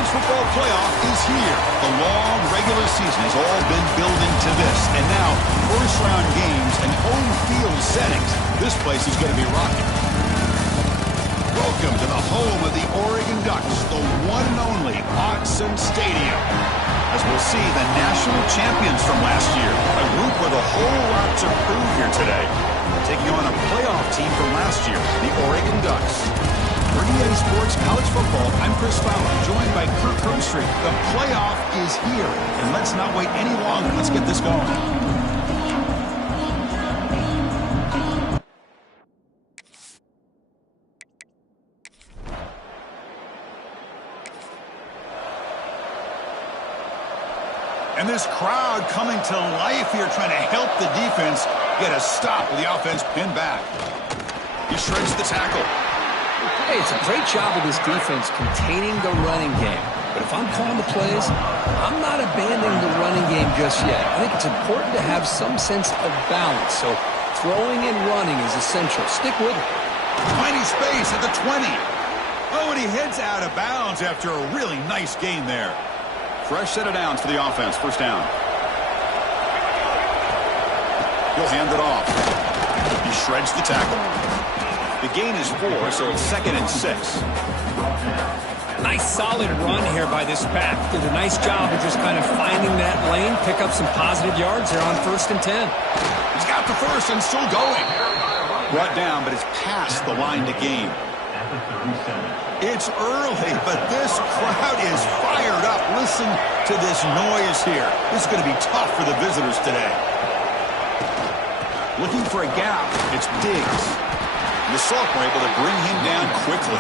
college football playoff is here. The long regular season has all been building to this. And now, first-round games and home field settings. This place is going to be rocking. Welcome to the home of the Oregon Ducks, the one and only Autzen Stadium. As we'll see, the national champions from last year, a group with a whole lot to prove here today. Taking on a playoff team from last year, the Oregon Ducks. For EA Sports College Football, I'm Chris Fowler, joined by Kirk Herbstreit. The playoff is here, and let's not wait any longer. Let's get this going. And this crowd coming to life here, trying to help the defense get a stop with the offense pinned back. He shreds the tackle. Hey, it's a great job of this defense containing the running game. But if I'm calling the plays, I'm not abandoning the running game just yet. I think it's important to have some sense of balance. So throwing and running is essential. Stick with it. Finding space at the 20. Oh, and he heads out of bounds after a really nice gain there. Fresh set of downs for the offense. First down. He'll hand it off. He shreds the tackle. The gain is 4, so it's 2nd and 6. Nice solid run here by this back. Did a nice job of just kind of finding that lane, pick up some positive yards there on 1st and 10. He's got the first and still going. Brought down, but it's past the line to gain. It's early, but this crowd is fired up. Listen to this noise here. This is going to be tough for the visitors today. Looking for a gap. It's Diggs. The Salk were able to bring him down quickly.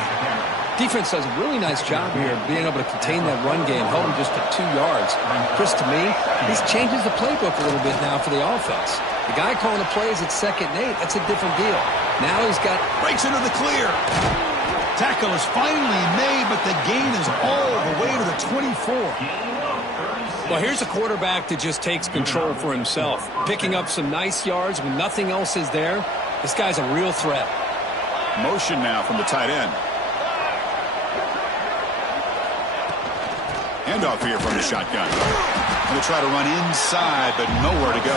Defense does a really nice job here of being able to contain that run game, held him just to 2 yards. Chris, to me, this changes the playbook a little bit now for the offense. The guy calling the plays at 2nd and 8, that's a different deal. Now he's got... Breaks into the clear. Tackle is finally made, but the gain is all the way to the 24. Well, here's a quarterback that just takes control for himself, picking up some nice yards when nothing else is there. This guy's a real threat. Motion now from the tight end. Handoff here from the shotgun. Going to try to run inside, but nowhere to go.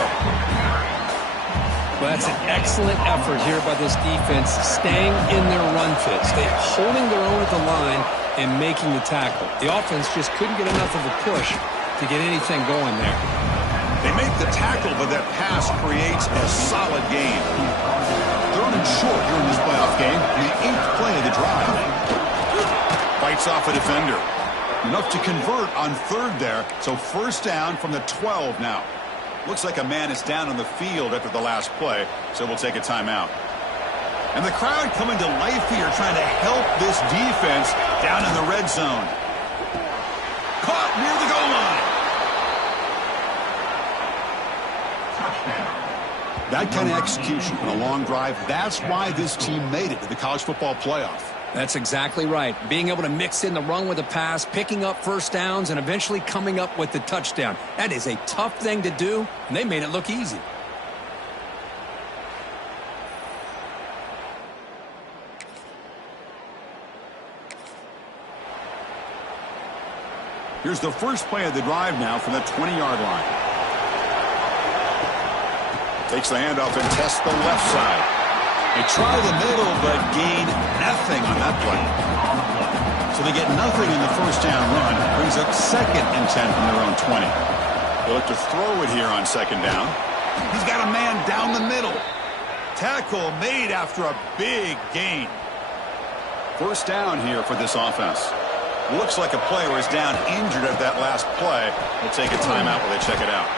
Well, that's an excellent effort here by this defense, staying in their run fits. They're holding their own at the line and making the tackle. The offense just couldn't get enough of a push to get anything going there. They make the tackle, but that pass creates a solid gain. 3rd and short here in this playoff game, the 8th play of the drive. Bites off a defender. Enough to convert on 3rd there, so 1st down from the 12 now. Looks like a man is down on the field after the last play, so we'll take a timeout. And the crowd coming to life here, trying to help this defense down in the red zone. Caught near the goal line. That kind of execution on a long drive, that's why this team made it to the college football playoff. That's exactly right. Being able to mix in the run with the pass, picking up 1st downs, and eventually coming up with the touchdown. That is a tough thing to do, and they made it look easy. Here's the first play of the drive now from the 20-yard line. Takes the handoff and tests the left side. They try the middle, but gain nothing on that play. So they get nothing in the 1st down run. Brings up 2nd and 10 from their own 20. They look to throw it here on 2nd down. He's got a man down the middle. Tackle made after a big gain. 1st down here for this offense. Looks like a player is down injured at that last play. We'll take a timeout while they check it out.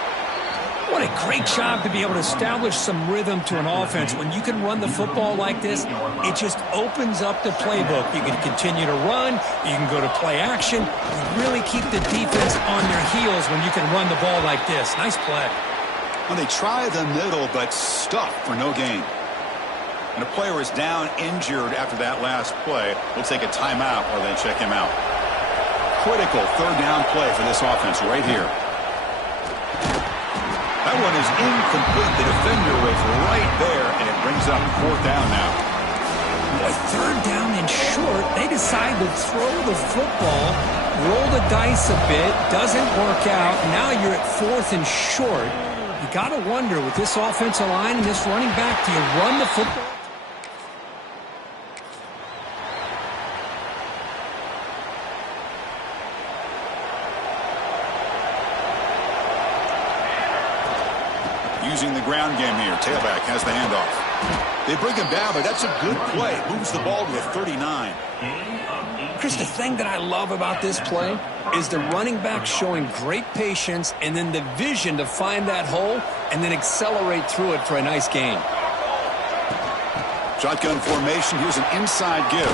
What a great job to be able to establish some rhythm to an offense. When you can run the football like this, it just opens up the playbook. You can continue to run. You can go to play action. You really keep the defense on their heels when you can run the ball like this. Nice play. Well, they try the middle, but stuffed for no gain. And a player is down injured after that last play. We'll take a timeout while they check him out. Critical 3rd down play for this offense right here. That one is incomplete. The defender was right there, and it brings up 4th down now. Boy, 3rd down and and short, they decide to throw the football, roll the dice a bit, doesn't work out. Now you're at 4th and short. You got to wonder, with this offensive line and this running back, do you run the football? Using the ground game here. Tailback has the handoff. They bring him down, but that's a good play. Moves the ball to the 39. Chris, the thing that I love about this play is the running back showing great patience and then the vision to find that hole and then accelerate through it for a nice gain. Shotgun formation. Here's an inside give.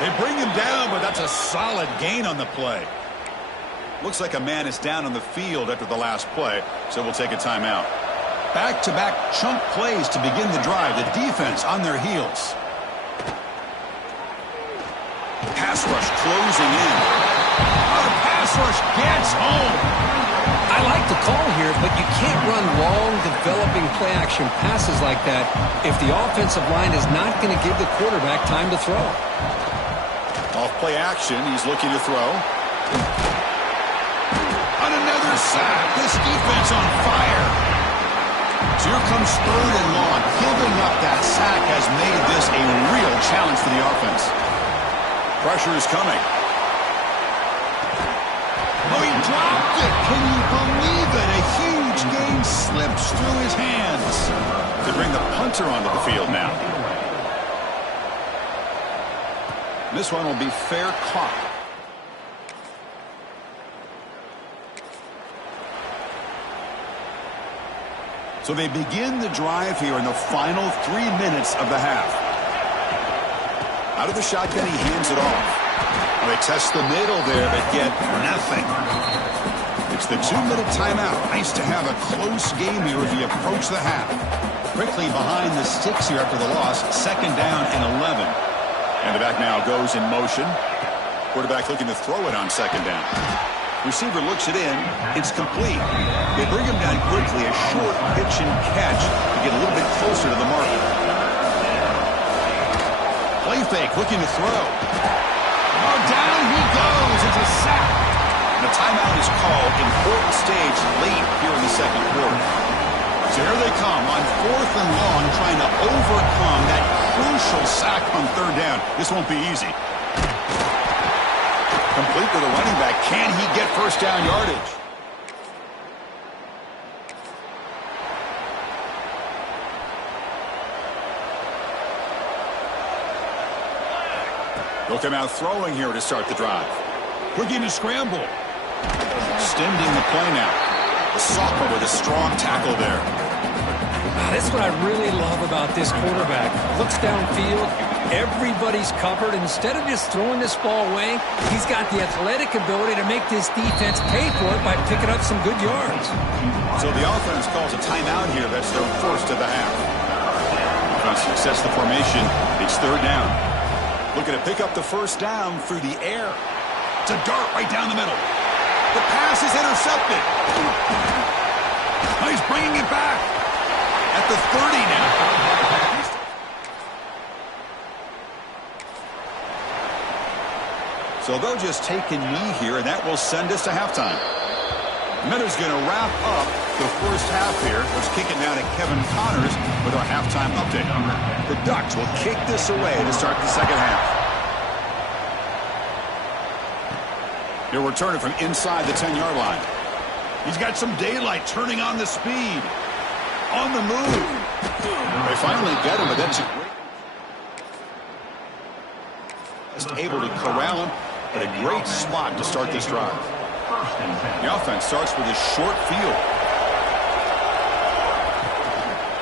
They bring him down, but that's a solid gain on the play. Looks like a man is down on the field after the last play, so we'll take a timeout. Back-to-back chunk plays to begin the drive. The defense on their heels. Pass rush closing in. Oh, the pass rush gets home. I like the call here, but you can't run long, developing play-action passes like that if the offensive line is not going to give the quarterback time to throw. Off play action, he's looking to throw. On another sack, this defense on fire. So here comes 3rd and long. Giving up that sack has made this a real challenge for the offense. Pressure is coming. Oh, he dropped it. Can you believe it? A huge gain slips through his hands. They bring the punter onto the field now. This one will be fair caught. So they begin the drive here in the final 3 minutes of the half. Out of the shotgun, he hands it off. Well, they test the middle there, but get nothing. It's the 2-minute timeout. Nice to have a close game here as we approach the half. Quickly behind the sticks here after the loss. 2nd down and 11. And the back now goes in motion. Quarterback looking to throw it on 2nd down. Receiver looks it in. It's complete. They bring him down quickly. A short pitch and catch to get a little bit closer to the mark. Play fake, looking to throw. Oh, down he goes. It's a sack. And the timeout is called. Important stage late here in the 2nd quarter. So here they come on 4th and long, trying to overcome that crucial sack on 3rd down. This won't be easy. Complete to the running back. Can he get 1st down yardage? They'll come out throwing here to start the drive. Looking to scramble. Extending the play now. The sophomore with a strong tackle there. That's what I really love about this quarterback. Looks downfield. Everybody's covered. Instead of just throwing this ball away, he's got the athletic ability to make this defense pay for it by picking up some good yards. So the offense calls a timeout here. That's their 1st of the half. Offense sets the formation. It's 3rd down. Looking to pick up the 1st down through the air. It's a dart right down the middle. The pass is intercepted. Oh, he's bringing it back. At the 30 now. So they'll just take a knee here, and that will send us to halftime. Miller's going to wrap up the 1st half here. Let's kick it now to Kevin Connors with our halftime update. The Ducks will kick this away to start the 2nd half. He'll return it from inside the 10-yard line. He's got some daylight, turning on the speed. On the move. They finally get him, but that's a great. Just able to corral him, but a great spot to start this drive. The offense starts with a short field.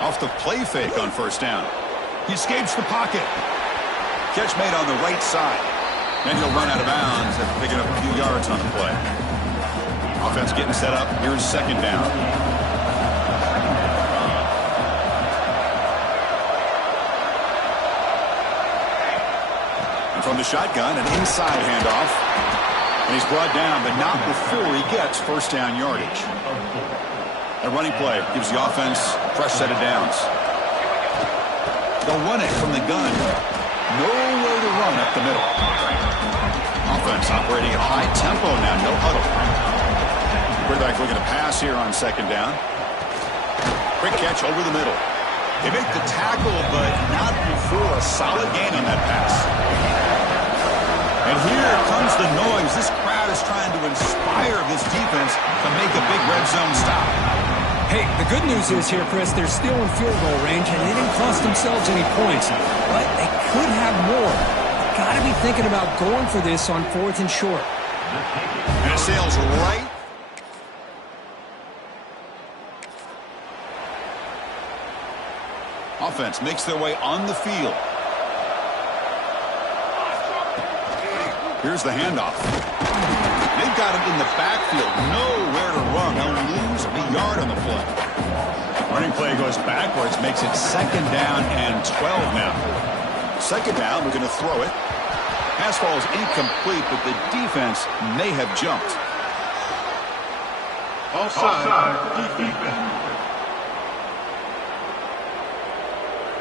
Off the play fake on 1st down. He escapes the pocket. Catch made on the right side. Then he'll run out of bounds after picking up a few yards on the play. Offense getting set up. Here's 2nd down. From the shotgun, an inside handoff. And he's brought down, but not before he gets 1st down yardage. A running play gives the offense a fresh set of downs. They'll run it from the gun. Nowhere up the middle. Offense operating at high tempo now, no huddle. Quarterback looking to pass here on second down. Quick catch over the middle. They make the tackle, but not before a solid gain on that pass. And here comes the noise. This crowd is trying to inspire this defense to make a big red zone stop. Hey, the good news is here, Chris, they're still in field goal range, and they didn't cost themselves any points. But they could have more. Got to be thinking about going for this on 4th and short. And it sails right. Offense makes their way on the field. Here's the handoff. They've got him in the backfield. Nowhere to run. They'll lose a yard on the play. Running play goes backwards, makes it second down and 12 now. Second down, we're going to throw it. Pass ball is incomplete, but the defense may have jumped. Offside. Defense.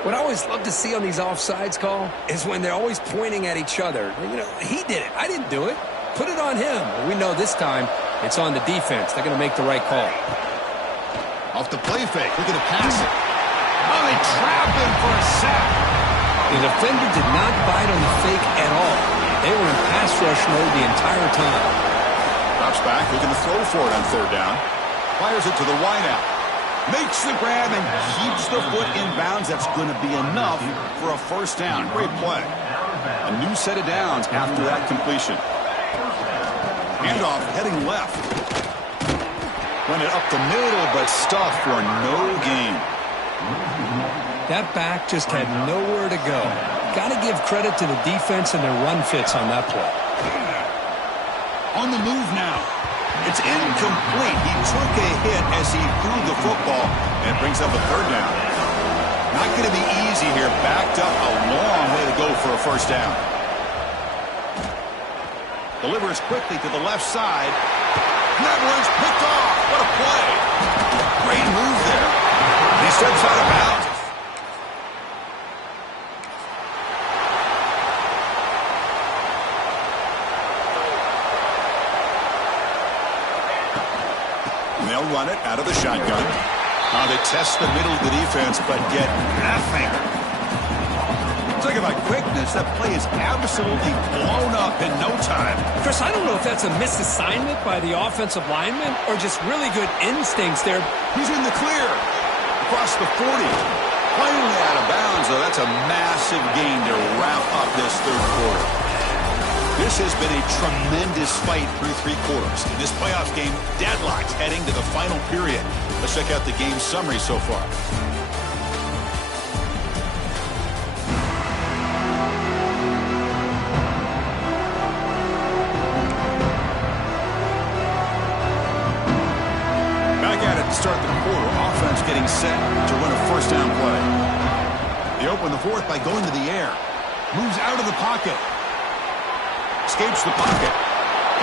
What I always love to see on these offsides call is when they're always pointing at each other. You know, he did it. I didn't do it. Put it on him. Well, we know this time it's on the defense. They're going to make the right call. Off the play fake. Looking to pass it. Oh, they trap him for a sack. The defender did not bite on the fake at all. They were in pass rush mode the entire time. Drops back. Looking to throw for it on third down. Fires it to the wideout. Makes the grab and keeps the foot in bounds. That's going to be enough for a first down. Great play. A new set of downs after that completion. Handoff heading left. Run it up the middle, but stuffed for no gain. That back just had nowhere to go. Got to give credit to the defense and their run fits on that play. On the move now. It's incomplete. He took a hit as he threw the football and brings up a third down. Not going to be easy here. Backed up a long way to go for a first down. Delivers quickly to the left side. And that one's picked off. What a play. Great move there. And he steps out of bounds. They'll run it out of the shotgun. Now they test the middle of the defense, but get nothing. Talk about quickness. That play is absolutely blown up in no time. Chris, I don't know if that's a misassignment by the offensive lineman or just really good instincts there. He's in the clear. Across the 40. Finally out of bounds, though. That's a massive gain to wrap up this third quarter. This has been a tremendous fight through three quarters. In this playoff game, deadlocked heading to the final period. Let's check out the game summary so far. Back at it to start the quarter. Offense getting set to run a first down play. They open the fourth by going to the air. Moves out of the pocket. Escapes the pocket.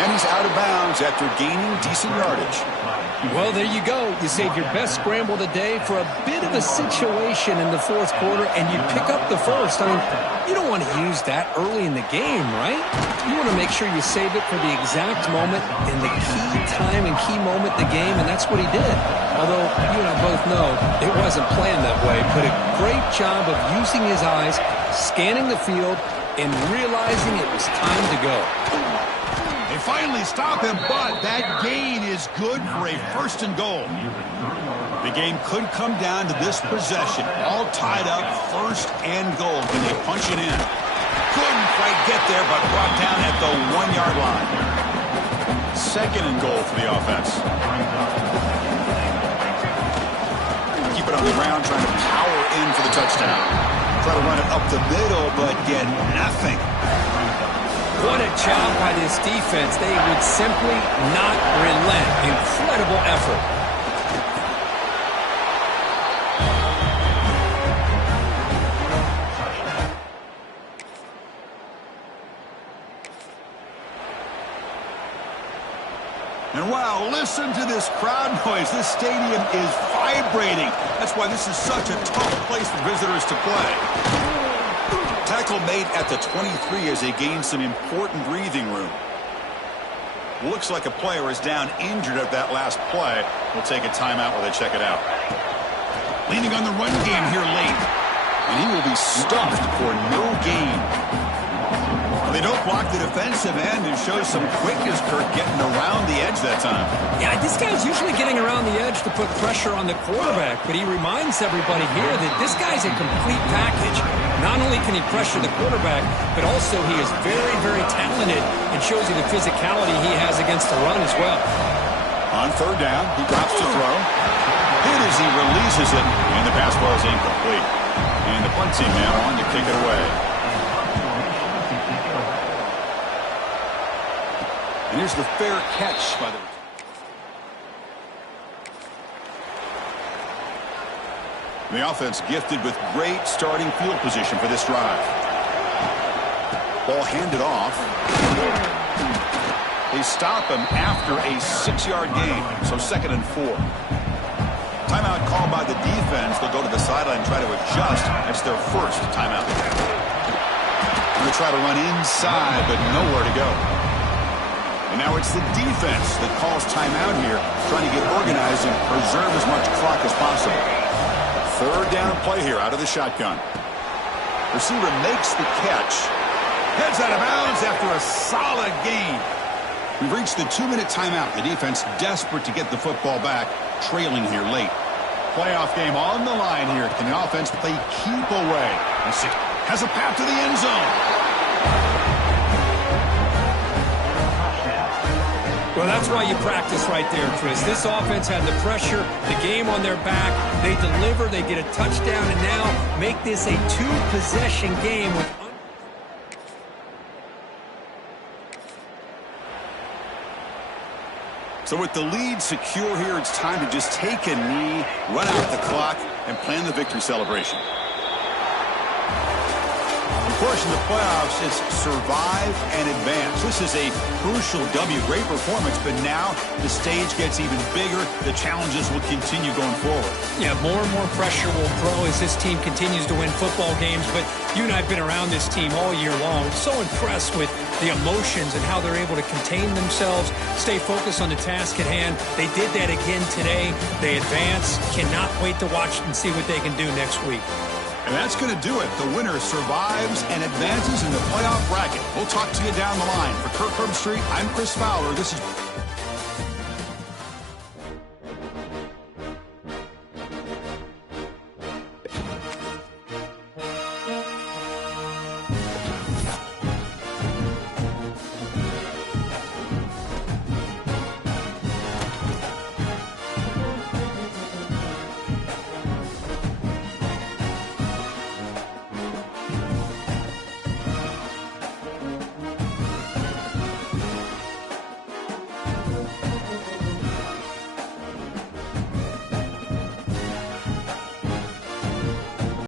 And he's out of bounds after gaining decent yardage. Well, there you go. You save your best scramble of the day for a bit of a situation in the fourth quarter, and you pick up the first. I mean, you don't want to use that early in the game, right? You want to make sure you save it for the exact moment in the key time and key moment of the game, and that's what he did. Although, you and I both know it wasn't planned that way, but a great job of using his eyes, scanning the field, and realizing it was time to go. They finally stop him, but that gain is good for a first and goal. The game could come down to this possession. All tied up, first and goal. Can they punch it in? Couldn't quite get there, but brought down at the 1-yard line. Second and goal for the offense. Keep it on the ground, trying to power in for the touchdown. Try to run it up the middle, but get nothing. What a job by this defense. They would simply not relent. Incredible effort. And wow, listen to this crowd noise. This stadium is vibrating. That's why this is such a tough place for visitors to play. tackle made at the 23 as they gain some important breathing room. Looks like a player is down injured at that last play. We'll take a timeout while they check it out. Leaning on the run game here late. And he will be stuffed for no gain. They don't block the defensive end and show some quickness, Kirk, getting around the edge that time. Yeah, this guy's usually getting around the edge to put pressure on the quarterback, but he reminds everybody here that this guy's a complete package. Not only can he pressure the quarterback, but also he is very, very talented and shows you the physicality he has against the run as well. On third down, he drops to throw. Hit as he releases it, and the pass ball is incomplete. And the punt team now on to kick it away. And here's the fair catch by the... The offense gifted with great starting field position for this drive. Ball handed off. They stop him after a 6-yard gain, so 2nd and 4. Timeout called by the defense. They'll go to the sideline and try to adjust. That's their first timeout. Going to try to run inside, but nowhere to go. And now it's the defense that calls timeout here, trying to get organized and preserve as much clock as possible. Third down play here out of the shotgun. Receiver makes the catch. Heads out of bounds after a solid gain. We've reached the 2-minute timeout. The defense desperate to get the football back, trailing here late. Playoff game on the line here. Can the offense play keep away? Has a path to the end zone. Well, that's why you practice right there, Chris. This offense had the pressure, the game on their back. They deliver, they get a touchdown, and now make this a 2-possession game with... So with the lead secure here, it's time to just take a knee, run out the clock, and plan the victory celebration. Of course, in the playoffs, it's survive and advance. This is a crucial W. Great performance, but now the stage gets even bigger. The challenges will continue going forward. Yeah, more and more pressure will grow as this team continues to win football games, but you and I have been around this team all year long. So impressed with the emotions and how they're able to contain themselves, stay focused on the task at hand. They did that again today. They advance. Cannot wait to watch and see what they can do next week. And that's going to do it. The winner survives and advances in the playoff bracket. We'll talk to you down the line. For Kirk Herbstreit, I'm Chris Fowler. This is